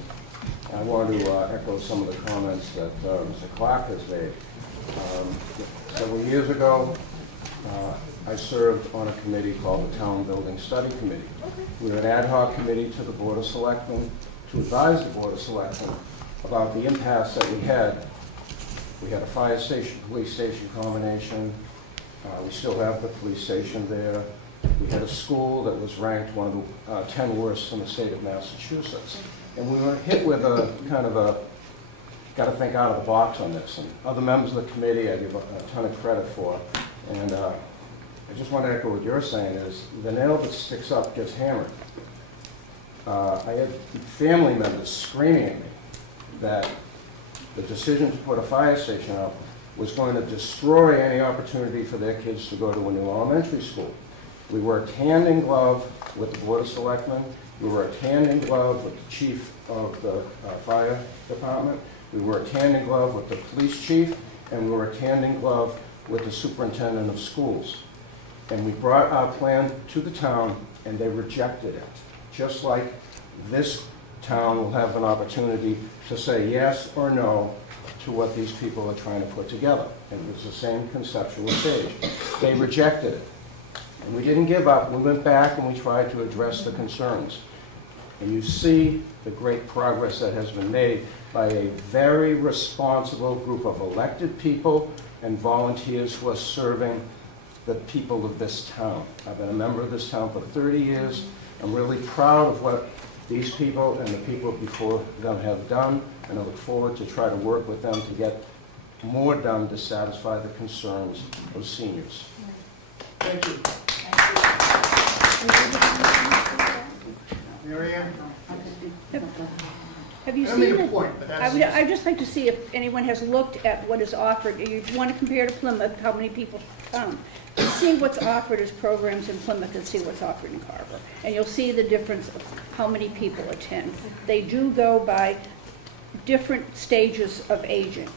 I want to echo some of the comments that Mr. Clark has made. Several years ago, I served on a committee called the Town Building Study Committee. We were an ad hoc committee to the Board of Selectmen to advise the Board of Selectmen about the impasse that we had. We had a fire station, police station combination. We still have the police station there. We had a school that was ranked one of the 10 worst in the state of Massachusetts. And we were hit with a kind of a, got to think out of the box on this. And other members of the committee I give a ton of credit for. And I just want to echo what you're saying is the nail that sticks up gets hammered. I had family members screaming at me that the decision to put a fire station up was going to destroy any opportunity for their kids to go to a new elementary school. We worked hand in glove with the Board of Selectmen. We worked hand in glove with the chief of the fire department. We worked hand in glove with the police chief, and we worked hand in glove with the superintendent of schools. And we brought our plan to the town, and they rejected it. Just like this town will have an opportunity to say yes or no to what these people are trying to put together. And it was the same conceptual stage. They rejected it. And we didn't give up. We went back and we tried to address the concerns. And you see the great progress that has been made by a very responsible group of elected people and volunteers who are serving the people of this town. I've been a member of this town for 30 years. I'm really proud of what these people and the people before them have done, and I look forward to try to work with them to get more done to satisfy the concerns of seniors. Thank you. Mary Ann? Have you I don't make seen a it? point, but that's- I'd just like to see if anyone has looked at what is offered. You want to compare to Plymouth, how many people come. And see what's offered as programs in Plymouth and see what's offered in Carver. And you'll see the difference of how many people attend. They do go by different stages of aging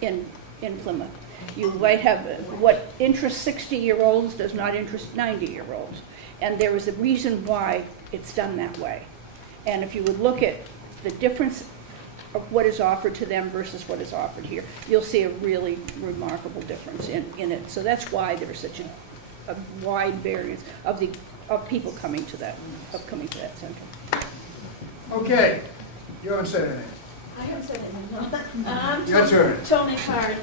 in Plymouth. You might have what interests 60-year-olds does not interest 90-year-olds. And there is a reason why it's done that way. And if you would look at the difference of what is offered to them versus what is offered here, you'll see a really remarkable difference in it. So that's why there's such a wide variance of people coming to that center. Okay. You haven't said anything. I haven't said anything, no. I'm Your turn. Tony Card.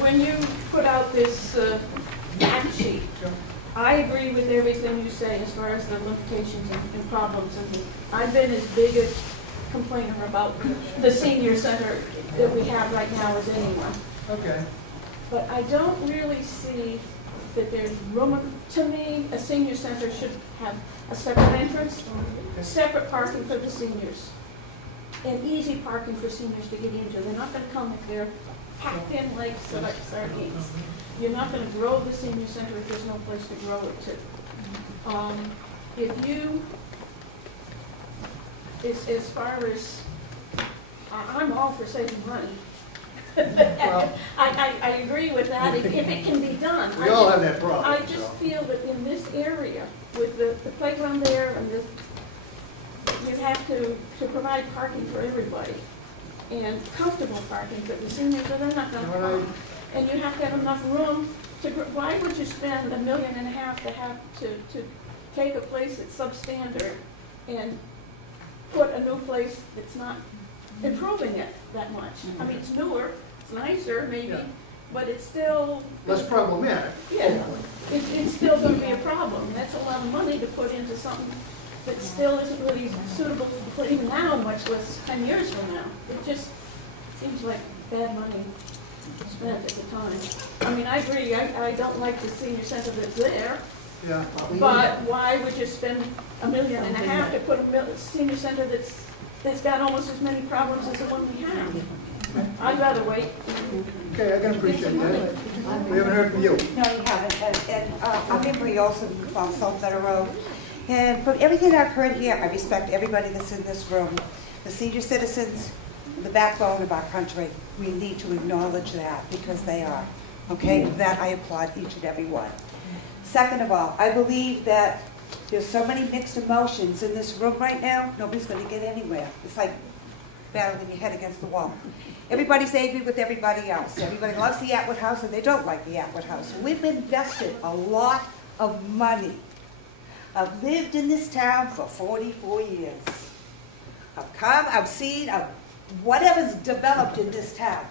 When you put out this fact sheet, I agree with everything you say as far as the limitations and problems. And I've been as big a complainer about the senior center that we have right now as anyone. Okay. But I don't really see that there's room. To me, a senior center should have a separate entrance, separate parking for the seniors, and easy parking for seniors to get into. They're not going to come if they're packed in like sardines. You're not going to grow the senior center if there's no place to grow it to. If you, as far as, I'm all for saving money. Well, I agree with that if it can be done. We all have that problem. I just feel that in this area, with the playground there, and you have to provide parking for everybody, and comfortable parking for the seniors, or they're not going to come. And you have to have enough room to. Why would you spend $1.5 million to take a place that's substandard and put a new place that's not improving it that much? I mean, it's newer, it's nicer maybe, but it's still less problematic. Yeah, it's still going to be a problem. That's a lot of money to put into something that still isn't really suitable for even now, much less 10 years from now. It just seems like bad money spent at the time. I mean, I agree, I don't like the senior center that's there, Yeah. but why would you spend $1.5 million to put a senior center that's got almost as many problems as the one we have? I'd rather wait. Okay, I can appreciate that. We haven't heard from you. No, you haven't. And I'm Emery Olson from South Center Road. And from everything I've heard here, I respect everybody that's in this room. The senior citizens, the backbone of our country. We need to acknowledge that because they are. Okay? That I applaud each and every one. Second of all, I believe that there's so many mixed emotions in this room right now, nobody's going to get anywhere. It's like battling your head against the wall. Everybody's angry with everybody else. Everybody loves the Atwood House and they don't like the Atwood House. We've invested a lot of money. I've lived in this town for 44 years. I've come, I've seen whatever's developed in this town.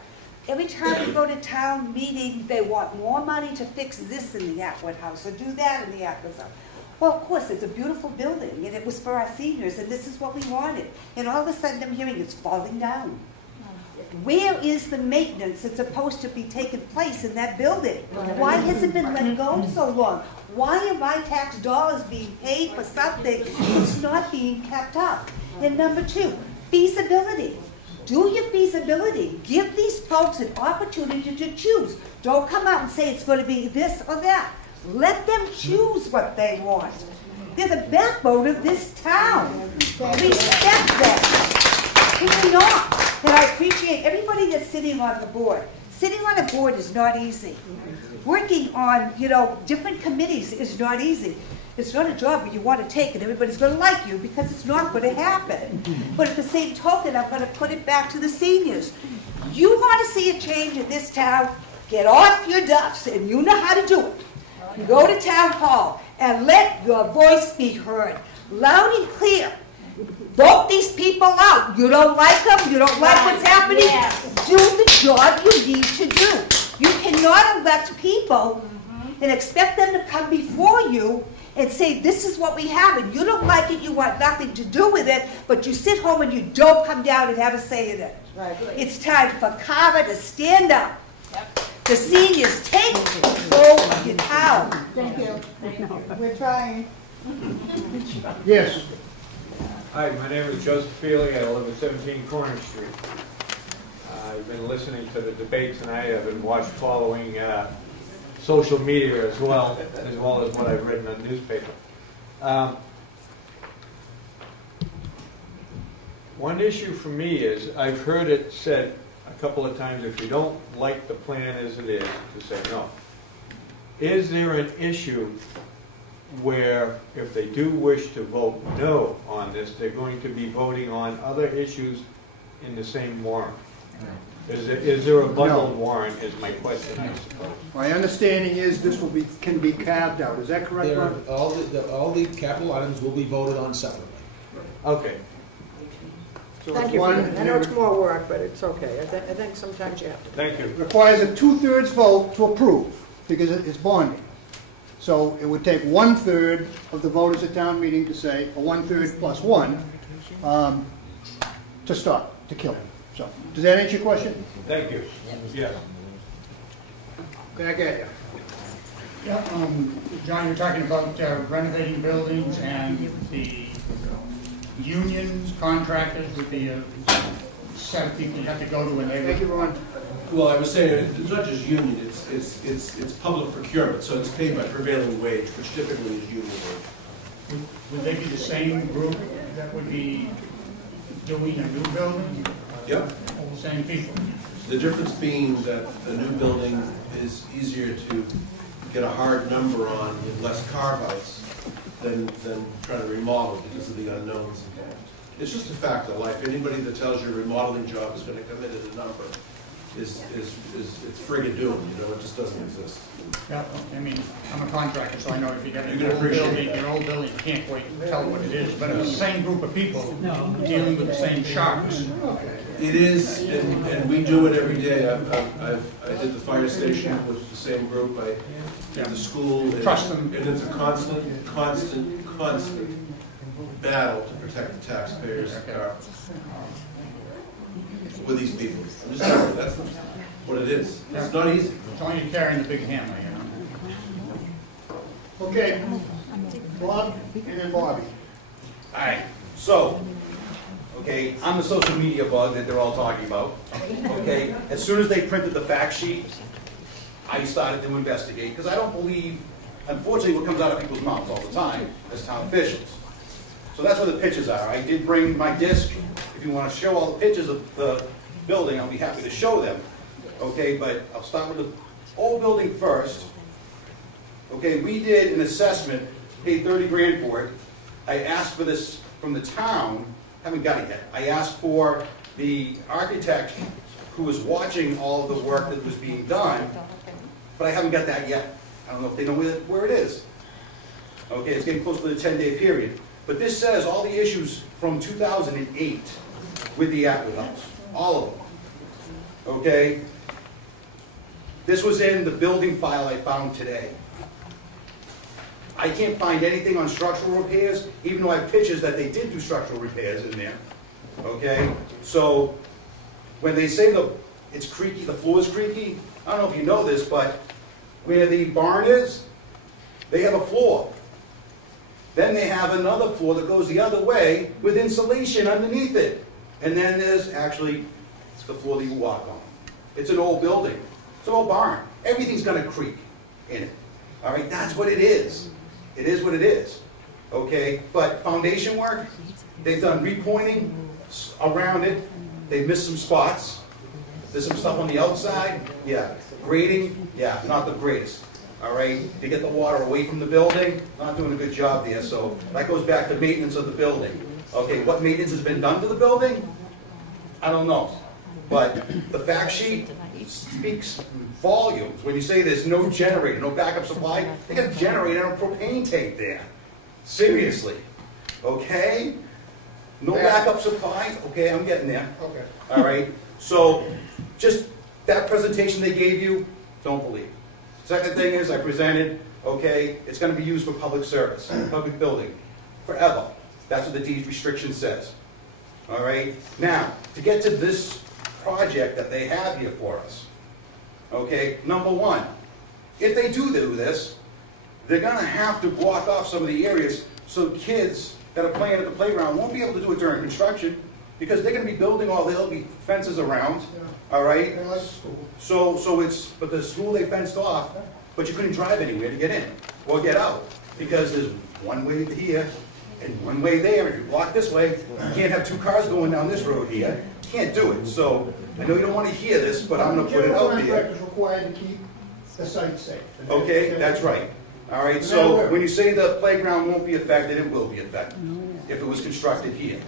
Every time we go to town meeting, they want more money to fix this in the Atwood House or do that in the Atwood House. Well, of course, it's a beautiful building, and it was for our seniors, and this is what we wanted. And all of a sudden, I'm hearing it's falling down. Where is the maintenance that's supposed to be taking place in that building? Why has it been let go so long? Why are my tax dollars being paid for something that's not being kept up? And number two, feasibility. Do your feasibility. Give these folks an opportunity to choose. Don't come out and say it's going to be this or that. Let them choose what they want. They're the backbone of this town. Respect them. It's not. And I appreciate everybody that's sitting on the board. Sitting on a board is not easy. Working on, different committees is not easy. It's not a job where you want to take and everybody's going to like you because it's not going to happen. But at the same token, I'm going to put it back to the seniors. You want to see a change in this town, get off your duffs, and you know how to do it. You go to town hall and let your voice be heard, loud and clear. Vote these people out. You don't like them, you don't like what's happening, do the job you need to do. You cannot elect people and expect them to come before you and say, this is what we have, and you don't like it, you want nothing to do with it, but you sit home and you don't come down and have a say in it. Right. It's time for Carver to stand up. Yep. The seniors, take control of your town. Thank you. We're trying. Yes. Hi, my name is Joseph Feely. I live at 17 Corner Street. I've been listening to the debate tonight. I've been following social media as well as what I've read in the newspaper. One issue for me is I've heard it said a couple of times, if you don't like the plan as it is, to say no. Is there an issue where if they do wish to vote no on this, they're going to be voting on other issues in the same warrant? Is there a bundled warrant is my question, I suppose. My understanding is this can be carved out. Is that correct, Ron? All the capital items will be voted on separately. Okay. So Thank you. I know it's more work, but it's okay. I think sometimes you have to. Thank you. Requires a 2/3 vote to approve because it's bonding. So it would take 1/3 of the voters at town meeting to say, or 1/3 plus 1, to stop, to kill it. So, does that answer your question? Thank you. Yes. Back at you. Yeah, John, you're talking about renovating buildings and the unions, contractors with the set of people you have to go to when they... Thank you, Ron. Well, I was saying, it's not just union, it's public procurement, so it's paid by prevailing wage, which typically is union wage. Would they be the same group that would be doing a new building? Yep. Same people? The difference being that a new building is easier to get a hard number on with less carve-outs than trying to remodel because of the unknowns involved. It's just a fact of life. Anybody that tells you a remodeling job is going to come in at a number it's friggin' doomed, it just doesn't exist. Yeah, I mean, I'm a contractor, so I know if you got an You're old gonna appreciate building, your old building, you can't quite tell what it is, but it's the same group of people dealing with the same sharks. It is, and we do it every day. I did the fire station with the same group. I did the school. Trust them. And it's a constant battle to protect the taxpayers. with these people. I'm just telling you, that's what it is. It's not easy. It's only carrying the big hammer, you know? Okay, Bob, and then Bobby. All right, so, okay, I'm the social media bug that they're all talking about. Okay, as soon as they printed the fact sheet, I started to investigate, because I don't believe, unfortunately, what comes out of people's mouths all the time as town officials. So that's where the pictures are. I did bring my disc. If you want to show all the pictures of the building, I'll be happy to show them. Okay, but I'll start with the old building first. Okay, we did an assessment, paid 30 grand for it. I asked for this from the town, haven't got it yet. I asked for the architect who was watching all of the work that was being done, but I haven't got that yet. I don't know if they know where it is. Okay, it's getting close to the 10-day period. But this says all the issues from 2008 with the Atwood House, all of them. Okay? This was in the building file I found today. I can't find anything on structural repairs, even though I have pictures that they did do structural repairs in there. Okay? So, when they say it's creaky, the floor is creaky, I don't know if you know this, but where the barn is, they have a floor. Then they have another floor that goes the other way with insulation underneath it. And then there's actually the floor that you walk on. It's an old building. It's an old barn. Everything's going to creak in it. All right, that's what it is. It is what it is. Okay, but foundation work, they've done repointing around it. They've missed some spots. There's some stuff on the outside. Yeah. Grading, yeah, not the greatest. All right, to get the water away from the building, not doing a good job there. So that goes back to maintenance of the building. Okay, what maintenance has been done to the building? I don't know. But the fact sheet speaks volumes. When you say there's no generator, no backup supply, they got a generator and a propane tank there. Seriously. Okay? No backup supply? Okay, I'm getting there. Okay. All right, so just that presentation they gave you, don't believe. Second thing is I presented, okay, it's going to be used for public service, public building, forever. That's what the deed restriction says. All right? Now, to get to this project that they have here for us, okay, number one, if they do this, they're going to have to block off some of the areas so kids that are playing at the playground won't be able to do it during construction because they're going to be building all, there'll be fences around. All right? So it's, but the school they fenced off, but you couldn't drive anywhere to get in or get out because there's one way here and one way there. If you block this way, you can't have two cars going down this road here. You can't do it. So I know you don't want to hear this, but I'm going to put it out there. General contractor is required to keep the site safe. Okay, that's right. All right, so when you say the playground won't be affected, it will be affected if it was constructed here.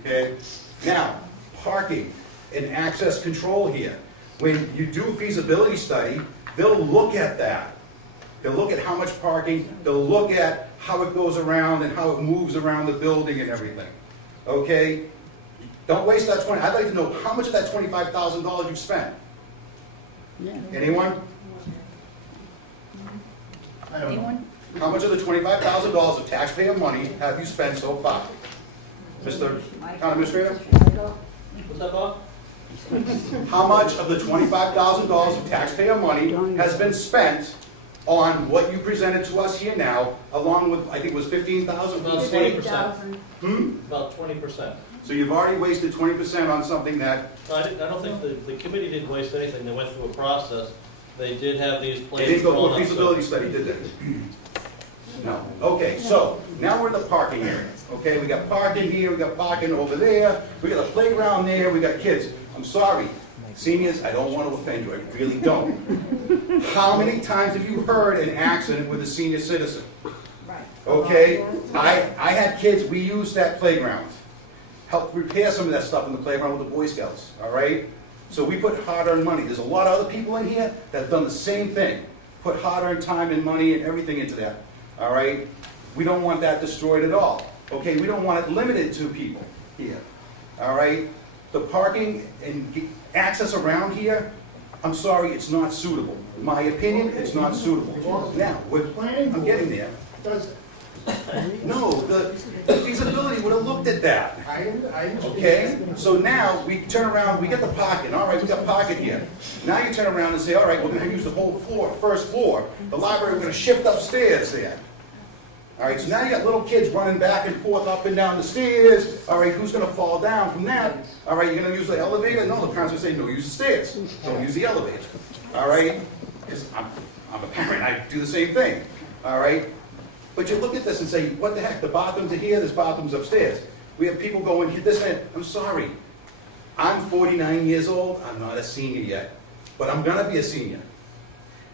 Okay? Now, parking and access control here. When you do a feasibility study, they'll look at that. They'll look at how much parking, they'll look at how it goes around and how it moves around the building and everything. Okay? Don't waste that 20. I'd like to know how much of that $25,000 you've spent. Anyone? I don't know. How much of the $25,000 of taxpayer money have you spent so far? Mr. Town Administrator? What's that, Bob? How much of the $25,000 of taxpayer money has been spent on what you presented to us here now, along with, I think it was 15,000? About 20%. About 20%. So you've already wasted 20% on something that... No, I don't think the committee didn't waste anything. They went through a process. They did have these plans. They didn't go through a feasibility study, did they? No. Okay, so now we're in the parking area. Okay, we got parking here, we got parking over there, we got a playground there, we got kids. I'm sorry, seniors, I don't want to offend you, I really don't. How many times have you heard an accident with a senior citizen? Okay, I had kids, we used that playground. Helped repair some of that stuff in the playground with the Boy Scouts, all right? So we put hard-earned money. There's a lot of other people in here that have done the same thing. Put hard-earned time and money and everything into that, all right? We don't want that destroyed at all. Okay, we don't want it limited to people here, all right? The parking and access around here, I'm sorry, it's not suitable. In my opinion, it's not suitable. Now, I'm getting there. Does No, the feasibility would have looked at that. I understand. Okay, so now we turn around, we get the pocket, all right, we got pocket here. Now you turn around and say, all right, we're gonna use the whole floor, first floor. The library, we're gonna shift upstairs there. All right, so now you got little kids running back and forth up and down the stairs. All right, who's gonna fall down from that? All right, you're gonna use the elevator? No, the parents will say, no, use the stairs. Don't use the elevator. All right, because I'm a parent, I do the same thing. All right, but you look at this and say, what the heck, the bathrooms are here, this bathroom's upstairs. We have people going, this and I'm sorry. I'm 49 years old, I'm not a senior yet, but I'm gonna be a senior.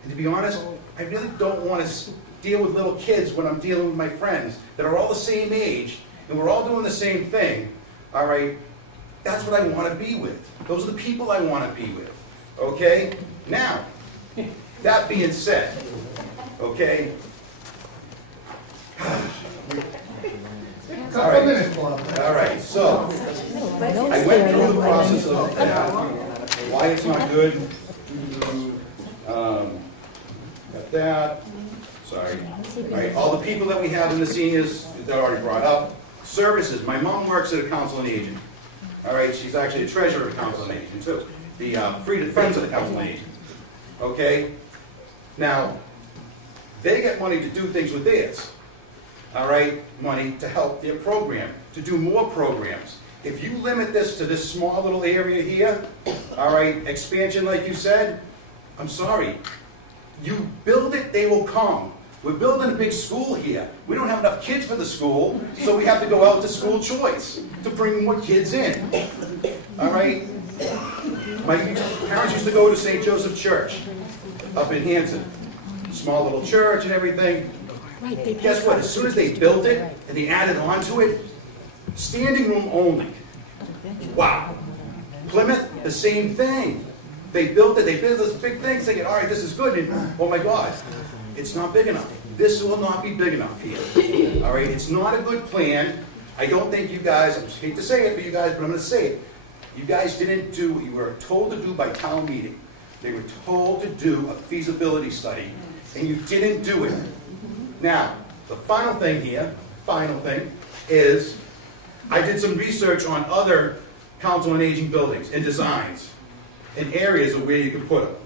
And to be honest, I really don't want to deal with little kids when I'm dealing with my friends that are all the same age, and we're all doing the same thing, all right? That's what I want to be with. Those are the people I want to be with, okay? Now, that being said, okay? All right, so I went through the process of why it's not good. Got that. Sorry. All right, all the people that we have in the seniors that I already brought up. Services. My mom works at a council on aging. All right, she's actually a treasurer of council on aging too. The Friends of the Council on Aging. Okay. Now, they get money to do things with theirs. All right, money to help their program, to do more programs. If you limit this to this small little area here, all right, expansion like you said, I'm sorry. You build it, they will come. We're building a big school here. We don't have enough kids for the school, so we have to go out to school choice to bring more kids in. All right? My parents used to go to St. Joseph Church up in Hanson. Small little church and everything. Guess what? As soon as they built it and they added on to it, standing room only. Wow. Plymouth, the same thing. They built it, they built this big thing, thinking, all right, this is good, and oh my God, it's not big enough. This will not be big enough here. All right, it's not a good plan. I don't think you guys, I just hate to say it for you guys, but I'm going to say it. You guys didn't do what you were told to do by town meeting. They were told to do a feasibility study, and you didn't do it. Now, the final thing here, is I did some research on other council on aging buildings and designs and areas of where you can put them.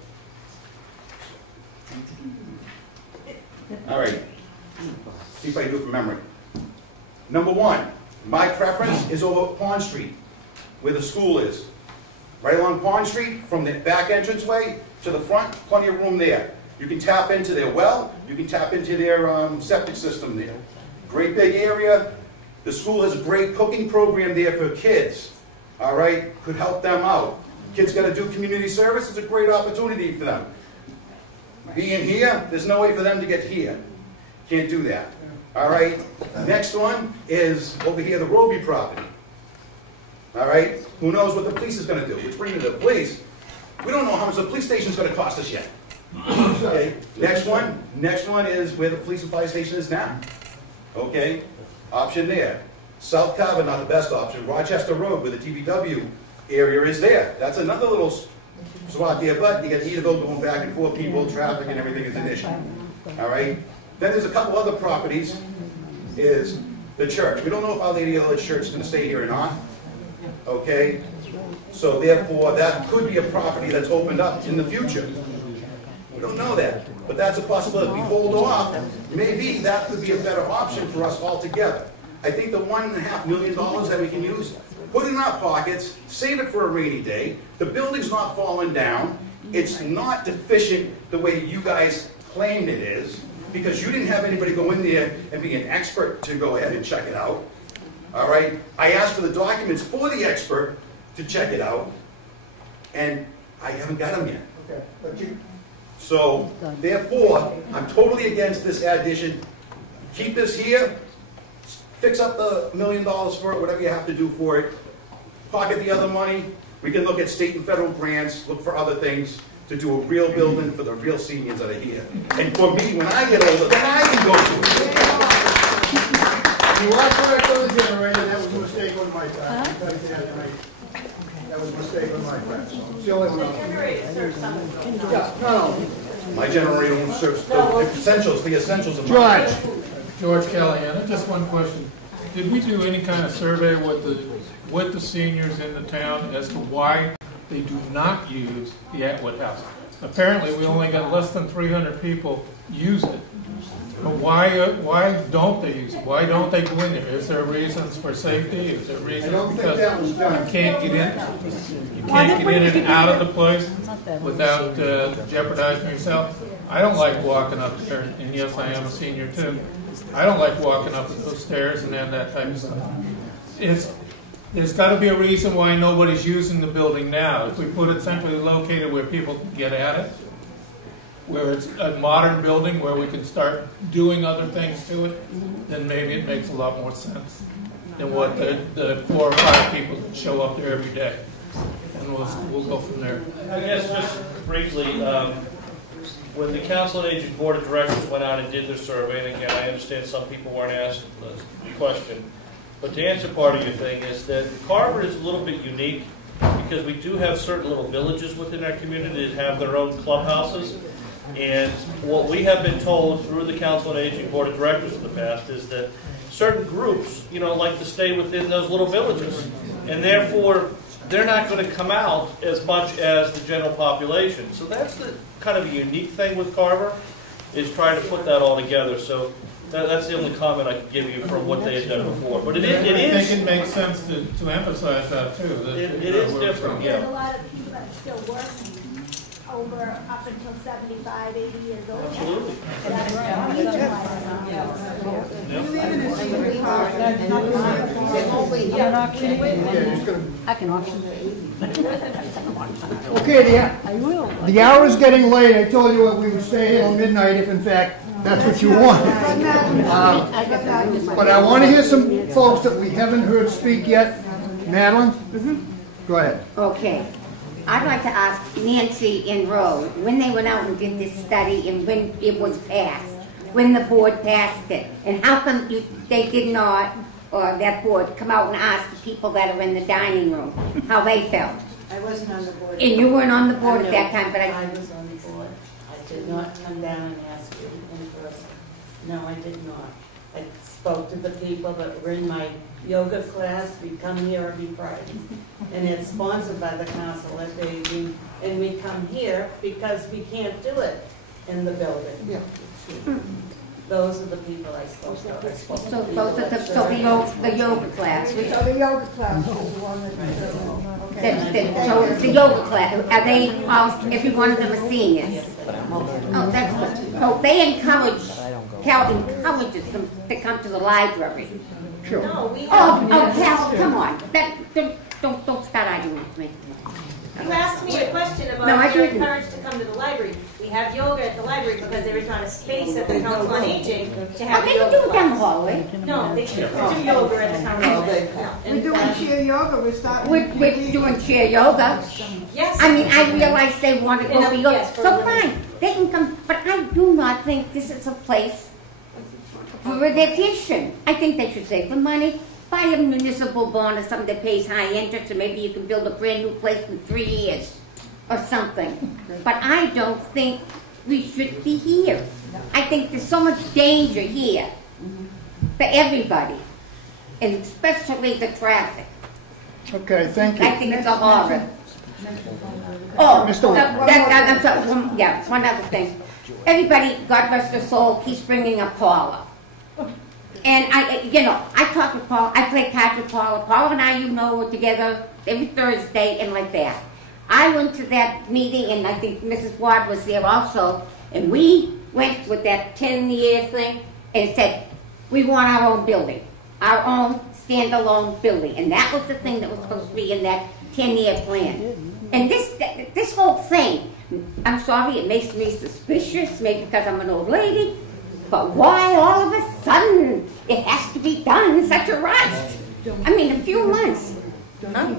All right, see if I do it from memory. Number one, my preference is over Pond Street, where the school is. Right along Pond Street, from the back entranceway to the front, plenty of room there. You can tap into their well, you can tap into their septic system there. Great big area. The school has a great cooking program there for kids. All right, could help them out. Kids got to do community service, it's a great opportunity for them. Being here, there's no way for them to get here. Can't do that. All right, next one is over here, the Roby property. All right, who knows what the police is going to do? Which brings me to the police. We don't know how much the police station is going to cost us yet. Okay, next one is where the police and fire station is now. Okay, option there. South Carver, not the best option. Rochester Road, where the TBW area is there. That's another little spot there, but you got Edaville going back and forth, people, traffic, and everything is an issue. All right? Then there's a couple other properties, is the church. We don't know if Our Lady of the Village Church is going to stay here or not. Okay? So therefore, that could be a property that's opened up in the future. We don't know that, but that's a possibility. If we hold off, maybe that could be a better option for us altogether. I think the $1.5 million that we can use, put it in our pockets, save it for a rainy day. The building's not falling down. It's not deficient the way you guys claimed it is, because you didn't have anybody go in there and be an expert to go ahead and check it out. All right? I asked for the documents for the expert to check it out, and I haven't got them yet. Okay, but you... So, therefore, I'm totally against this addition. Keep this here, fix up the $1 million for it, whatever you have to do for it. Pocket the other money. We can look at state and federal grants, look for other things to do a real building for the real seniors that are here. And for me, when I get older, then I can go to it. You are correct on the generator, that was a mistake on my part. That was a mistake on my part. It's the only one else. Yeah, no. My generator won't serve the essentials of George, George Callahan, just one question. Did we do any kind of survey with the seniors in the town as to why they do not use the Atwood House? Apparently, we only got less than 300 people use it. But why don't they use it? Why don't they go in there? Is there reasons for safety? Is there reasons because you can't get in? You can't get in and out of the place without jeopardizing yourself? I don't like walking up there, and yes, I am a senior too. I don't like walking up those stairs and then that type of stuff. There's got to be a reason why nobody's using the building now. If we put it centrally located where people can get at it, where it's a modern building where we can start doing other things to it, then maybe it makes a lot more sense than what the 4 or 5 people that show up there every day. And we'll go from there. I guess just briefly, when the Council on Aging Board of Directors went out and did their survey, and again, I understand some people weren't asked the question, but to answer part of your thing is that Carver is a little bit unique because we do have certain little villages within our community that have their own clubhouses. And what we have been told through the Council on Aging Board of Directors in the past is that certain groups, like to stay within those little villages. And therefore, they're not going to come out as much as the general population. So that's the kind of a unique thing with Carver, is trying to put that all together. So that's the only comment I can give you from what they had done before. But it is. I think it makes sense to emphasize that too. That it is different. There's a lot of people that are still working over up until 75, 80 years old. Absolutely. I can auction. Okay, the hour is getting late. I told you we would stay here till midnight if in fact that's what you want. But I want to hear some folks that we haven't heard speak yet. Madeline? Go ahead. Okay. I'd like to ask Nancy and Rose, when they went out and did this study and when it was passed, when the board passed it, and how come they did not, or that board, come out and ask the people that are in the dining room how they felt? I wasn't on the board. And you weren't on the board at that time, but I was on the board. I did not come down and ask you in person. No, I did not. I spoke to the people that were in my yoga class. We come here every Friday. And it's sponsored by the Council at Aging. And we come here because we can't do it in the building. Yeah. Those are the people I spoke to. So the yoga class. So the yoga class was the one that... So it's the yoga class. Are they all, every one of them are seniors? Oh, that's good. So they Cal encourages them to come to the library. Sure. No, Cal, come on. Don't start arguing with me. You asked me a question about if they're encouraged to come to the library. We have yoga at the library because there is not a space at the Council on Aging to have they yoga can do it down the class. hallway. No, they can't do yoga at the Council on Aging. We're doing chair yoga. We're doing chair yoga. Yes. I mean, I realize they want to go to yoga. Yes, So fine, they can come. But I do not think this is a place for an addition. I think they should save the money, buy a municipal bond or something that pays high interest, and maybe you can build a brand new place in 3 years or something. But I don't think we should be here. I think there's so much danger here for everybody, and especially the traffic. Okay, thank you. I think it's a horror. Oh, Mr. I'm sorry. One other thing. Everybody, God rest their soul, keeps bringing up Paula. And I talk with Paula. I play cards with Paula. Paula and I, were together every Thursday and like that. I went to that meeting, and I think Mrs. Ward was there also, and we went with that 10-year thing and said, we want our own building, our own standalone building. And that was the thing that was supposed to be in that 10-year plan. And this whole thing, I'm sorry, it makes me suspicious, maybe because I'm an old lady, but why all of a sudden it has to be done in such a rush? I mean, a few months. Huh?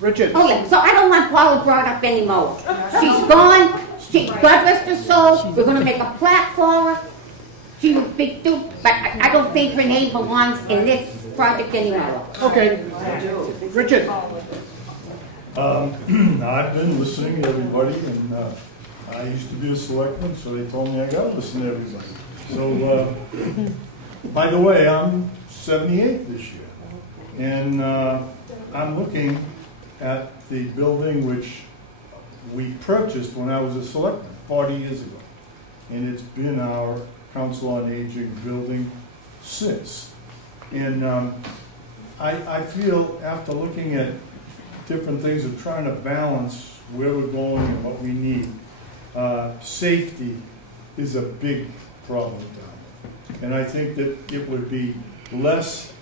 Richard. Oh yeah, so I don't want Paula brought up anymore. She's gone. God rest her soul. We're going to make a plaque for her. She was big too, but I don't think her name belongs in this project anymore. Okay. Richard. I've been listening to everybody, and I used to be a selectman, so they told me I got to listen to everybody. So, by the way, I'm 78 this year, and I'm looking at the building which we purchased when I was a selectman 40 years ago, and it's been our Council on Aging building since. And I feel, after looking at different things of trying to balance where we're going and what we need, safety is a big problem down there. And I think that it would be less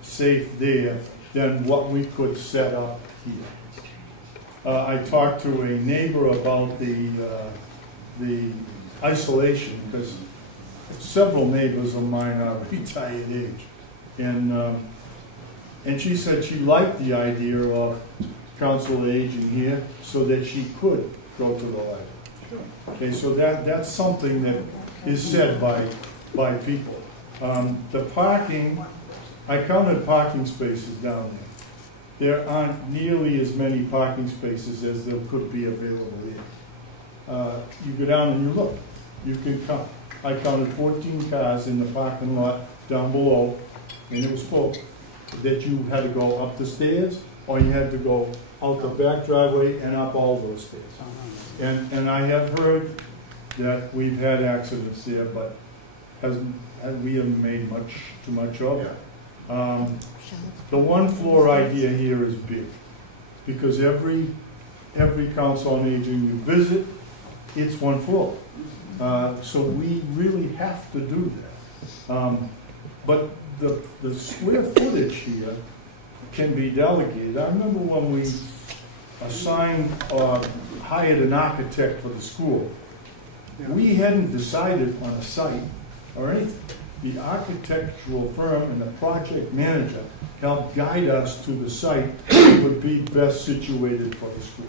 safe there than what we could set up here. I talked to a neighbor about the isolation, because several neighbors of mine are retired age, and she said she liked the idea of Council of Aging here so that she could go to the library. Okay, so that's something that is said by people. The parking, I counted parking spaces down there. There aren't nearly as many parking spaces as there could be available here. You go down and you look, you can count. I counted 14 cars in the parking lot down below, and it was full. That you had to go up the stairs, or you had to go out the back driveway and up all those stairs. And I have heard that we've had accidents there, but we haven't made too much of it. The one floor idea here is big, because every Council on Aging you visit, it's one floor. So we really have to do that. But the square footage here can be delegated. I remember when we assigned or hired an architect for the school, we hadn't decided on a site or anything. The architectural firm and the project manager helped guide us to the site that would be best situated for the school.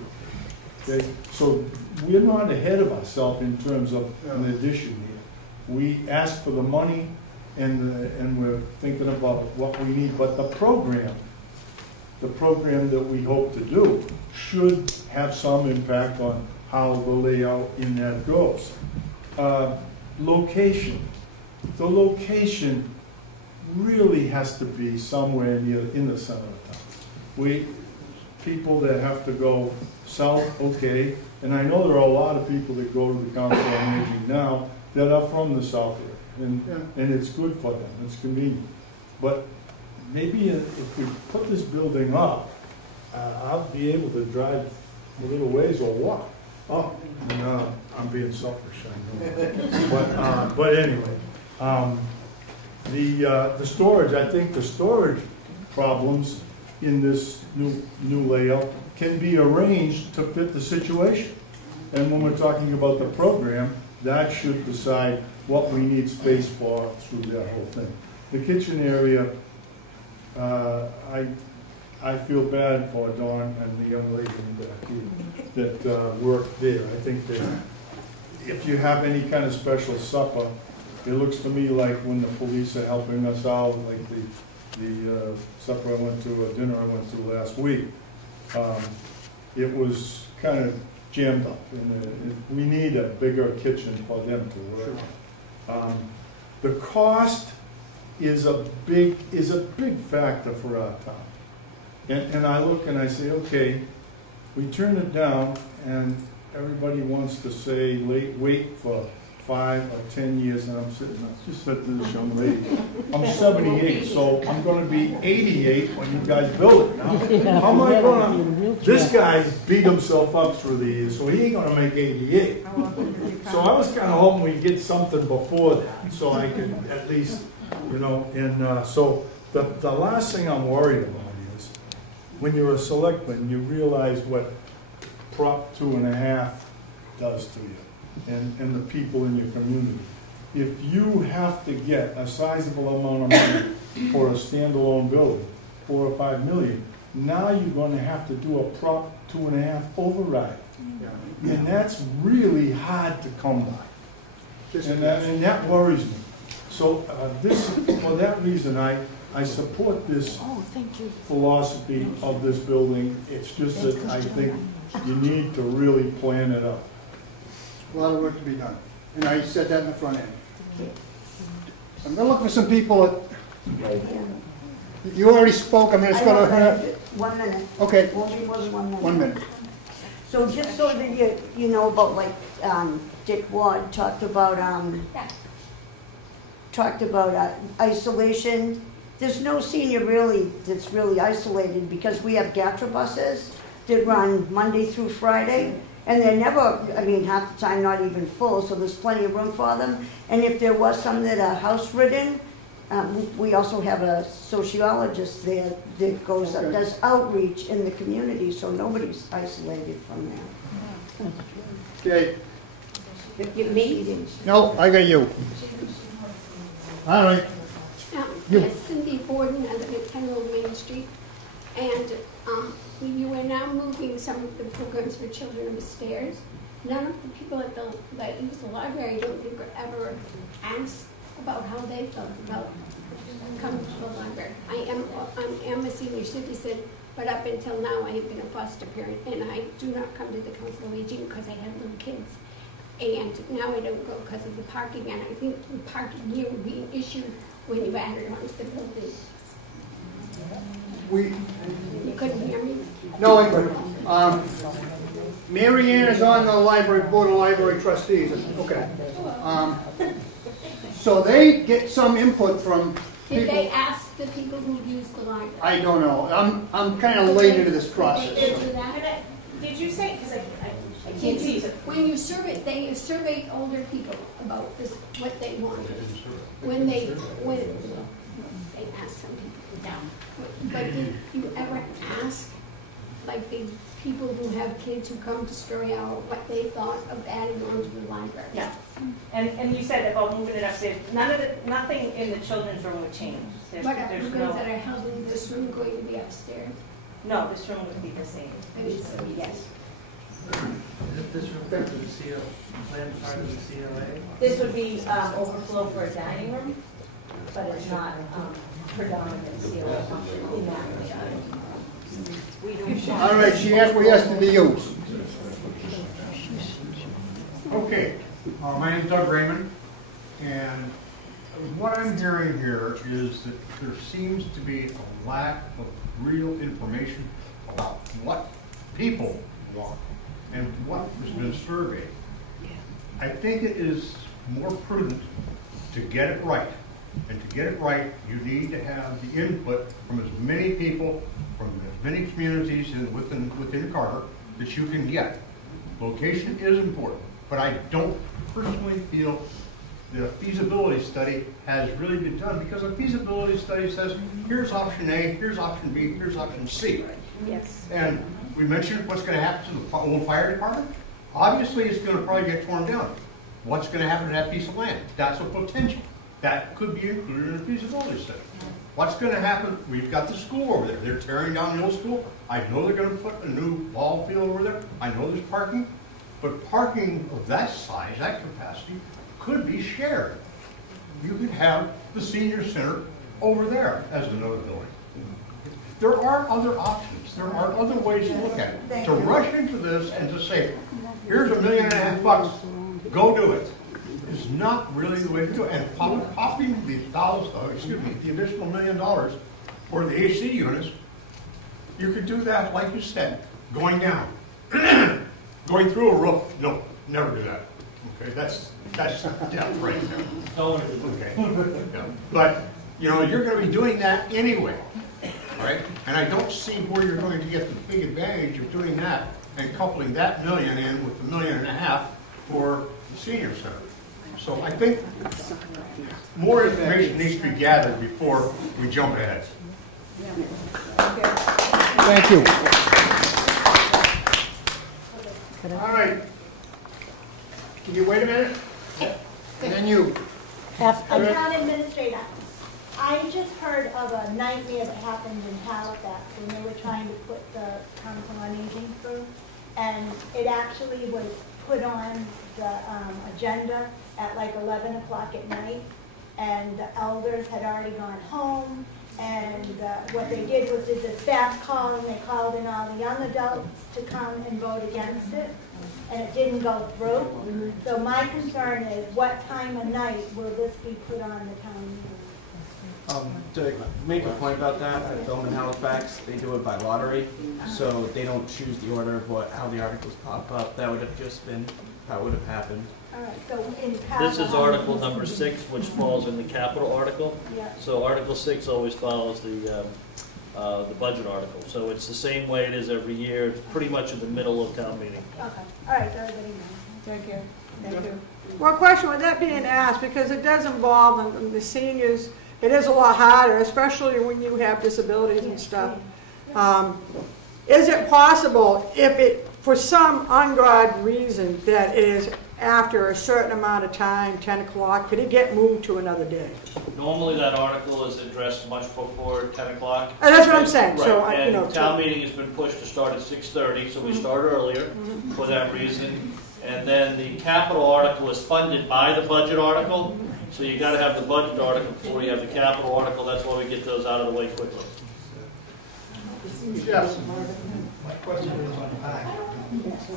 Okay? So we're not ahead of ourselves in terms of an addition here. We asked for the money, and we're thinking about what we need. But the program that we hope to do should have some impact on how the layout in that goes. Location. The location really has to be somewhere in the center of town. People that have to go south, okay, and I know there are a lot of people that go to the Council on Aging now that are from the south area, and it's good for them, it's convenient. But maybe if we put this building up, I'll be able to drive a little ways or walk. Oh, no, I'm being selfish, I know. But anyway, the storage, I think the storage problems in this new layout can be arranged to fit the situation. And when we're talking about the program, that should decide what we need space for through that whole thing. The kitchen area, I feel bad for Dawn and the young lady back here that work there. I think that if you have any kind of special supper, it looks to me like when the police are helping us out, like the supper I went to, a dinner I went to last week, it was kind of jammed up. And we need a bigger kitchen for them to work. The cost is a big factor for our town. And I look and I say, okay, we turn it down, and everybody wants to say, wait for 5 or 10 years, and I'm sitting, I just said to this young lady, I'm 78, so I'm going to be 88 when you guys build it. Now, how am I going to, this guy's beat himself up through the years, so he ain't going to make 88. So I was kind of hoping we'd get something before that, so I could at least, and so the last thing I'm worried about is, when you're a selectman, you realize what Prop 2.5 does to you. And the people in your community. If you have to get a sizable amount of money for a standalone building, $4 or $5 million, now you're going to have to do a Prop 2.5 override. And that's really hard to come by. And that worries me. So for that reason, I support this philosophy of this building. It's just that I think you need to really plan it out. A lot of work to be done. And I said that in the front end. I'm gonna look for some people that, you already spoke, I'm just gonna, 1 minute. okay, Won't be more than 1 minute. 1 minute. So just so that you know about, like, Dick Ward talked about isolation. There's no senior really that's really isolated because we have GATRA buses that run Monday through Friday. And they're never, I mean, half the time not even full, so there's plenty of room for them. And if there was some that are house-ridden, we also have a sociologist there that goes, does outreach in the community, so nobody's isolated from that. Okay, Me? no, I got you. All right. Yes, Cindy Borden, I live at 10 Old Main Street, and you are now moving some of the programs for children upstairs. None of the people that use the library, I don't think, were ever asked about how they felt about coming to the library. I am a senior citizen, but up until now I have been a foster parent, and I do not come to the Council of Aging because I have little kids. And now I don't go because of the parking, and I think the parking here would be an issue when you add it onto the building. You couldn't hear me? No, I couldn't. Mary Ann is on the library, Board of Library Trustees, okay. So they get some input from people. Did they ask the people who use the library? I don't know, I'm kind of late into this process. Did they do that? Did you say, because I can't see it. When you surveyed, they surveyed older people about this, what they wanted. When they asked some people down. But did you ever ask, like, the people who have kids who come to Story Hour, what they thought of adding on to the library? Yeah, and you said about moving it upstairs, nothing in the children's room would change. What are the programs that are held in this room going to be upstairs? No, this room would be the same. Yes. Is this room part of the CLA, planned part of the CLA? This would be overflow for a dining room, but it's not predominant CLA function in that regard. All right, she acquiesced to the use. Okay, my name's Doug Raymond, and what I'm hearing here is that there seems to be a lack of real information about what people want and what has been surveyed. I think it is more prudent to get it right. And to get it right, you need to have the input from as many people, from as many communities within Carver that you can get. Location is important, but I don't personally feel that a feasibility study has really been done, because a feasibility study says, here's option A, here's option B, here's option C. Yes. And we mentioned what's going to happen to the old fire department. Obviously, it's going to probably get torn down. What's going to happen to that piece of land? That's a potential. That could be included in a feasibility study. What's going to happen? We've got the school over there. They're tearing down the old school. I know they're going to put a new ball field over there. I know there's parking. But parking of that size, that capacity, could be shared. You could have the senior center over there as another building. There are other options. There are other ways to look at it. To rush into this and to say, here's $1.5 million, go do it, is not really the way to do it. And popping the additional $1 million for the AC units, you could do that, like you said, going down. Going through a roof, no, never do that. Okay, that's death right there. Okay. Yeah. But you're going to be doing that anyway, right? And I don't see where you're going to get the big advantage of doing that and coupling that $1 million in with the $1.5 million for the senior center. So I think more information needs to be gathered before we jump ahead. Thank you. All right. Can you wait a minute? And then you. I'm town administrator. I just heard of a nightmare that happened in Halifax when they were trying to put the Council on Aging through. And it actually was put on the agenda at like 11 o'clock at night. And the elders had already gone home. And what they did was did the staff call, and they called in all the young adults to come and vote against it, and it didn't go through. So my concern is, what time of night will this be put on the town meeting? To make a point about that, at Film in Halifax, they do it by lottery, so they don't choose the order of how the articles pop up. That would have just been how it would have happened. All right, so in This is article number 6, which falls in the capital article. Yeah. So article 6 always follows the budget article. So it's the same way it is every year. It's pretty much in the middle of town meeting. Okay, all right, so everybody knows. Thank you. Thank you. Well, question, with that being asked, because it does involve the seniors, it is a lot harder, especially when you have disabilities and stuff. Is it possible, if it, for some ungodly reason, that it is after a certain amount of time, 10 o'clock, could it get moved to another day? Normally that article is addressed much before 10 o'clock. And that's what I'm saying. Right. So, and you know, town meeting has been pushed to start at 6:30, so we start earlier for that reason. And then the capital article is funded by the budget article, so you got to have the budget article before you have the capital article. That's why we get those out of the way quickly. Yes. My question is on parking.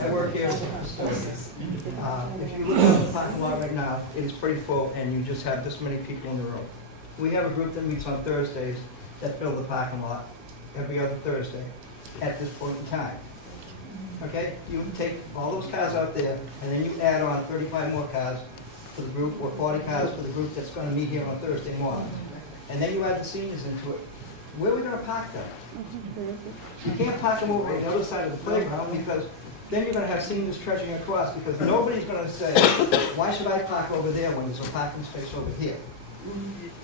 I work here. If you look at the parking lot right now, it is pretty full, and you just have this many people in the room. We have a group that meets on Thursdays that fill the parking lot every other Thursday at this point in time. Okay? You take all those cars out there, and then you add on 35 more cars to the group, or 40 cars to the group that's going to meet here on Thursday morning. And then you add the seniors into it. Where are we going to park them? You can't park them over on the other side of the playground, because then you're going to have seniors trudging across, because nobody's going to say, why should I park over there when there's a parking space over here?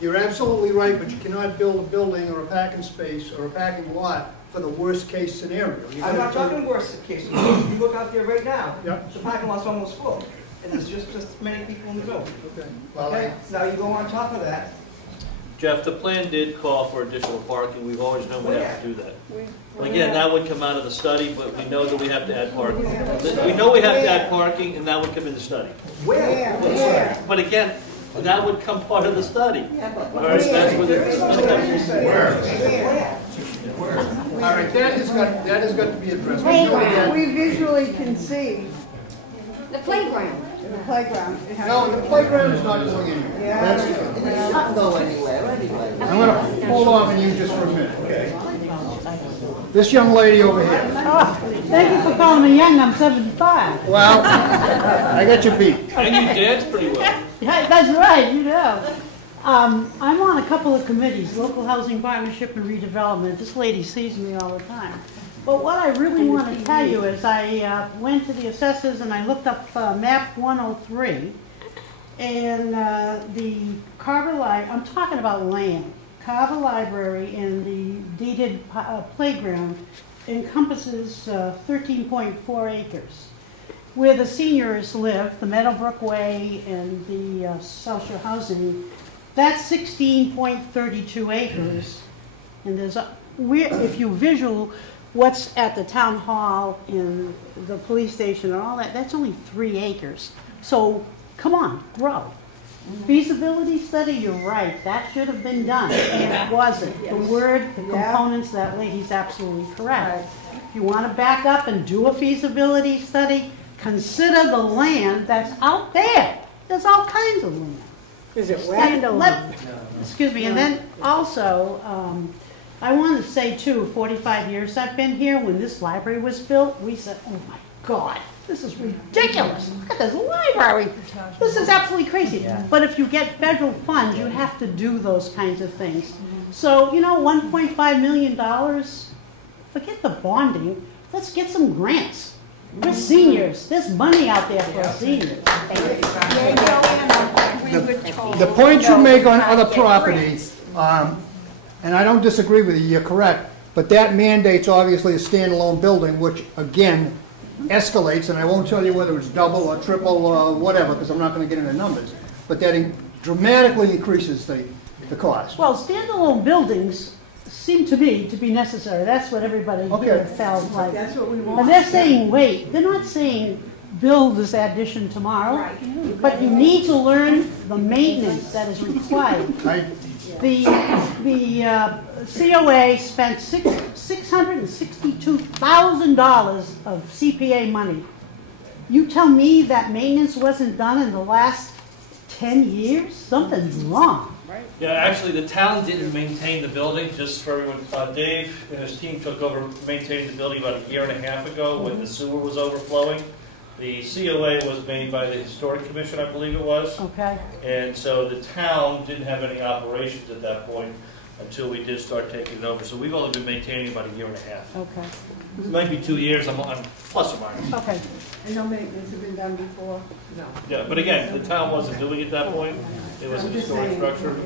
You're absolutely right, but you cannot build a building or a parking space or a parking lot for the worst case scenario. I'm not talking worst case scenario. You look out there right now, Yep. the parking lot's almost full, and there's just many people in the building. Okay. Well, Okay, now you go on top of that. Jeff, the plan did call for additional parking. We've always known we have to do that. But again, that would come out of the study, but we know that we have to add parking. We know we have to add parking, and that would come in the study. Where? But again, that would come part of the study. All right, that's what all right, that has got to be addressed. We do that. We visually can see The playground. the playground. It has No, to the be- playground is not going anywhere. Yeah. That's It's not going anywhere anyway. I'm going to hold off on you just for a minute, okay? This young lady over here. Thank you for calling me young, I'm 75. Well, I got you beat. And you dance pretty well. Yeah, that's right, you know. I'm on a couple of committees, Local Housing Partnership and Redevelopment. This lady sees me all the time. But what I really want to tell you is I went to the assessors and I looked up map 103. And the Carver Library, I'm talking about land. Carver Library and the deeded playground encompasses 13.4 acres. Where the seniors live, the Meadowbrook Way and the social housing, that's 16.32 acres. And there's if you visual what's at the town hall and the police station and all that, that's only 3 acres. So come on, grow. Feasibility study, you're right, that should have been done, and it wasn't. The word, the components, that lady's absolutely correct. If you want to back up and do a feasibility study, consider the land that's out there. There's all kinds of land. Is it standalone? Excuse me, and then also, I want to say too, 45 years I've been here, when this library was built, we said, oh my God, this is ridiculous. Look at this library. This is absolutely crazy. But if you get federal funds, you have to do those kinds of things. So, you know, $1.5 million, forget the bonding. Let's get some grants. We're seniors. There's money out there for seniors. The point you make on other property, and I don't disagree with you, you're correct, but that mandates obviously a standalone building, which again escalates, and I won't tell you whether it's double or triple or whatever, because I'm not going to get into numbers, but that dramatically increases the cost. Well, standalone buildings seem to me to be necessary. That's what everybody here felt like. That's what we want. And they're saying wait. They're not saying build this addition tomorrow, but you need to learn the maintenance that is required. The COA spent $662,000 of CPA money. You tell me that maintenance wasn't done in the last 10 years? Something's wrong. Yeah, actually, the town didn't maintain the building, just for everyone. Dave and his team took over maintaining the building about 1.5 years ago when the sewer was overflowing. The COA was made by the Historic Commission, I believe it was. Okay. And so the town didn't have any operations at that point until we did start taking it over. So we've only been maintaining about 1.5 years. Okay. It might be 2 years, I'm plus or minus. Okay. And no maintenance has been done before? No. Yeah, but again, the town wasn't doing it at that point. It was a historic structure.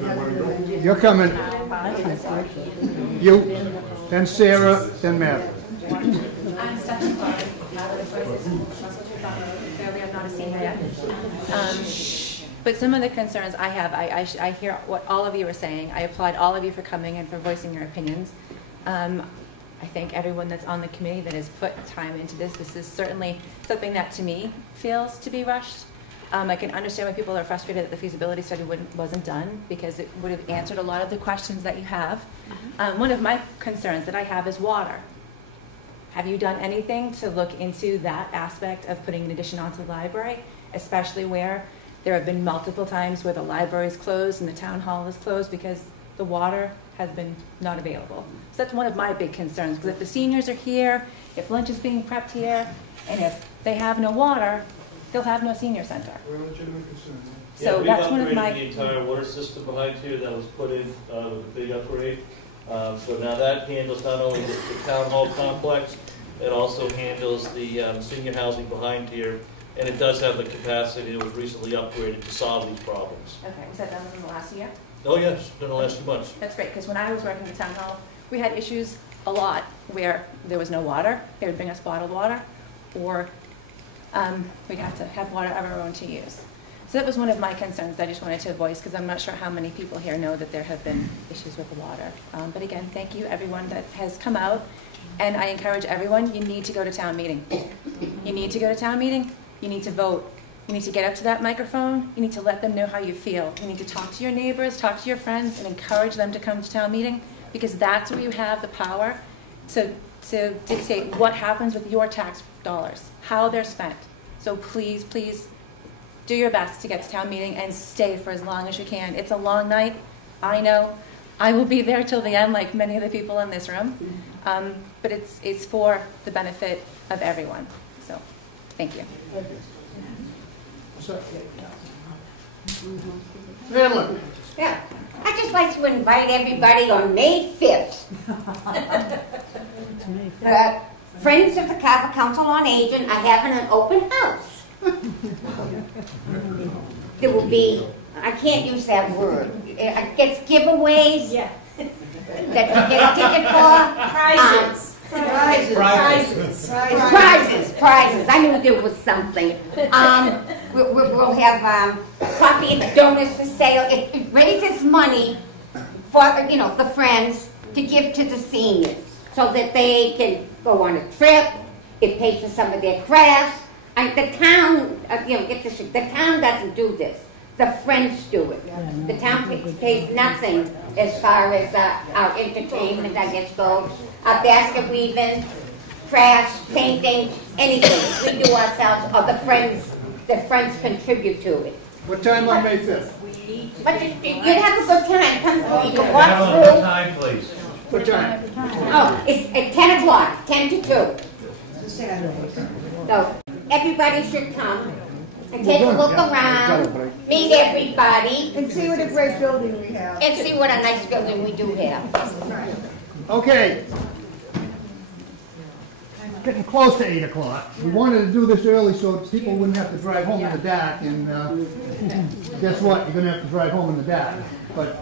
You're coming. You, then Sarah, then Matt. I'm Stephanie Clark. Clearly, I'm not a senior yet. But some of the concerns I have, I hear what all of you are saying. I applaud all of you for coming and for voicing your opinions. I thank everyone that's on the committee that has put time into this. This is certainly something that, to me, feels to be rushed. I can understand why people are frustrated that the feasibility study wasn't done, because it would have answered a lot of the questions that you have. One of my concerns that I have is water. Have you done anything to look into that aspect of putting an addition onto the library, especially where there have been multiple times where the library is closed and the town hall is closed because the water has been not available? So that's one of my big concerns, because if the seniors are here, if lunch is being prepped here, and if they have no water, they'll have no senior center. So that's one of my... the entire water system behind here that was put in with a big upgrade. So now that handles not only the town hall complex, it also handles the senior housing behind here, and it does have the capacity that was recently upgraded to solve these problems. Okay, was that done in the last year? Oh yes, in the last 2 months. That's great, because when I was working at town hall, we had issues a lot where there was no water. They would bring us bottled water, or we'd have to have water of our own to use. So that was one of my concerns that I just wanted to voice, because I'm not sure how many people here know that there have been issues with the water. But again, thank you everyone that has come out, and I encourage everyone, you need to go to town meeting. You need to go to town meeting, you need to vote. You need to get up to that microphone, you need to let them know how you feel. You need to talk to your neighbors, talk to your friends, and encourage them to come to town meeting, because that's where you have the power to dictate what happens with your tax dollars, how they're spent. So please, please do your best to get to town meeting and stay for as long as you can. It's a long night, I know. I will be there till the end, like many of the people in this room. But it's for the benefit of everyone. So, thank you. Yeah, I'd just like to invite everybody on May 5th. Friends of the Catholic Council on Aging are having an open house. There will be, I can't use that word, it gets giveaways that you get a ticket for. Prizes. I knew there was something. We'll have coffee and donuts for sale. It raises money for the friends to give to the seniors so that they can go on a trip. It pays for some of their crafts. And the town, get this, the town doesn't do this. The friends do it. The town pays nothing as far as our entertainment, I guess, goes. Our basket weaving, crafts, painting, anything. We do ourselves, or the friends contribute to it. What time on May 5th? But you'd have a good time. Come through. You can walk through. What time, please? What time? Oh, it's at 10 o'clock, 10 to 2. So everybody should come and take a look around, meet everybody. And see what a great building we have. And see what a nice building we do have. Okay. Getting close to 8 o'clock. We wanted to do this early so people wouldn't have to drive home in the dark, and guess what? You're going to have to drive home in the dark. But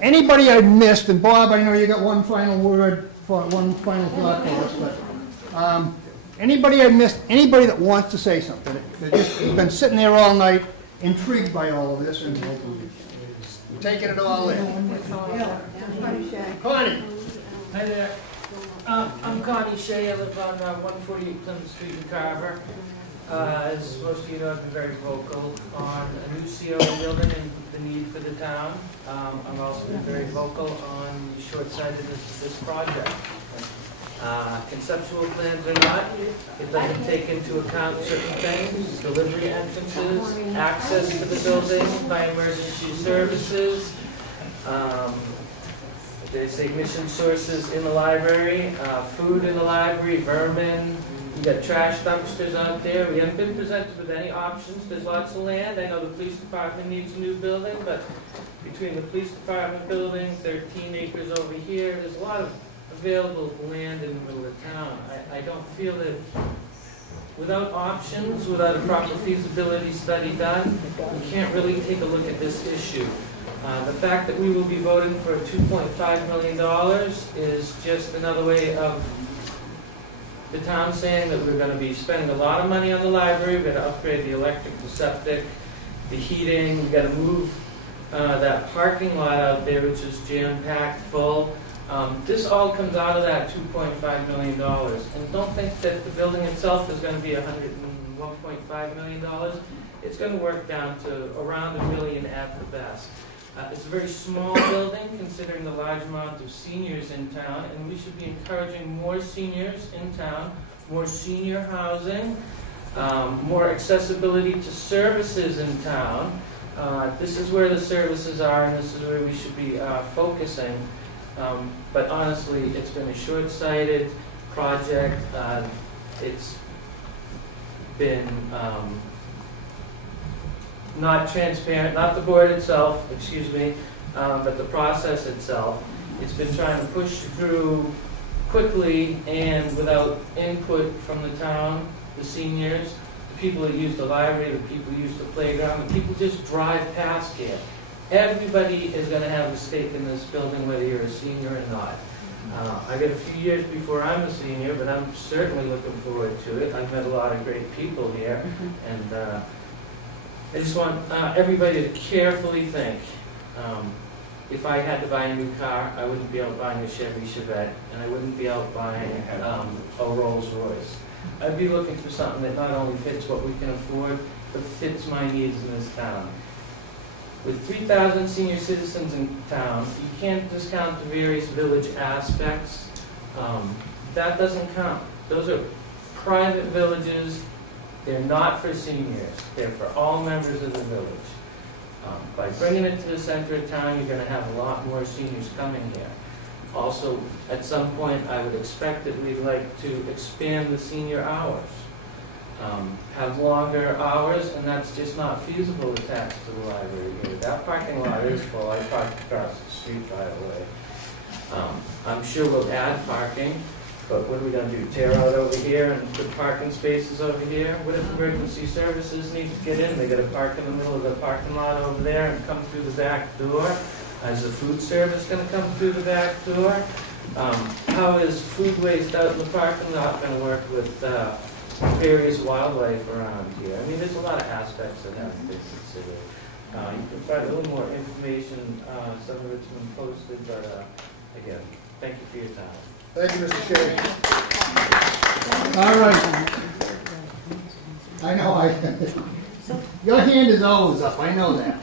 anybody I missed, and Bob, I know you got one final word, one final thought for us, but anybody I missed, anybody that wants to say something, that just been sitting there all night, intrigued by all of this, and taking it all in. Connie. Hi there. I'm Connie Shea. I live on 148 Plymouth Street in Carver. As most of you know, I've been very vocal on a new COA building and the need for the town. I've also been very vocal on the short-sightedness of this project. Conceptual plans or not, it doesn't take into account certain things, delivery entrances, access to the building by emergency services, there's ignition sources in the library, food in the library, vermin. We got trash dumpsters out there. We haven't been presented with any options. There's lots of land. I know the police department needs a new building, but between the police department building, 13 acres over here, there's a lot of available land in the middle of town. I don't feel that without options, without a proper feasibility study done, we can't really take a look at this issue. The fact that we will be voting for $2.5 million is just another way of the town saying that we're going to be spending a lot of money on the library, we're going to upgrade the electric, the septic, the heating, we've got to move that parking lot out there, which is jam-packed full. This all comes out of that $2.5 million. And don't think that the building itself is going to be $1.5 million. It's going to work down to around $1 million at the best. It's a very small building considering the large amount of seniors in town, and we should be encouraging more seniors in town, more senior housing, more accessibility to services in town. This is where the services are, and this is where we should be focusing. But honestly, it's been a short-sighted project. It's been not transparent, not the board itself, excuse me, but the process itself. It's been trying to push through quickly and without input from the town, the seniors, the people that use the library, the people who use the playground, the people just drive past here. Everybody is going to have a stake in this building, whether you're a senior or not. I got a few years before I'm a senior, but I'm certainly looking forward to it. I've met a lot of great people here, and I just want everybody to carefully think. If I had to buy a new car, I wouldn't be out buying a Chevy Chevette, and I wouldn't be out buying a Rolls Royce. I'd be looking for something that not only fits what we can afford, but fits my needs in this town. With 3,000 senior citizens in town, you can't discount the various village aspects. That doesn't count. Those are private villages. They're not for seniors. They're for all members of the village. By bringing it to the center of town, you're going to have a lot more seniors coming here. Also, at some point, I would expect that we'd like to expand the senior hours. Have longer hours, and that's just not feasible attached to the library here. That parking lot is full. I parked across the street, by the way. I'm sure we'll add parking, but what are we going to do? Tear out over here and put parking spaces over here? What if emergency services need to get in? They got to park in the middle of the parking lot over there and come through the back door? Is the food service going to come through the back door? How is food waste out in the parking lot going to work with various wildlife around here? I mean, there's a lot of aspects that have to be considered. You can find a little more information. Some of it's been posted, but again, thank you for your time. Thank you, Mr. Shea. All right. I know, your hand is always up, I know that.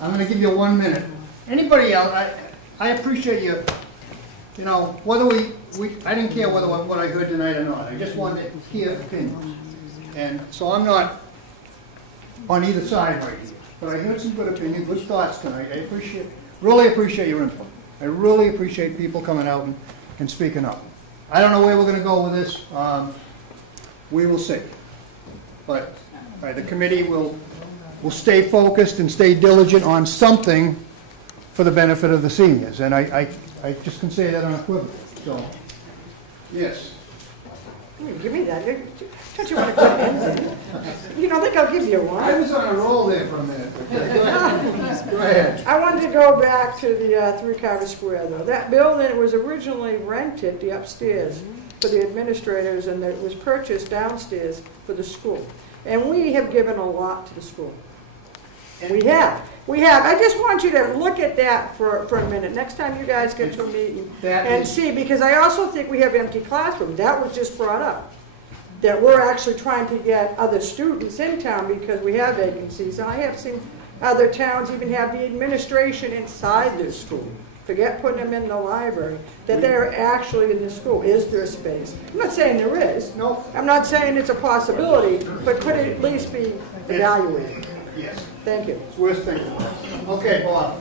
I'm going to give you 1 minute. Anybody else, I appreciate you, you know, whether I didn't care whether what I heard tonight or not. I just wanted to hear opinions. And so I'm not on either side right here. But I heard some good opinions, good thoughts tonight. I really appreciate your input. I really appreciate people coming out and speaking up. I don't know where we're going to go with this. We will see. But the committee will stay focused and stay diligent on something for the benefit of the seniors. And I just can say that unequivocally. So, yes. Give me that. Don't you want to put pins in? You don't think I'll give you one? I was on a roll there for a minute. Go ahead. Go ahead. I wanted to go back to the 3 Carter Square, though. That building was originally rented, the upstairs, for the administrators, and it was purchased downstairs for the school. And we have given a lot to the school. We have. We have. I just want you to look at that for a minute. Next time you guys get to a meeting and see, because I also think we have empty classrooms. That was just brought up. that we're actually trying to get other students in town because we have vacancies. And I have seen other towns even have the administration inside their school. Forget putting them in the library, that they're actually in the school. Is there space? I'm not saying there is. No. I'm not saying it's a possibility, but could it at least be evaluated? Yes. Thank you. It's worth thinking about. Okay, Bob.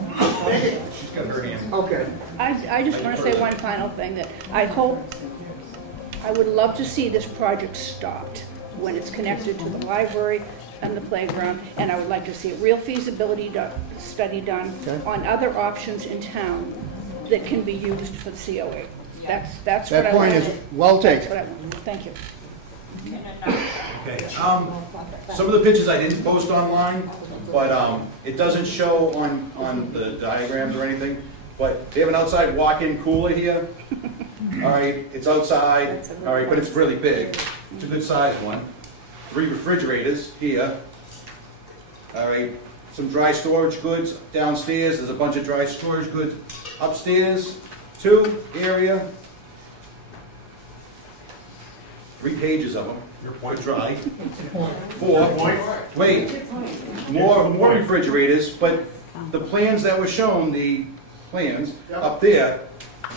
She's got her hand. Okay. I just want to say one final thing, that I would love to see this project stopped when it's connected to the library and the playground, and I would like to see a real feasibility study done on other options in town that can be used for the COA. That's what I want. That point is well taken. That's what I want. Thank you. Okay, some of the pictures I didn't post online, but it doesn't show on the diagrams or anything, but they have an outside walk-in cooler here. All right, it's outside, all right, but it's really big. It's a good sized one. 3 refrigerators here. All right, some dry storage goods downstairs. There's a bunch of dry storage goods upstairs. 2 area. 3 pages of them. Your point dry. 4. Wait. More refrigerators, but the plans that were shown, the plans up there,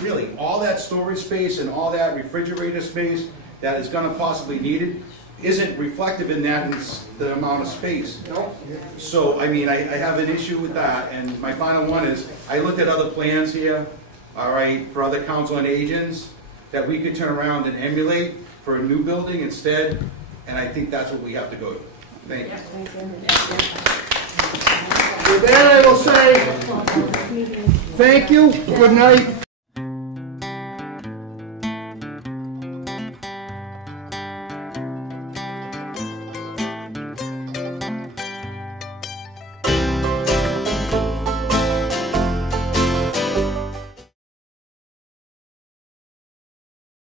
really all that storage space and all that refrigerator space that is going to possibly needed isn't reflective in that the amount of space. No. So I mean, I have an issue with that. And my final one is, I looked at other plans here, all right, for other council on agents that we could turn around and emulate for a new building instead, and I think that's what we have to go to. Thank you. With that, I will say thank you, good night.